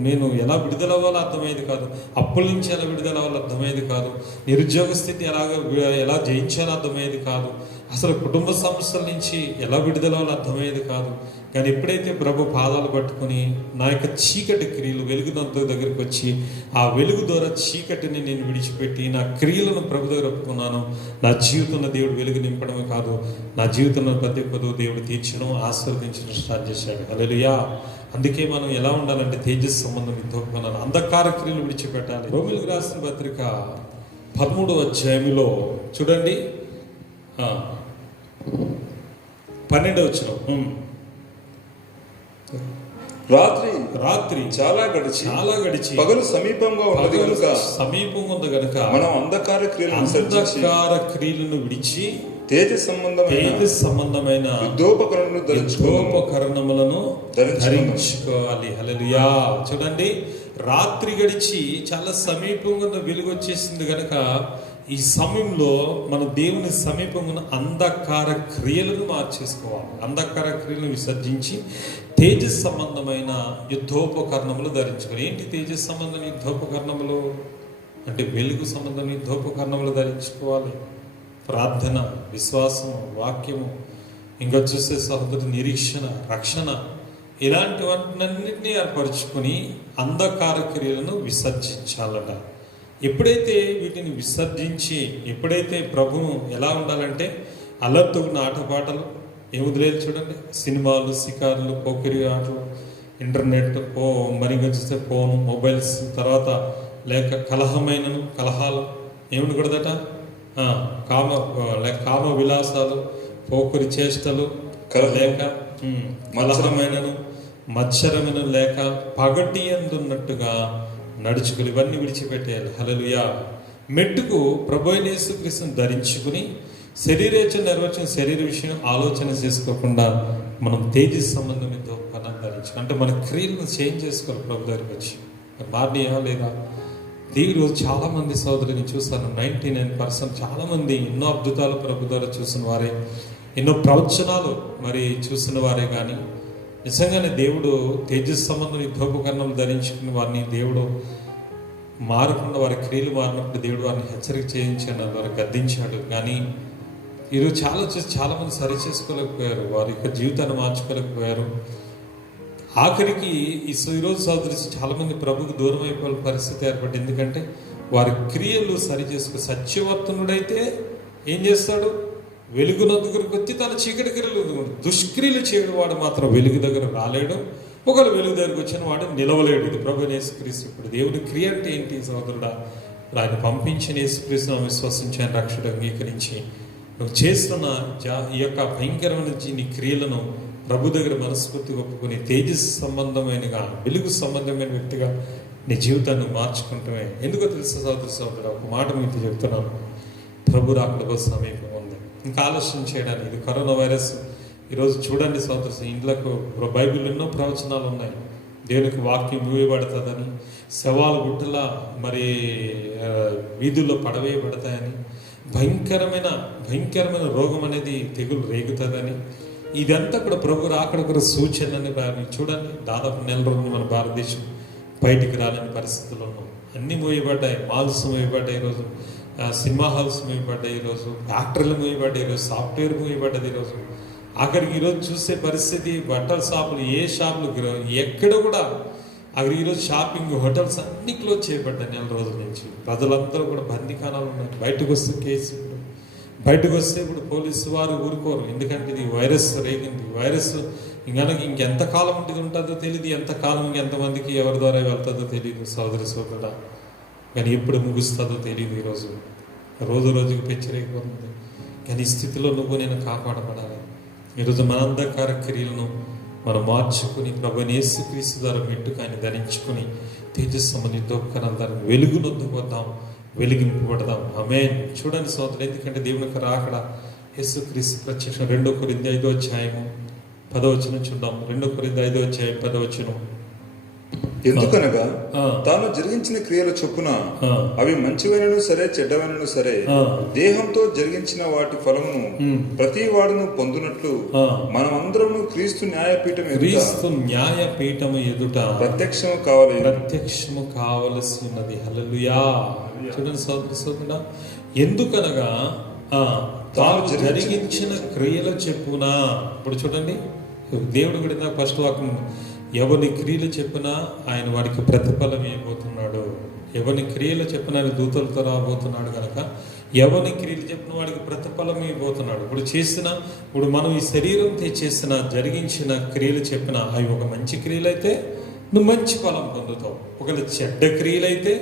నేను ఎలా విడుదలవ్వాలో అర్థమయ్యేది కాదు, అప్పుల నుంచి ఎలా విడుదలవ్వాలో అర్థమయ్యేది కాదు, నిరుద్యోగ స్థితి ఎలా జయించాలో అర్థమయ్యేది కాదు, అసలు కుటుంబ సమస్యల నుంచి ఎలా విడుదలవ్వాలో అర్థమయ్యేది కాదు. కానీ ఎప్పుడైతే ప్రభు పాదాలు పట్టుకుని నా యొక్క చీకటి క్రియలు వెలుగునంత దగ్గరికి వచ్చి ఆ వెలుగు ద్వారా చీకటిని నేను విడిచిపెట్టి నా క్రియలను ప్రభు దగ్గర ఒప్పుకున్నాను, నా జీవితంలో దేవుడు వెలుగు నింపడమే కాదు, నా జీవితంలో ప్రతి ఒక్కరు దేవుడు తీర్చడం ఆశీర్వదించడం స్టార్ట్ చేశాడు. హల్లెలూయా. అందుకే మనం ఎలా ఉండాలంటే తేజస్సు సంబంధం ఇంకొకనాలి, అంధకార క్రియలు విడిచిపెట్టాలి. రోమిలకు రాసిన పత్రిక 13వ అధ్యాయంలో చూడండి 12వ వచనం. రాత్రి చాలా గడిచి పగలు సమీపంగా ఉంది గనుక మనం అంధకార క్రియలను విడిచి తేజ సంబంధమైన యుద్ధోపకరణములను ధరించుకోవాలి. హల్లెలూయా. చూడండి, రాత్రి గడిచి చాలా సమీపంగా ఉన్న వెలుగు వచ్చేసింది గనక ఈ సమయంలో మన దేవుని సమీపంగా అంధకార క్రియలను మార్చేసుకోవాలి. అంధకార క్రియలను విసర్జించి తేజస్ సంబంధమైన యుద్ధోపకరణములు ధరించుకోవాలి. ఏంటి తేజస్ సంబంధమైన యుద్ధోపకరణములు అంటే? వెలుగు సంబంధమైన యుద్ధోపకరణములు ధరించుకోవాలి. ప్రార్థన, విశ్వాసము, వాక్యము, ఇంకా చూస్తే సహోదరు నిరీక్షణ, రక్షణ, ఇలాంటివన్నింటినీ ఏర్పరచుకొని అంధకార క్రియలను విసర్జించాలట. ఎప్పుడైతే వీటిని విసర్జించి ఎప్పుడైతే ప్రభువు ఎలా ఉండాలంటే అల్లర్తోగిన ఆటపాటలు ఏముదిలేదు చూడండి, సినిమాలు, షికారులు, పోకిరి ఆటలు, ఇంటర్నెట్, మరిగా చూస్తే ఫోను, మొబైల్స్, తర్వాత లేక కలహాలు ఏముండకూడదట, కామ విలాసాలు, పోకురి చేష్టలు, లేక మత్సరమైన లేక పగటి అందున్నట్టుగా నడుచుకుని ఇవన్నీ విడిచిపెట్టేయాలి. హల్లెలూయా. మెట్టుకు ప్రభువైన యేసుక్రీస్తును ధరించుకుని శరీరేచ్ఛ నిర్వచన శరీర విషయం ఆలోచన చేసుకోకుండా మనం తేజస్ సంబంధమైన దోపాన్ని ధరించుకుని అంటే మన క్రియలను చేంజ్ చేసుకోవాలి. ప్రభు దగ్గరికి వచ్చి మారినయా లేదా? ఈరోజు చాలా మంది సోదరుని చూస్తాను, 99% చాలా మంది ఎన్నో అద్భుతాలు ప్రభు ద్వారా చూసిన వారే, ఎన్నో ప్రవచనాలు మరి చూసిన వారే, కానీ నిజంగానే దేవుడు తేజస్ సంబంధం యుద్ధోపకరణలు ధరించుకుని వారిని దేవుడు మారకుండా వారి క్రియలు మారినప్పుడు దేవుడు వారిని హెచ్చరిక చేయించాడు, వారు గద్దించాడు. కానీ ఈరోజు చాలా మంది సరి చేసుకోలేకపోయారు, వారి యొక్క జీవితాన్ని మార్చుకోలేకపోయారు. ఆఖరికి ఈరోజు సోదరి చాలా మంది ప్రభుకు దూరం అయిపోయే పరిస్థితి ఏర్పడింది. ఎందుకంటే వారి క్రియలు సరి చేసుకో. సత్యవర్తనుడైతే ఏం చేస్తాడు? వెలుగు దగ్గరకు వచ్చి తన చీకటి క్రియలు, దుష్క్రియలు చేయడం వాడు మాత్రం వెలుగు దగ్గర రాలేడు. ఒకవేళ వెలుగు దగ్గరకు వచ్చిన వాడు నిలవలేడు. ఇది ప్రభువైన యేసుక్రీస్తు. ఇప్పుడు దేవుని క్రియ అంటే ఏంటి సోదరుడా? ఆయన పంపించిన యేసుక్రీస్తును విశ్వసించాను, రక్షణ అంగీకరించి నువ్వు చేస్తున్న ఈ యొక్క భయంకరమైన నీ క్రియలను ప్రభు దగ్గర మనస్ఫూర్తి ఒప్పుకొని తేజస్ సంబంధమైనగా, వెలుగు సంబంధమైన వ్యక్తిగా నీ జీవితాన్ని మార్చుకుంటమే. ఎందుకో తెలుసు సోదరుడు, ఒక మాట మీకు చెప్తున్నాను, ప్రభు రాకడ సమీపం ఉంది. ఇంకా ఆలోచన చేయడానికి ఇది కరోనా వైరస్. ఈరోజు చూడండి సోదరు, ఇండ్లకు బైబిల్ ఎన్నో ప్రవచనాలు ఉన్నాయి. దేవునికి వాక్యం ఇవ్వబడుతుందని, శవాలు గుట్టలా మరి వీధుల్లో పడవేయబడతాయని, భయంకరమైన రోగం అనేది తెగులు రేగుతుందని, ఇదంతా కూడా ప్రభు రాకడ కూడా సూచనని చూడండి. దాదాపు నెల రోజులు మన భారతదేశం బయటికి రాలేని పరిస్థితుల్లో ఉన్నాం. అన్నీ మూయబడ్డాయి, మాల్స్ మూయబడ్డాయి, ఈరోజు సినిమా హాల్స్ మూయబడ్డాయి, ఈరోజు ఫ్యాక్టరీలు మూయబడ్డాయి, ఈరోజు సాఫ్ట్వేర్ మూయబడ్డది. ఈరోజు అక్కడికి ఈరోజు చూసే పరిస్థితి, బట్టల షాపులు, ఏ షాపులు ఎక్కడ కూడా అక్కడ ఈరోజు షాపింగ్, హోటల్స్ అన్ని క్లోజ్ చేయబడ్డాయి నెల రోజుల నుంచి. ప్రజలందరూ కూడా బందీకానాలు ఉన్నాయి. బయటకు వస్తే కేసు, బయటకు వస్తే ఇప్పుడు పోలీసు వారు ఊరుకోరు. ఎందుకంటే ఇది వైరస్ రేగింది. వైరస్ ఇంకెంతకాలం ఉంటుందో తెలియదు, ఎంతకాలం ఇంకెంతమందికి ఎవరి ద్వారా వెళ్తుందో తెలియదు సోదరుడా. కానీ ఎప్పుడు ముగుస్తుందో తెలియదు. ఈరోజు రోజుకి పెచ్చరైపోతుంది. కానీ ఈ స్థితిలో నువ్వు నేను కాపాడబడాలి. ఈరోజు మన అంధకార క్రియలను మనం మార్చుకుని ప్రభువైన యేసుక్రీస్తు ద్వారా మెట్టుకు ఆయన ధరించుకుని తేజస్సుమని దోపకరందరం వెలుగునొద్దుకొద్దాం, వెలిగింపబడదాం. ఆమేన్. చూడండి సోదరులు, ఎందుకంటే దేవునికి రాకడ యేసుక్రీస్తు ప్రత్యక్షం 2 కొరింథీ 5వ అధ్యాయము 10వ వచనం చూద్దాం. 2 కొరింథీ 5వ అధ్యాయం 10వ వచనం. ఎందుకనగా ఆ. తాను జరిగించిన క్రియల చొప్పున ఆ. అవి మంచివైనను సరే చెడ్డవైనను సరే ఆ. దేహంతో జరిగించిన వాటి ఫలమును ప్రతి వాడును పొందునట్లు ఆ. మనమందరము క్రీస్తు న్యాయపీఠం ఎదుట క్రీస్తు న్యాయపీఠము ఎదుట ప్రత్యక్షం కావాలి. ప్రత్యక్షము కావలసి ఉన్నది. హల్లెలూయా. చూడండి సోదరుడా, ఎందుకనగా తాను జరిగించిన క్రియల చెప్పున. ఇప్పుడు చూడండి, దేవుడు కూడా ఫస్ట్ వాక్యం, ఎవరి క్రియలు చెప్పినా ఆయన వాడికి ప్రతిఫలం ఇవ్వబోతున్నాడు. ఎవరి క్రియలు చెప్పిన ఆయన దూతలతో రాబోతున్నాడు కనుక ఎవరి క్రియలు చెప్పిన వాడికి ప్రతిఫలం ఇవ్వబోతున్నాడు. ఇప్పుడు మనం ఈ శరీరంతో చేసిన జరిగించిన క్రియలు చెప్పిన అవి ఒక మంచి క్రియలైతే నువ్వు మంచి ఫలం పొందుతావు. ఒకవేళ చెడ్డ క్రియలైతే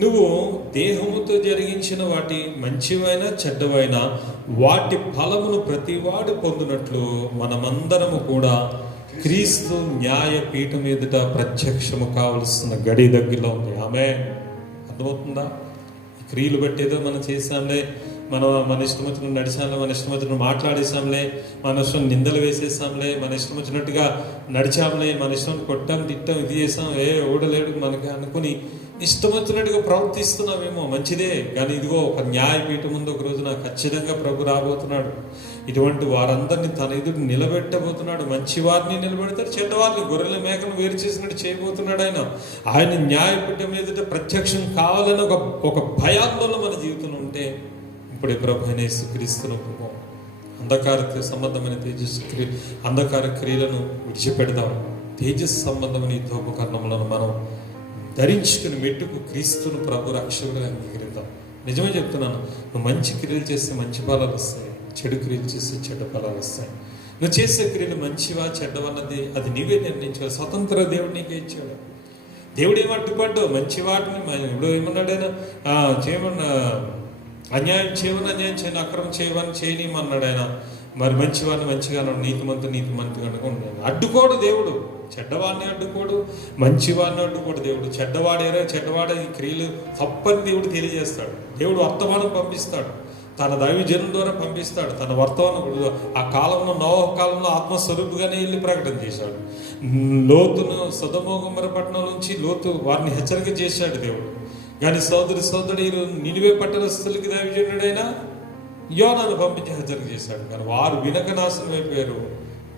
నువ్వు దేహముతో జరిగించిన వాటి మంచివైనా చెడ్డవైనా వాటి ఫలమును ప్రతివాడు పొందినట్లు మనమందరము కూడా క్రీస్తు న్యాయపీఠం ఎదుట ప్రత్యక్షము కావలసిన గడి దగ్గరలో ఉంది. ఆమె అర్థమవుతుందా? క్రియలు బట్టేదో మనం చేసాంలే, మన ఇష్టం వచ్చిన నడిచాంలే, మన ఇష్టం వచ్చిన మాట్లాడేసాంలే, మన ఇష్టం నిందలు వేసేసాంలే, మన ఇష్టం వచ్చినట్టుగా నడిచాంలే, మన ఇష్టం కొట్టాం తిట్టాం ఇది చేసాం, ఓడలేడు మనకి అనుకుని ఇష్టం వచ్చినట్టుగా ప్రవర్తిస్తున్నామేమో, మంచిదే. కానీ ఇదిగో ఒక న్యాయపీఠం ముందు ఒక రోజున ఖచ్చితంగా ప్రభు రాబోతున్నాడు. ఇటువంటి వారందరినీ తన ఎదురు నిలబెట్టబోతున్నాడు. మంచి వారిని నిలబెడతాడు, చెడ్డవారిని గొర్రెల మేకను వేరు చేసినట్టు చేయబోతున్నాడు. ఆయన న్యాయపీఠం ఎదుట ప్రత్యక్షం కావాలని ఒక భయాందోళన మన జీవితంలో ఉంటే ఇప్పుడే ప్రభు అయిన యేసుక్రీస్తును అంధకార సంబంధమైన అంధకార క్రియలను విడిచిపెడదాం. తేజస్సు సంబంధమైన యుద్ధోపకరణములను మనం ధరించుకుని మెట్టుకు క్రీస్తును ప్రభు రక్షకుడిగా అంగీకరిద్దాం. నిజమే చెప్తున్నాను, నువ్వు మంచి క్రియలు చేస్తే మంచి ఫలాలు వస్తాయి, చెడు క్రియలు చేస్తే చెడ్డ ఫలాలు వస్తాయి. నువ్వు చేసే క్రియలు మంచివా చెడ్డవన్నది అది నీవే నిర్ణయించాలి. స్వతంత్ర దేవుడు నీకే ఇచ్చాడు. దేవుడు ఏం అడ్డుపడ్డావు? మంచి వాటిని ఇప్పుడు ఏమన్నాడైనా చేయమన్నా అన్యాయం చేయమని అన్యాయం చేయని, అక్రమం చేయమని చేయనిమన్నాడు ఆయన. మరి మంచివాడిని మంచిగా నీతిమంతుగా ఉండాలి. అడ్డుకోడు దేవుడు, చెడ్డవాడిని అడ్డుకోడు, మంచివాడిని అడ్డుకోడు దేవుడు. చెడ్డవాడే ఈ క్రియలు తప్పని దేవుడు తెలియజేస్తాడు. దేవుడు వర్తమానం పంపిస్తాడు, తన దైవజనం ద్వారా పంపిస్తాడు. తన వర్తమానం ఆ కాలంలో నోవహు కాలంలో ఆత్మస్వరూపుగానే వెళ్ళి ప్రకటన చేశాడు. లోతును సొదొమ గొమొర్రా పట్టణం నుంచి వారిని హెచ్చరిక చేశాడు దేవుడు. కానీ సోదరి నినివే పట్టణస్థులకి దైవజనుడైనా యోనాను పంపించి హెచ్చరిక చేశాడు. కానీ వారు వినక నాశనం అయిపోయారు.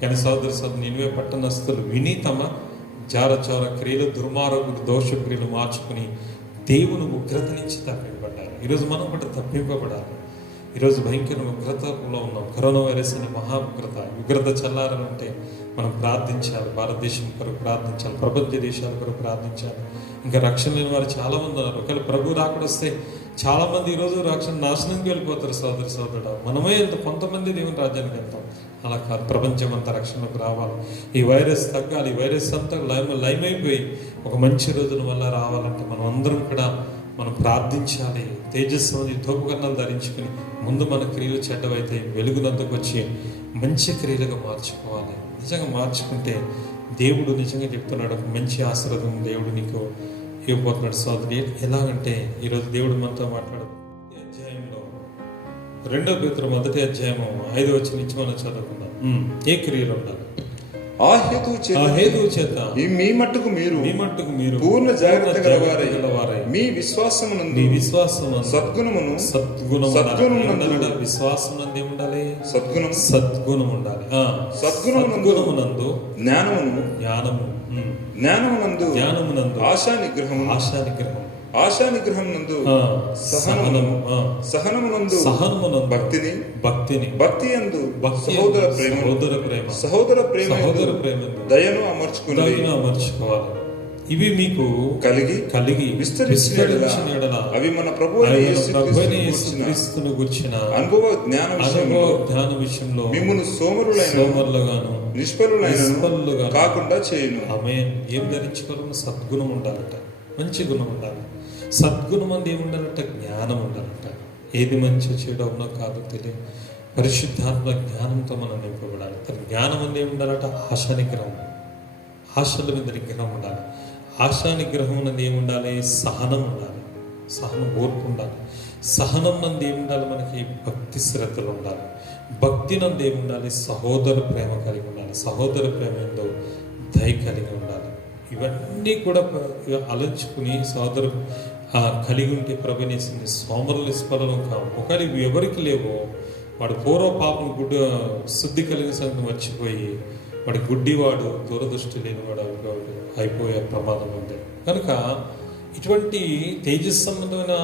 కానీ సోదరి నినివే పట్టణస్థులు విని తమ జారచోర క్రియలు, దుర్మార్గులు, దోష క్రియలు మార్చుకుని దేవుని ఉగ్రత నుంచి తప్పింపబడ్డారు. ఈరోజు మనం కూడా తప్పింపబడాలి. ఈరోజు భయంకర ఉగ్రతలో ఉన్నాం. కరోనా వైరస్ అనే మహా ఉగ్రత చల్లారాలంటే మనం ప్రార్థించాలి. భారతదేశం కొరకు ప్రార్థించాలి, ప్రపంచ దేశాల కొరకు ప్రార్థించాలి. ఇంకా రక్షణ లేని వారు చాలా మంది ఉన్నారు. ఒకవేళ ప్రభు రాకుండా వస్తే చాలా మంది ఈరోజు రక్షణ నాశనంకి వెళ్ళిపోతారు. సోదరుడా, మనమే కొంతమంది దేవుని రాజ్యానికి వెళ్తాం. అలా కాదు, ప్రపంచం అంతా రక్షణకు రావాలి. ఈ వైరస్ తగ్గాలి. ఈ వైరస్ అంతా లయమైపోయి ఒక మంచి రోజున వల్ల రావాలంటే మనం అందరం కూడా మనం ప్రార్థించాలి. తేజస్సు యుద్ధోపకరణాలు ధరించుకుని ముందు మన క్రియలు చెడ్డవైతే వెలుగునందుకు వచ్చి మంచి క్రియలుగా మార్చుకోవాలి. నిజంగా మార్చుకుంటే దేవుడు నిజంగా చెప్తున్నాడు, ఒక మంచి ఆశీర్వాదం దేవుడు నీకు ఇవ్వబోతున్నాడు. సోదరి, ఎలాగంటే ఈరోజు దేవుడు మనతో మాట్లాడు అధ్యాయంలో 2 పేతురు 1 అధ్యాయము 5 వచనం నుంచి మనం చదువుకుందాం. ఏ క్రియలు ఉండాలి? ఆ హేతువు చేత మీ మట్టుకు మీరు పూర్ణ జాగ్రత్త గలవారై మీ విశ్వాసమునందు విశ్వాసమునందు ఉండాలి. సద్గుణమునందు జ్ఞానమునందు ఆశా నిగ్రహం నందు సహనమునందు భక్తి యందు సహోదర ప్రేమ దయను అమర్చుకోవాలి. ఇవి మీకు కలిగి విస్తరించిన అవి మన ప్రభువైన యేసుక్రీస్తును గుర్చిన అనుభవ జ్ఞాన విషయంలో మిమ్మును సోమరులుగాను నిష్ఫలులుగా కాకుండా చేయును. ఆమేన్. ఏం ధరించుకోవాలన్న సద్గుణం ఉండాలట, మంచి గుణం ఉండాలి. సద్గుణం అంది ఏముండాలంట? జ్ఞానం ఉండాలంట. ఏది మంచి చెడు అవునో కాదో తెలియదు. పరిశుద్ధాత్మ జ్ఞానంతో మనం నింపబడాలి. తన జ్ఞానం అంది ఏముండాలంట? ఆశా నిగ్రహం, ఆశల మీద నిగ్రహం ఉండాలి. ఆశా నిగ్రహం నందు ఏముండాలి? సహనం ఉండాలి, సహనం ఓర్పు ఉండాలి. సహనం నందు ఏముండాలి? మనకి భక్తి శ్రద్ధలు ఉండాలి. భక్తి నందు ఏముండాలి? సహోదర ప్రేమ కలిగి ఉండాలి. సహోదర ప్రేమ ఏందో దయ కలిగి ఉండాలి. ఇవన్నీ కూడా ఆలోచించుకుని సోదరు కలిగి ఉంటే ప్రభునేసింది సోమరులు నిష్ఫలం కావు. ఒకవేళ ఇవి ఎవరికి లేవో వాడు పూర్వ పాపం శుద్ధి కలిగిన సంగతి మర్చిపోయి వాడి గుడ్డివాడు దూరదృష్టి లేనివాడు అయిపోయే ప్రమాదం ఉంది. కనుక ఇటువంటి తేజస్ సంబంధమైన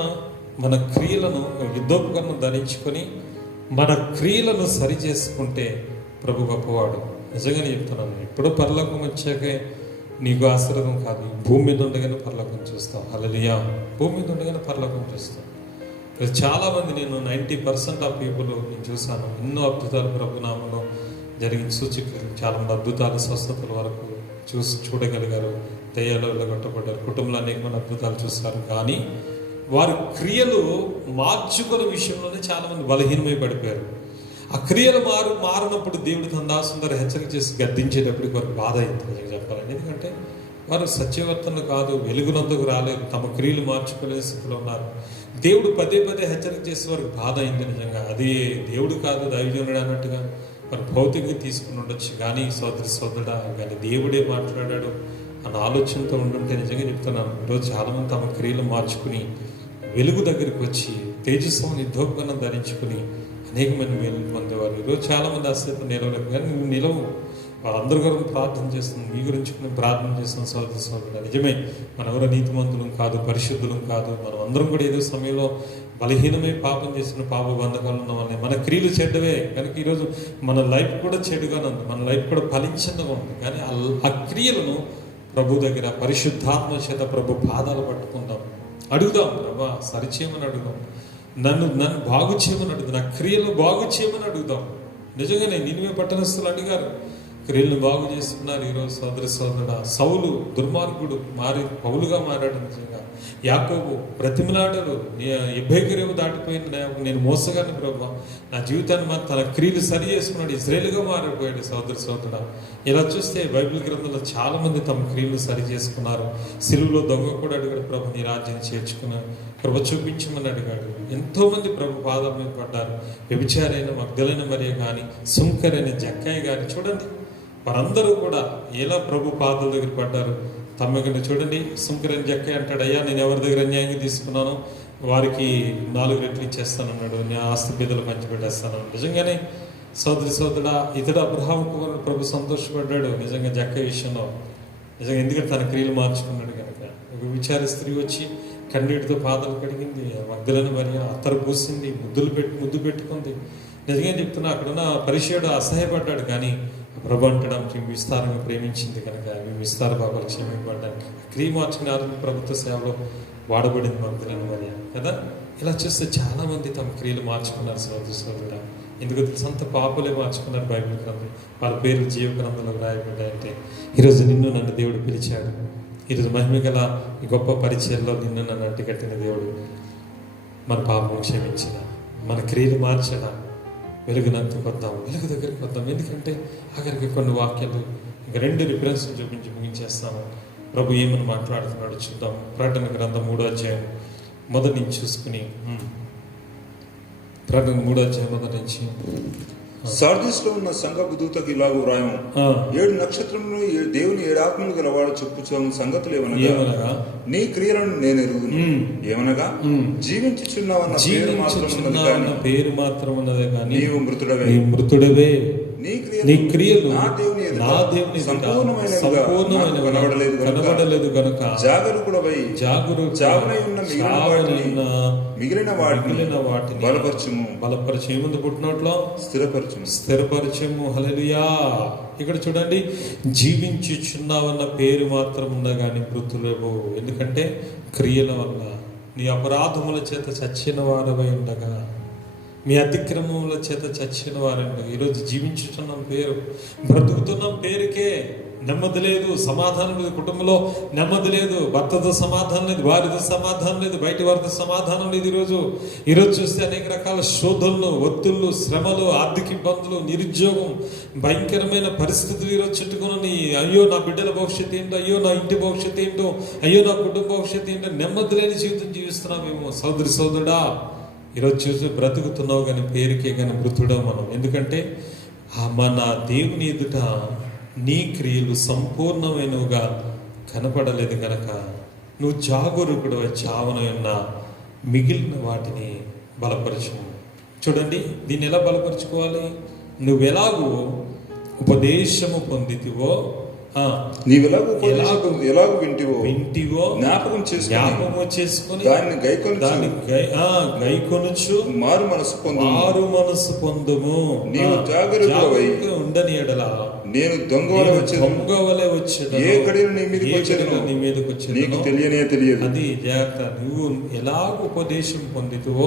మన క్రియలను యుద్ధోపకరణం ధరించుకొని మన క్రియలను సరి చేసుకుంటే ప్రభు గొప్పవాడు. నిజంగానే చెప్తున్నాను, ఎప్పుడో పరలోకం వచ్చాకే నీకు ఆశీర్వాదం కాదు, భూమి మీద ఉండగానే పరలోకం చూస్తాం. హల్లెలూయా. భూమి మీద ఉండగానే పరలోకం చూస్తాం. చాలామంది నేను 90% ఆఫ్ పీపుల్ నేను చూశాను, ఎన్నో అద్భుతాలు ప్రభునామంలో జరిగిన సూచికలు, చాలామంది అద్భుతాలు స్వస్థతల వరకు చూడగలిగారు, దయ్యాలు వెళ్ళగొట్టబడ్డారు, కుటుంబంలో అనేకమైన అద్భుతాలు చూస్తారు. కానీ వారి క్రియలు మార్చుకునే విషయంలోనే చాలామంది బలహీనమై పడిపోయారు. ఆ క్రియలు మారినప్పుడు దేవుడు తన దాసుందరూ హెచ్చరిక చేసి గద్దించేటప్పటికి వారికి బాధ అయింది చెప్పాలండి. ఎందుకంటే వారు సత్యవర్తనలు కాదు, వెలుగునందుకు రాలేదు, తమ క్రియలు మార్చుకునే స్థితిలో ఉన్నారు. దేవుడు పదే హెచ్చరిక చేసే వారికి బాధ అయింది. నిజంగా అది దేవుడు కాదు దైవజనుడు అన్నట్టుగా వారు భౌతికంగా తీసుకుని ఉండొచ్చు, కానీ సోదరుడా కానీ దేవుడే మాట్లాడాడు అన్న ఆలోచనతో ఉండుంటే నిజంగా చెప్తున్నాను, ఈరోజు చాలామంది తమ క్రియలు మార్చుకుని వెలుగు దగ్గరికి వచ్చి తేజస్సుని యుద్ధోపకరణం ధరించుకుని అనేకమంది మేలు పొందేవారు. ఈరోజు చాలామంది అస్థితి నిలవలేదు, కానీ నువ్వు నిలవు. వారందరి గురించి ప్రార్థన చేస్తున్నాం, మీ గురించి ప్రార్థన చేస్తున్నాం సోదరుడు. నిజమే, మనం ఎవరో నీతిమంతులం కాదు, పరిశుద్ధులం కాదు. మనం అందరం కూడా ఏదో సమయంలో బలహీనమై పాపం చేసిన పాప బంధకాలు ఉన్నామని మన క్రియలు చెడ్డవే. కనుక ఈరోజు మన లైఫ్ కూడా చెడుగానే ఉంది, మన లైఫ్ కూడా ఫలించంగా ఉంది. కానీ ఆ క్రియలను ప్రభు దగ్గర పరిశుద్ధాత్మ చేత ప్రభు పాదాలు పట్టుకుందాం, అడుగుదాం, ప్రభా సరిచేయమని అడుగుదాం, నన్ను బాగు చేయమని అడుగుదాం, నా క్రియలు బాగు చేయమని అడుగుదాం. నిజంగానే నినివే పట్టణస్థులు అడిగారు, క్రియలను బాగు చేస్తున్నారు. ఈరోజు సోదరుడా, సౌలు దుర్మార్గుడు మారి పౌలుగా మారాడు. నిజంగా యాకోబు బ్రతిమలాడాడు, 70 గిరేవు దాటిపోయింది, నేను మోసగాని ప్రభా, నా జీవితాన్ని తన క్రియలు సరి చేసుకున్నాడు, ఇజ్రాయేలుగా మారిపోయాడు. సోదరుడా, ఇలా చూస్తే బైబిల్ గ్రంథంలో చాలా మంది తమ క్రియలు సరి చేసుకున్నారు. సిలువలో దొంగ కూడా అడిగాడు, ప్రభు నీ రాజ్యాన్ని చేర్చుకున్నాను, ప్రభు చూపించమని అడిగాడు. ఎంతో మంది ప్రభు పాదం మీద పడ్డారు. వ్యభిచారైన మగ్దలైన మరియ కానీ, సుంకరైన జక్కాయి కానీ చూడండి, వారందరూ కూడా ఎలా ప్రభు పాదాల దగ్గర పడ్డారు. తమ్మగిన చూడండి, సుంకరైన జక్కాయి అంటాడు, అయ్యా నేను ఎవరి దగ్గర అన్యాయంగా తీసుకున్నానో వారికి 4 రెట్లు ఇచ్చేస్తానన్నాడు, నేను ఆస్తి బీదలు పంచిపెట్టేస్తాను. నిజంగానే సోదరుడా, ఇతడు అబ్రహాం కుమారుడు ప్రభు సంతోషపడ్డాడు నిజంగా జక్కాయి విషయంలో. నిజంగా ఎందుకంటే తన క్రియలు మార్చుకున్నాడు కనుక. ఒక విచార స్త్రీ వచ్చి కన్నీటితో పాదాలు కడిగింది, మగ్దలైన మరియ అత్తరు పూసింది, ముద్దు పెట్టుకుంది. నిజంగా చెప్తున్నా, అక్కడున్న పరిచయుడు అసహ్యపడ్డాడు, కానీ ప్రభు అంటడం విస్తారంగా ప్రేమించింది కనుక విస్తార బాబాలు క్షమింపడ్డానికి క్రియ మార్చుకుని ఆరోగ్య ప్రభుత్వ సేవలో వాడబడింది మగ్దలైన మరియ కదా. ఇలా చూస్తే చాలా మంది తమ క్రియలు మార్చుకున్నారు సోదరుడా. ఎందుకు సొంత పాపలే మార్చుకున్నారు బైబిల్ గ్రంథం, వాళ్ళ పేర్లు జీవ గ్రంథంలో రాయబడ్డాయంటే ఈరోజు నిన్ను నన్ను దేవుడు పిలిచాడు. ఈరోజు మహిమ గల ఈ గొప్ప పరిచయంలో నిన్ను నన్ను అంటికట్టిన దేవుడు మన పాపం క్షమించిన, మన క్రియలు మార్చడా, వెలుగునంతకు వద్దాం, వెలుగు దగ్గరికి వద్దాం. ఎందుకంటే ఆఖరికి కొన్ని వాక్యాలు ఇంకా 2 రిఫరెన్స్ చూపించి ముగించేస్తాము. ప్రభు ఏమని మాట్లాడుతున్నాడు చూద్దాం. ప్రకటన గ్రంథం 3వ అధ్యాయం మొదటి నుంచి చూసుకుని, ప్రకటన 3వ అధ్యాయం మొదటి నుంచి. సార్దిస్లో ఉన్న సంఘపు దూతకి ఇలాగూ వ్రాయము, 7 నక్షత్రములు దేవుని 7 ఆత్మలు గలవాడు చెప్పుచున్న సంగతులు ఏమనగా, నీ క్రియలను నేను ఎరుగుదును. ఏమనగా జీవించుచున్నావన్న పేరు మాత్రం ఉన్నదే కానీ నీవు మృతుడవే, నీ క్రియలు నా దేవుని సంపూర్ణమైన కనబడలేదు కనుక మిగిలిన వాటిని బలపరచు. ఏముంది పుట్టినట్లో స్థిరపరచము. హల్లెలూయా. ఇక్కడ చూడండి, జీవించుచున్నావన్న పేరు మాత్రం ఉందా కానీ మృతులేవు. ఎందుకంటే క్రియల వల్ల నీ అపరాధముల చేత చచ్చిన వారవై ఉండగా, మీ అతిక్రమముల చేత చచ్చిన వారండి. ఈరోజు జీవించుతున్నాం పేరు, బ్రతుకుతున్నాం పేరుకే. నెమ్మది లేదు, సమాధానం లేదు, కుటుంబంలో నెమ్మది లేదు, భర్తతో సమాధానం లేదు, వారితో సమాధానం లేదు, బయట వారితో సమాధానం లేదు. ఈరోజు చూస్తే అనేక రకాల శోధనలు, ఒత్తిళ్ళు, శ్రమలు, ఆర్థిక ఇబ్బందులు, నిరుద్యోగం, భయంకరమైన పరిస్థితులు ఈరోజు చుట్టుకుని, అయ్యో నా బిడ్డల భవిష్యత్తు ఏంటో, అయ్యో నా ఇంటి భవిష్యత్తు ఏంటో, అయ్యో నా కుటుంబ భవిష్యత్తు ఏంటో, నెమ్మది లేని జీవితం జీవిస్తున్నామేమో. సోదరుడా, ఈరోజు చూసి బ్రతుకుతున్నావు కానీ పేరుకే కానీ మృతుడవు మనం. ఎందుకంటే మన దేవుని ఎదుట నీ క్రియలు సంపూర్ణమైనవిగా కనపడలేదు కనుక నువ్వు జాగరూకుడు చావన ఉన్న మిగిలిన వాటిని బలపరచు. చూడండి, దీన్ని ఎలా బలపరుచుకోవాలి? నువ్వెలాగూ ఉపదేశము పొందితివో, ఎలాగూ వింటివో జ్ఞాపకం చేసుకొని దాన్ని గైకొనుచు మారు మనసు పొందుము. నీవు జాగరూకుడవై ఉండని ఎడల నేను దొంగవలే వచ్చేదను, ఏ గడియలు నీ మీదకి వచ్చేదను తెలియదు. అది జాగ్రత్త. నువ్వు ఎలాగ ఉపదేశం పొందితువో,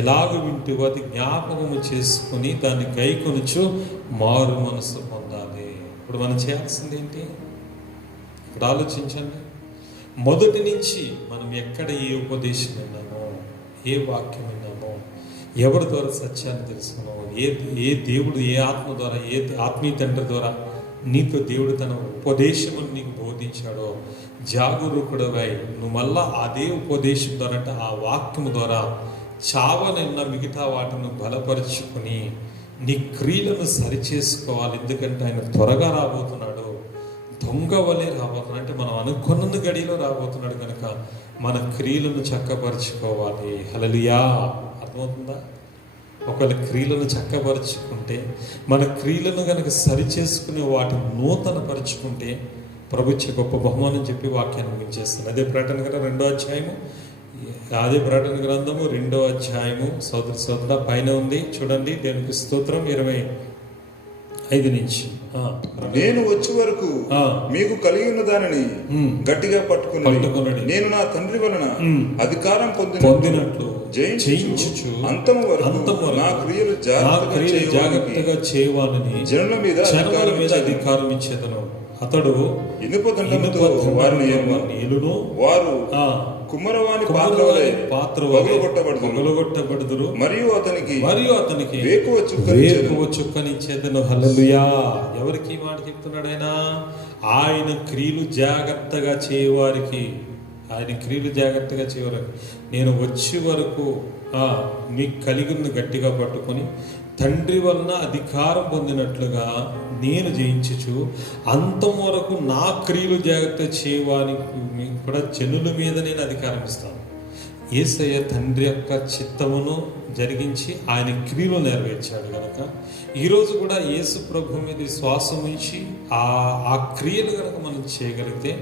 ఎలాగ వింటివో అది జ్ఞాపకము చేసుకుని దాన్ని గైకొనుచు మారు మనసు పొందాలి. ఇప్పుడు మనం చేయాల్సింది ఏంటి? ఇక్కడ ఆలోచించండి. మొదటి నుంచి మనం ఎక్కడ ఏ ఉపదేశం విన్నామో, ఏ వాక్యం విన్నామో, ఎవరి ద్వారా సత్యాన్ని తెలుసుకున్నామో, ఏ దేవుడు ఏ ఆత్మ ద్వారా, ఏ ఆత్మీయ తండ్రి ద్వారా నీతో దేవుడు తన ఉపదేశమును నీకు బోధించాడో, జాగరూకుడవై నువ్వు మళ్ళా అదే ఉపదేశం ద్వారా, అంటే ఆ వాక్యము ద్వారా చావనన్న మిగతా వాటిని బలపరుచుకుని నీ క్రియలను సరిచేసుకోవాలి. ఎందుకంటే ఆయన త్వరగా రాబోతున్నాడు, దొంగ వలె రాబోతున్నాడు. అంటే మనం అనుకున్న గడిలో రాబోతున్నాడు కనుక మన క్రియలను చక్కపరుచుకోవాలి. హల్లెలూయా. అర్థమవుతుందా? ఒకవేళ క్రియలను చక్కపరుచుకుంటే, మన క్రియలను కనుక సరిచేసుకుని వాటిని నూతన పరుచుకుంటే ప్రభు గొప్ప బహుమానం చెప్పి వాక్యాన్ని ముగించేస్తాను. అదే ప్రకటన గ్రంథం 2వ అధ్యాయము, అదే ప్రకటన గ్రంథము 2వ అధ్యాయము సోదర పైన ఉంది చూడండి. దేవునికి స్తోత్రం. 25 నుంచి నేను వచ్చే వరకు మీకు కలిగి ఉన్న దానిని గట్టిగా పట్టుకుని నేను నా తండ్రి వలన అధికారం పొందినట్లు జయించుచు అంతము వరకు నా క్రియలు జాగ్రత్తగా చేయవాలని జనుల మీద అధికారం ఇచ్చేదను. అతడు ఇనుప దండముతో వారిని ఏలును, వారు కుమ్మరవాని పాత్ర పగలగొట్టబడుదురు, మరియు అతనికి వేకువ చుక్కనిచ్చేదను. హల్లెలూయా. ఎవరికి మాట చెప్తున్నాడు ఆయన? ఆయన క్రియలు జాగ్రత్తగా చేయవారికి, ఆయన క్రియలు జాగ్రత్తగా చేయవారికి నేను వచ్చే వరకు మీకు కలిగిన గట్టిగా పట్టుకొని తండ్రి వలన అధికారం పొందినట్లుగా నేను జయించుచు అంతం వరకు నా క్రియలు జాగ్రత్త చేయడానికి కూడా జనుల మీద నేను అధికారం ఇస్తాను. యేసయ్య తండ్రి యొక్క చిత్తమును జరిగించి ఆయన క్రియలు నెరవేర్చాడు కనుక ఈరోజు కూడా యేసు ప్రభు మీద విశ్వాసం ఉంచి ఆ క్రియలు కనుక మనం చేయగలిగితే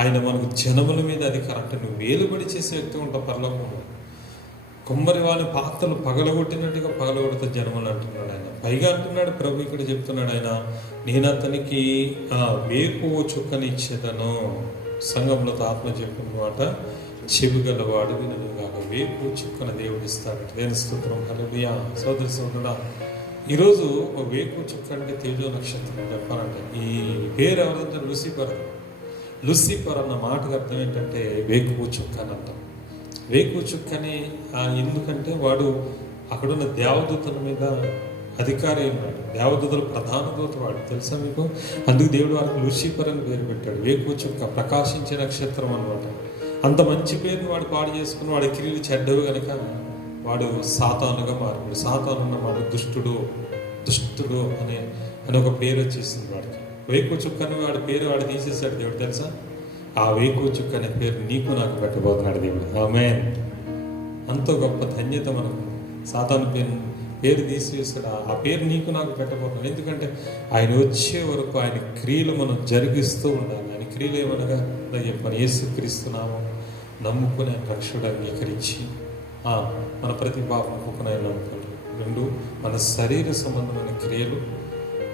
ఆయన మనకు జనముల మీద అధికారం, అంటే నువ్వు వేలుబడి చేసే వ్యక్తి ఉంటావు పరలోకంలో. కుమ్మరి వాని పాత్రలు పగలగొట్టినట్టుగా పగలగొడతా జనములు అంటున్నాడు ఆయన. పైగా అంటున్నాడు ప్రభు, ఇక్కడ చెప్తున్నాడు ఆయన, నేను అతనికి వేకువ చుక్కనిచ్చేదను. సంఘంలో ఆత్మ చెప్పిన మాట చెవిగలవాడు విననుగాక. వేకువ చుక్కన దేవుడు ఇస్తాడు. దేని స్తోత్రం. హల్లెలూయా. సోదరుడా, ఈరోజు ఒక వేకువ చుక్క అంటే తేజో నక్షత్రం చెప్పాలంటే ఈ పేరు ఎవరంటే లూసిఫర్ అన్న మాటకు అర్థం ఏంటంటే వేకువ చుక్క అని అంటాం. వేకువ చుక్కని ఎందుకంటే వాడు అక్కడున్న దేవదూతల మీద అధికారి ఉన్నాడు. దేవదూతల ప్రధాన దూత వాడు, తెలుసా మీకు? అందుకు దేవుడు వారికి లూసిఫర్ అని పేరు పెట్టాడు. వేకువ చుక్క, ప్రకాశించే నక్షత్రం అనమాట. అంత మంచి పేరుని వాడు పాడు చేసుకుని వాడి క్రియలు చెడ్డవు కనుక వాడు సాతానుగా మారాడు. సాతాను అన్నమాట దుష్టుడు అని ఒక పేరు వచ్చేసింది వాడికి. వేకువ చుక్క అని వాడి పేరు వాడు తీసేశాడు దేవుడు, తెలుసా? ఆ వేకువ చుక్క అనే పేరు నీకు నాకు పెట్టబోతున్నాడు దేవుడు. ఆమేన్. అంత గొప్ప ధన్యత మనకు. సాతాను పేరు తీసివేస్తాడు, ఆ పేరు నీకు నాకు పెట్టబోతున్నాడు. ఎందుకంటే ఆయన వచ్చే వరకు ఆయన క్రియలు మనం జరిగిస్తూ ఉండాలి. ఆయన క్రియలు ఏమనగా చెప్పాను, యేసుక్రీస్తునామం నమ్ముకునే రక్షకుడు అంగీకరించి మన ప్రతి పాపం ఒప్పుకునే నమ్ముకోండి. 2 మన శరీర సంబంధమైన క్రియలు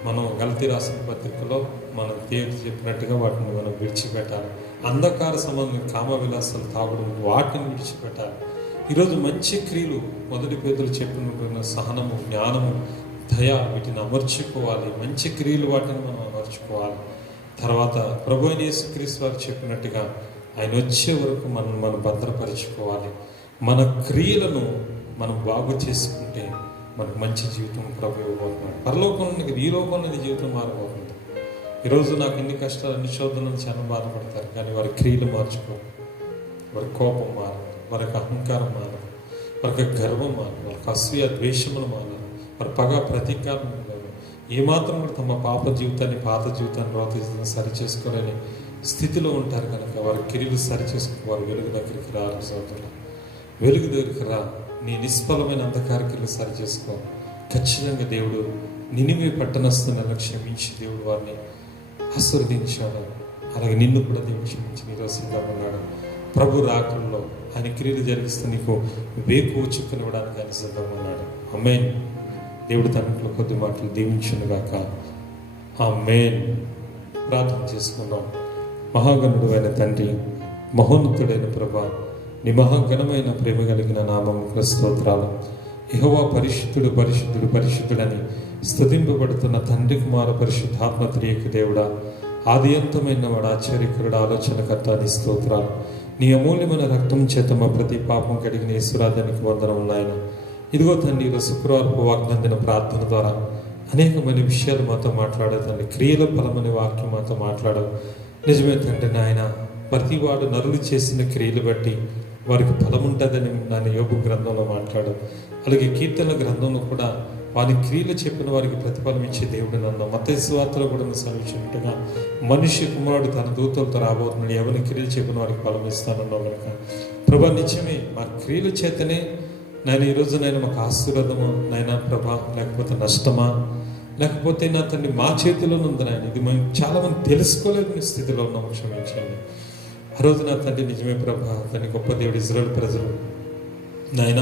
మనం గలతీ రాసిన పత్రికలో మనం దేవుడు చెప్పినట్టుగా వాటిని మనం విడిచిపెట్టాలి. అంధకార సంబంధమైన కామ విలాసాలు తాగడం, వాటిని విడిచిపెట్టాలి. ఈరోజు మంచి క్రియలు 1 పేతురు చెప్పిన సహనము, జ్ఞానము, దయ, వీటిని అమర్చుకోవాలి. మంచి క్రియలు వాటిని మనం అమర్చుకోవాలి. తర్వాత ప్రభు అయిన యేసుక్రీస్తు వారు చెప్పినట్టుగా ఆయన వచ్చే వరకు మనం భద్రపరచుకోవాలి. మన క్రియలను మనం బాగు చేసుకుంటే మనకు మంచి జీవితం ప్రభు ఇవ్వబోతున్నాడు. పరలోకంలో ఈ లోకంలో జీవితం మారబోతుంది. ఈరోజు నాకు ఎన్ని కష్టాలు, అన్ని శోధనలు చాలా బాధపడతారు, కానీ వారి క్రియలు మార్చుకోరు. వారి కోపం మారదు, వారికి అహంకారం మారదు, వారికి గర్వం మారదు, వారికి అసూయ ద్వేషములు మారదు, వారి పగ ప్రతీకారం లేదు. ఏమాత్రం కూడా తమ పాత జీవితాన్ని రోత సరి చేసుకోలేని స్థితిలో ఉంటారు కనుక వారి క్రియలు సరిచేసుకుని వారు వెలుగు దగ్గరికి రారు సోదరులు. వెలుగు దగ్గరికి రా, నీ నిష్ఫలమైన అంధకార క్రియలు సరిచేసుకో. ఖచ్చితంగా దేవుడు నినివే పట్టణస్తులను క్షమించి దేవుడు వారిని ఆశీర్వదించాడు. అలాగే నిన్ను కూడా దేవుడు క్షమించి నిరోధంగా ఉన్నాడు. ప్రభు రాకల్లో ఆయన క్రియలు జరిగిస్తూ నీకు వేకు చిక్కునివ్వడానికి ఆయన సిద్ధంగా ఉన్నాడు. ఆమేన్. దేవుడు తనలో కొద్ది మాటలు దీవించునుగాక. ఆమేన్. ప్రార్థన చేసుకుందాం. మహాగణుడు అయిన తండ్రి, మహోన్నతుడైన ప్రభా, నీ మహాఘనమైన ప్రేమ కలిగిన నామముకు స్తోత్రాలు. యెహోవా పరిశుద్ధుడు పరిశుద్ధుడు పరిశుద్ధుడని స్తుతింపబడుతున్న తండ్రి కుమార పరిశుద్ధాత్మ త్రియక దేవుడా, ఆది అంతమైన వాడు, ఆశ్చర్యకరుడు, ఆలోచనకర్త, నీ స్తోత్రాలు. నీ అమూల్యమైన రక్తం చేత మా ప్రతి పాపం కడిగిన యేసురాజానికి వందనం ఉన్నాయన. ఇదిగో తండ్రి, ఈరోజు శుక్రవారపు వాగ్దందిన ప్రార్థన ద్వారా అనేకమైన విషయాలు మాతో మాట్లాడే తండ్రి, క్రియల ఫలమనే వాక్యం మాతో మాట్లాడవు. నిజమే తండ్రి నాయన, ప్రతివాడు నరులు చేసిన క్రియలు బట్టి వారికి ఫలం ఉంటుందని నాన్న యోబు గ్రంథంలో మాట్లాడు. అలాగే కీర్తనల గ్రంథంలో కూడా వారి క్రియలు చెప్పిన వారికి ప్రతిఫలం ఇచ్చే దేవుడు నన్ను మత్తయి సువార్తలో కూడా సెలవిచ్చినట్టుగా మనిషి కుమారుడు తన దూతలతో రాబోతున్నాడు, ఎవరి క్రియలు చెప్పిన వారికి ఫలం ఇస్తానన్నావు కనుక ప్రభా, నిజమే మా క్రియల చేతనే నాయన ఈరోజు నేను మాకు ఆశీర్వాదము నాయన ప్రభా, లేకపోతే నష్టమా, లేకపోతే నా తండ్రి మా చేతిలో ఉంది నాయన, ఇది మేము చాలా మంది తెలుసుకోలేని స్థితిలో ఉన్నాము, క్షమించండి. ఆ రోజు నా తండ్రి నిజమే ప్రభా, తండ్రి గొప్ప దేవుడు ఇజ్రాయేల్ ప్రజలు నాయన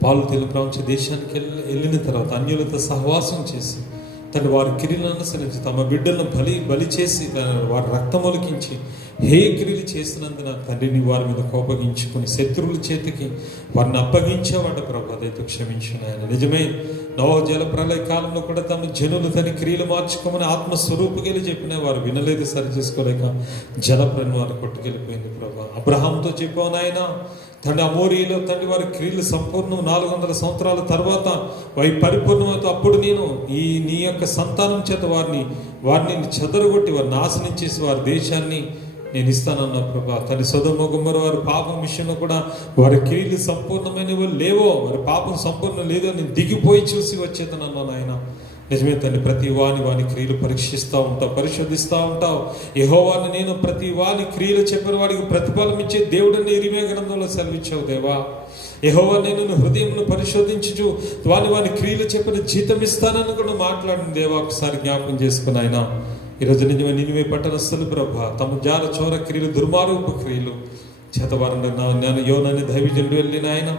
పాలు తేలు ప్రాంత దేశానికి వెళ్ళిన తర్వాత అన్యులతో సహవాసం చేసి తను వారి క్రియలను అనుసరించి తమ బిడ్డలను బలి చేసి వారి రక్తమొలికించి హే క్రియలు చేసినందున తండ్రిని వారి మీద కోపగించుకొని శత్రువుల చేతికి వారిని అప్పగించేవాడు ప్రభా, దయతో క్షమించిన ఆయన. నిజమే, నోవహు జల ప్రళయ కాలంలో కూడా తమ జనులు తన క్రియలు మార్చుకోమని ఆత్మస్వరూపుకెళ్ళి చెప్పినా వారు వినలేదు, సరి చేసుకోలేక జలప్రను వారు కొట్టుకెళ్ళిపోయింది ప్రభా. అబ్రహాంతో చెప్పావు నాయన, తండ్రి అమోరీలో తండ్రి వారి క్రియలు సంపూర్ణం 400 సంవత్సరాల తర్వాత వారి పరిపూర్ణమవుతూ అప్పుడు నేను నీ యొక్క సంతానం చేత వారిని చెదరగొట్టి వారిని నాశనం చేసి వారి దేశాన్ని నేను ఇస్తానన్న ప్రభా. తండ్రి సొదొమ గొమొర్రా వారి పాపం విషయంలో కూడా వారి క్రియలు సంపూర్ణమైనవి లేవో, వారి పాపం సంపూర్ణం లేదో నేను దిగిపోయి చూసి వచ్చేదనన్నాను ఆయన. నిజమే తండ్రి, ప్రతి వాని క్రియలు పరీక్షిస్తూ ఉంటావు, పరిశోధిస్తూ ఉంటావు. యెహోవాను నేను ప్రతి వాని క్రియలు చెప్పిన వాడికి ప్రతిఫలం ఇచ్చే దేవుడిని ఇరిమియా గ్రంథంలో సెలవిచ్చావు దేవా. యెహోవా నేను హృదయంను పరిశోధించుచు వాని క్రియలు చెప్పిన జీతం ఇస్తానని కూడా మాట్లాడిన దేవా, ఒకసారి జ్ఞాపకం చేసుకుని ఆయన. ఈరోజు నిజమే నినివే పట్టణస్థులు ప్రభా, తమ జార చోర క్రియలు, దుర్మార్గపు క్రియలు చేతవారు నేను యోనని దైవజనుడు వెళ్ళిన ఆయన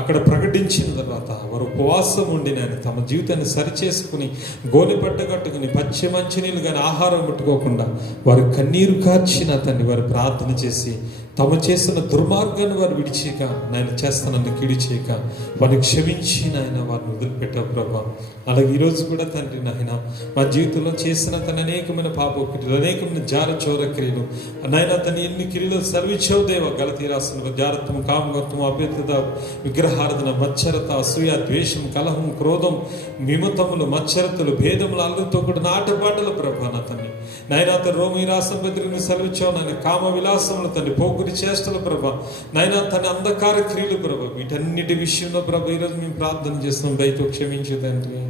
అక్కడ ప్రకటించిన తర్వాత వారు ఉపవాసం ఉండి ఆయన తమ జీవితాన్ని సరిచేసుకుని గోనెపట్ట కట్టుకుని పచ్చి మంచినీళ్ళు కానీ ఆహారం పెట్టుకోకుండా వారు కన్నీరు కార్చిన తండ్రి వారు ప్రార్థన చేసి తమ చేసిన దుర్మార్గాన్ని వారు విడిచేయక నాయన చేస్తానని కీడు చేయక వారిని క్షమించి నాయన వారిని వదిలిపెట్టావు ప్రభా. అలాగే ఈరోజు కూడా తండ్రి నాయన మా జీవితంలో చేసిన తన అనేకమైన పాప క్రియలు, అనేకమైన జార చోర క్రియలు నాయన తన ఎన్ని క్రియలు సర్వించావు దేవ. గలతీ రాసిన జారత్వం, కామగత్వం, అభ్యర్థత, విగ్రహారాధన, మత్సరత, అసూయ, ద్వేషం, కలహం, క్రోధం, విమతములు, మత్సరతలు, భేదములు, అల్లరితో కూడా నాటపాటలు ప్రభా. నా తండ్రి నాయన తన రోమి రాసిన పత్రికను సెలవిచ్చావు నాయన. కామ విలాసములు తండ్రి, పోగురి చేష్టలు ప్రభా, నాయన తన అంధకార క్రియలు ప్రభా, వీటన్నిటి విషయంలో ప్రభా ఈరోజు మేము ప్రార్థన చేస్తున్నాం. దయతో క్షమించు తండ్రి,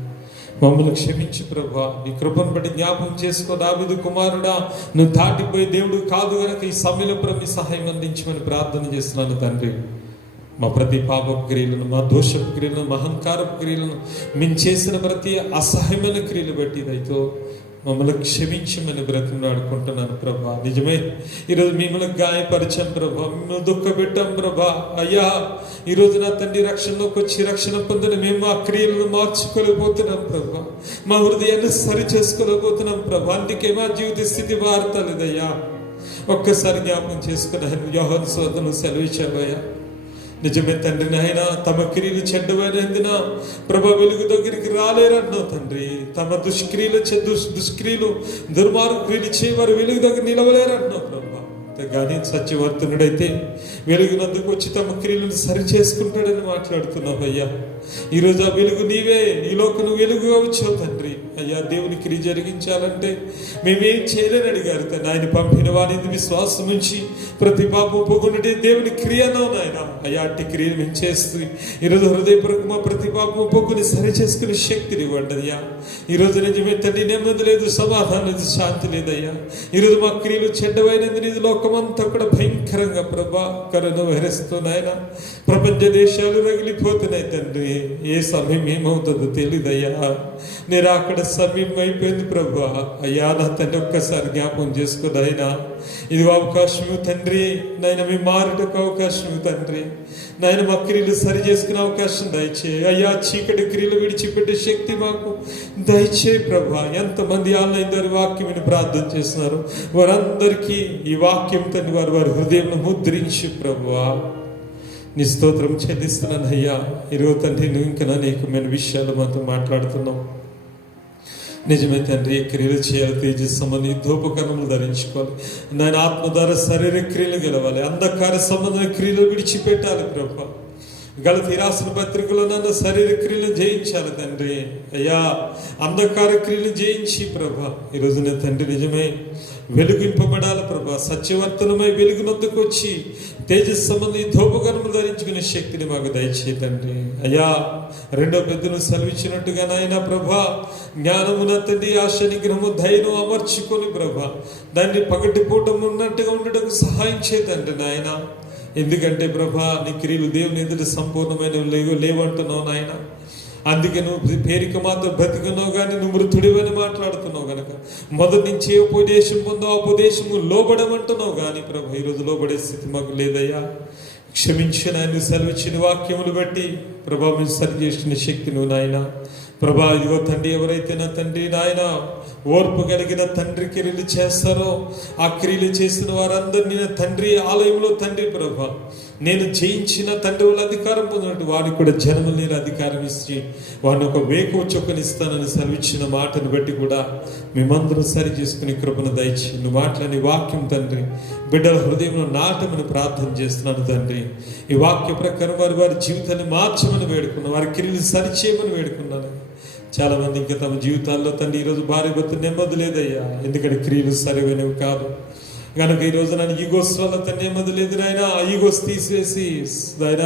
మమ్మల్ని క్షమించు ప్రభా. నీ కృపను బట్టి జ్ఞాపకం చేసుకో. దావీదు కుమారుడా, నువ్వు దాటిపోయే దేవుడు కాదు కనుక ఈ సమయంలో ప్రభు సహాయం అందించమని ప్రార్థన చేస్తున్నాను తండ్రి. మా ప్రతి పాపపు క్రియలను, మా దోషపు క్రియలను, మా అహంకారపు క్రియలను, మేము చేసిన ప్రతి అసహ్యమైన క్రియలు బట్టి దయతో మమ్మల్ని క్షమించమని బ్రతిమలాడుకుంటున్నాను ప్రభా. నిజమే, ఈరోజు మిమ్మల్ని గాయపరిచాం ప్రభా, మిమ్మల్ని దుఃఖపెట్టాం ప్రభా. అయ్యా, ఈరోజు నా తండ్రి రక్షణలోకి వచ్చి రక్షణ పొందిన మేము ఆ క్రియలను మార్చుకోలేకపోతున్నాం ప్రభా. మా హృదయాన్ని సరి చేసుకోలేకపోతున్నాం ప్రభా. అందుకే మా జీవిత స్థితి మారతలేదయ్యా. ఒక్కసారి జ్ఞాపకం చేసుకుని యోహాను సువార్తలో సెలవిచ్చావయ్యా. నిజమే తండ్రి నాయన, తమ క్రియలు చెడ్డమైనందున ప్రభా వెలుగు దగ్గరికి రాలేరన్నావు తండ్రి. తమ దుష్క్రియలు దుర్మార్గ క్రియలు చేయవారు వెలుగు దగ్గర నిలవలేరన్నావు ప్రభా. కానీ సత్యవర్తనుడైతే వెలుగునందుకు వచ్చి తమ క్రియలను సరి చేసుకుంటాడని మాట్లాడుతున్నావు అయ్యా. ఈరోజు ఆ వెలుగు నీవే, ఈ లోకం వెలుగుగా వచ్చావు తండ్రి. అయ్యా దేవుని క్రియ జరిగించాలంటే మేమేం చేయలేని అడిగారు. ఆయన పంపిన వారిని విశ్వాసం ఉంచి ప్రతి పాపం ఒప్పుకున్నట్టే దేవుని క్రియను నాయన అయ్యా అట్టి క్రియలు మేము చేస్తూ ఈరోజు హృదయపూర్వక మా ప్రతి పాపం ఒప్పుకుని సరి చేసుకునే శక్తిని ఇవ్వండి అయ్యా. ఈరోజు నిజమే తండ్రి, నెమ్మది లేదు, సమాధానం లేదు, శాంతి లేదయ్యా. ఈరోజు మా క్రియలు చెడ్డవైనది ఇది లోకమంతా కూడా భయంకరంగా ప్రభా కరోనా వైరస్ తో నాయన ప్రపంచ దేశాలు రగిలిపోతున్నాయి తండ్రి. ఏ సమయం ఏమవుతుందో తెలియదయ్యా. నేను అక్కడ సమయం అయిపోయింది ప్రభా. అయ్యా నా తండ్రి ఒక్కసారి జ్ఞాపకం చేసుకుని అయినా ఇది అవకాశము తండ్రి. నాయన మేము మారుటకు అవకాశము తండ్రి. నాయన మా క్రియలు సరి చేసుకునే అవకాశం దయచేయి అయ్యా. చీకటి క్రియలు విడిచిపెట్టే శక్తి మాకు దయచేయి ప్రభా. ఎంతమంది ఆన్లైన్ ద్వారా వాక్యం ప్రార్థన చేస్తున్నారు వారందరికీ ఈ వాక్యం తండ్రి వారి హృదయంలో ముద్రించి ప్రభువా నీ స్తోత్రం చెల్లిస్తున్నాను అయ్యా. ఈరోజు తండ్రి నువ్వు ఇంకా అనేకమైన విషయాలు మాతో మాట్లాడుతున్నావు. నిజమే తండ్రి, క్రియలు చేయాలి, తేజస్సమని ధూపకరణములు ధరించుకోవాలి నాయన. ఆత్మ ద్వారా శరీర క్రియలు గెలవాలి, అంధకార సంబంధమైన క్రియలు విడిచిపెట్టాలి ప్రభా. గలతీ రాసిన పత్రికలో నన్ను శరీర క్రియలను జయించాలి తండ్రి అయ్యా. అంధకార క్రియలు జయించి ప్రభా ఈరోజు నేను తండ్రి నిజమే వెలుగింపబడాలి ప్రభా. సత్యవర్తనమై వెలుగునొద్దకు వచ్చి తేజస్సమని ధూపకరణములు ధరించుకునే శక్తిని మాకు దయచేయి తండ్రి అయ్యా. రెండో పెద్దలు సెలవిచ్చినట్టుగా నాయన ప్రభా జ్ఞానమున తండ్రి ఆశ నిగ్రహము ధైర్యం అమర్చుకొని ప్రభా దాన్ని పగటిపూట ఉన్నట్టుగా ఉండటం సహాయం చేతండి నాయన. ఎందుకంటే ప్రభా నీ క్రియలు దేవుని ఎదుట సంపూర్ణమైన లేవంటున్నావు నాయన. అందుకే నువ్వు పేరుకి మాత్రం బ్రతికున్నావు కానీ నువ్వు మృతుడివని మాట్లాడుతున్నావు కనుక మొదటి నుంచి ఏ ఉపదేశం పొందో ఆ ఉపదేశము లోబడమంటున్నావు కానీ ప్రభా ఈరోజు లోబడే స్థితి మాకు లేదయ్యా. క్షమించిన ఆయన సెలవిచ్చిన వాక్యములు బట్టి ప్రభా మేము సరి చేసిన శక్తి నువ్వు నాయన. ప్రభా ఇదిగో తండ్రి ఎవరైతే నా తండ్రి నాయన ఓర్పు కలిగిన తండ్రి క్రియలు చేస్తారో ఆ క్రియలు చేసిన వారందరినీ నా తండ్రి ఆలయంలో తండ్రి ప్రభా నేను జయించిన తండ్రి వాళ్ళ అధికారం పొందినట్టు వారికి కూడా జన్మలు నేను అధికారం ఇచ్చి వాడిని ఒక వేకువ చొక్కనిస్తానని సెలవిచ్చిన మాటను బట్టి కూడా మేమందరం సరి చేసుకుని కృపను దయచి నువ్వు మాట్లాడి వాక్యం తండ్రి బిడ్డల హృదయంలో నాటమని ప్రార్థన చేస్తున్నాను తండ్రి. ఈ వాక్య ప్రకారం వారి జీవితాన్ని మార్చమని వేడుకున్నాను, వారి క్రియలు సరిచేయమని వేడుకున్నాను. చాలా మంది ఇంకా తమ జీవితాల్లో తండ్రి ఈరోజు భార్య భర్త నెమ్మది లేదయ్యా. ఎందుకంటే క్రియలు సరైనవి కాదు కనుక ఈరోజు నన్ను ఈగోస్ వల్ల తండ్రి నెమ్మది లేదు నాయన. ఆ ఈగోస్ తీసేసి నాయన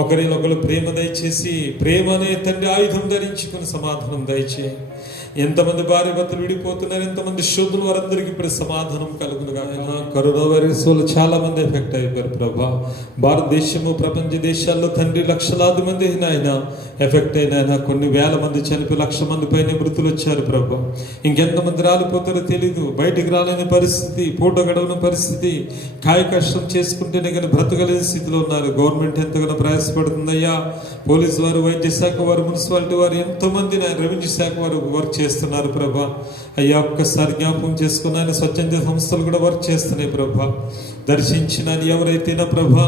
ఒకరినొకరు ప్రేమ దయచేసి ప్రేమ అనే తండ్రి ఆయుధం ధరించుకుని సమాధానం దయచేయి. ఎంతమంది భార్య భర్తలు విడిపోతున్నారు, ఎంతమంది శోధులు వారందరికీ ఇప్పుడు సమాధానం కలుగునుగా. కరోనా వైరస్ వల్ల చాలా మంది ఎఫెక్ట్ అయిపోయారు ప్రభా. భారతదేశము ప్రపంచ దేశాల్లో తండ్రి లక్షలాది మంది ఆయన ఎఫెక్ట్ అయినా కొన్ని వేల మంది చనిపోయి 1,00,000 మంది పైన మృతులు వచ్చారు ప్రభా. ఇంకెంతమంది రాలిపోతారో తెలీదు. బయటికి రాలేని పరిస్థితి, పూట గడవని పరిస్థితి, కాయ కష్టం చేసుకుంటేనే కానీ బ్రతకలేని స్థితిలో ఉన్నారు. గవర్నమెంట్ ఎంతగానో ప్రయాసపడుతుందయ్యా. పోలీసు వారు, వైద్య శాఖ వారు, మున్సిపాలిటీ వారు ఎంతోమంది రెవెన్యూ శాఖ వారు వర్క్ చేస్తున్నారు ప్రభా. అయ్యా ఒక్కసారి జ్ఞాపకం చేసుకున్నాను. స్వచ్ఛంద సంస్థలు కూడా వర్క్ చేస్తున్నాయి ప్రభా. దర్శించిన ఎవరైతేనా ప్రభా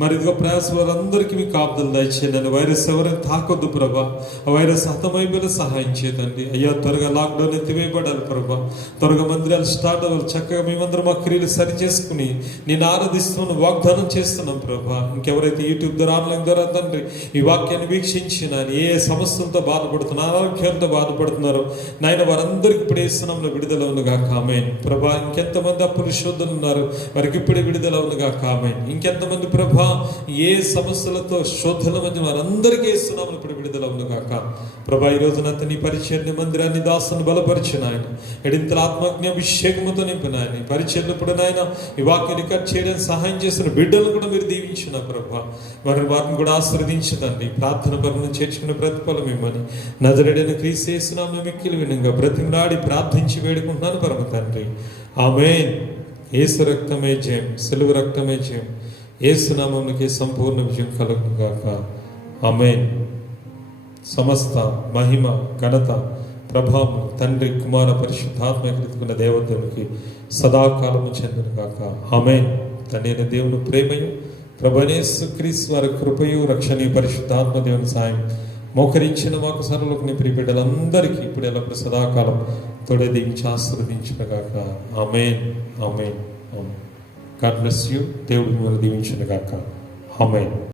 మరి ఇదిగో ప్రయాస వారందరికీ మీ కాపుదలు దయచేయండి. వైరస్ ఎవరైనా తాకొద్దు ప్రభా. ఆ వైరస్ హతమైపోయిన సహాయం చేయదండి అయ్యా. త్వరగా లాక్డౌన్ ఎత్తివేయబడాలి ప్రభా. త్వరగా మందిరాలు స్టార్ట్ అవ్వాలి. చక్కగా మేమందరం మా క్రియలు సరి చేసుకుని నేను ఆరాధిస్తున్నాను, వాగ్దానం చేస్తున్నాం ప్రభా. ఇంకెవరైతే యూట్యూబ్ ద్వారా ఆన్లైన్ ద్వారా తండ్రి ఈ వాక్యాన్ని వీక్షించిన ఏ సమస్యలతో బాధపడుతున్నారు, ఆరోగ్యంతో బాధపడుతున్నారో నాయన వారందరికీ ఇప్పుడు ఇస్తున్నాంలో విడుదల ఉందిగా కామేన్ ప్రభా. ఇంకెంతమంది అప్పులు శోధనలు ఉన్నారు వారికి ఇప్పుడే విడుదల ఉందిగా కామేన్. ఇంకెంతమంది ప్రభా ఏ సమస్యలతో శోధన మధ్య వారందరికీ ఇస్తున్నాము ఇప్పుడు విడుదల ఉందిగాక ప్రభా. ఈ రోజున నీ పరిచర్ని మందిరాన్ని దాసును బలపరిచిన ఆయన ఎడింతల ఆత్మజ్ఞ అభిషేకముతో నింపిన ఆయన పరిచర్లు ఇప్పుడు నాయన ఈ వాక్యం రికార్డ్ చేయడానికి సహాయం చేసిన బిడ్డలను కూడా మీరు దీవించిన ప్రభా. వారిని కూడా ఆశీర్వదించదండి. ప్రార్థన పరులను చేర్చుకునే ప్రతిఫలం ఇవ్వని నజరేయుడైన క్రీస్తు యేసునామమున మిక్కిలి వినంగా బ్రతిమలాడి ప్రార్థించి వేడుకుంటున్నాను పరమ తండ్రి. ఆమేన్. యేసు రక్తమే జయం, సిలువ రక్తమే జయం. యేసు నామమునకే సంపూర్ణ విజయం కలుగుగాక. ఆమేన్. సమస్త మహిమ ఘనత ప్రభావం తండ్రి కుమార పరిశుద్ధాత్మ కృతుకున్న దేవదేవునికి సదాకాలము చెందునుగాక. ఆమేన్. తండ్రి అయిన దేవుని ప్రేమయు ప్రభువైన క్రీస్తు వారి కృపయు రక్షణీయ పరిశుద్ధాత్మ దేవుని సాయం మోకరించిన మాకు సర్వలోకని ప్రియ బిడ్డలందరికీ ఇప్పుడు ఎల్లప్పుడు సదాకాలం తోడే దీవించి ఆశీర్వదించునుగాక. Amen. Amen. God bless you. దేవుడు మిమ్మల్ని దీవించునుగాక. ఆమేన్.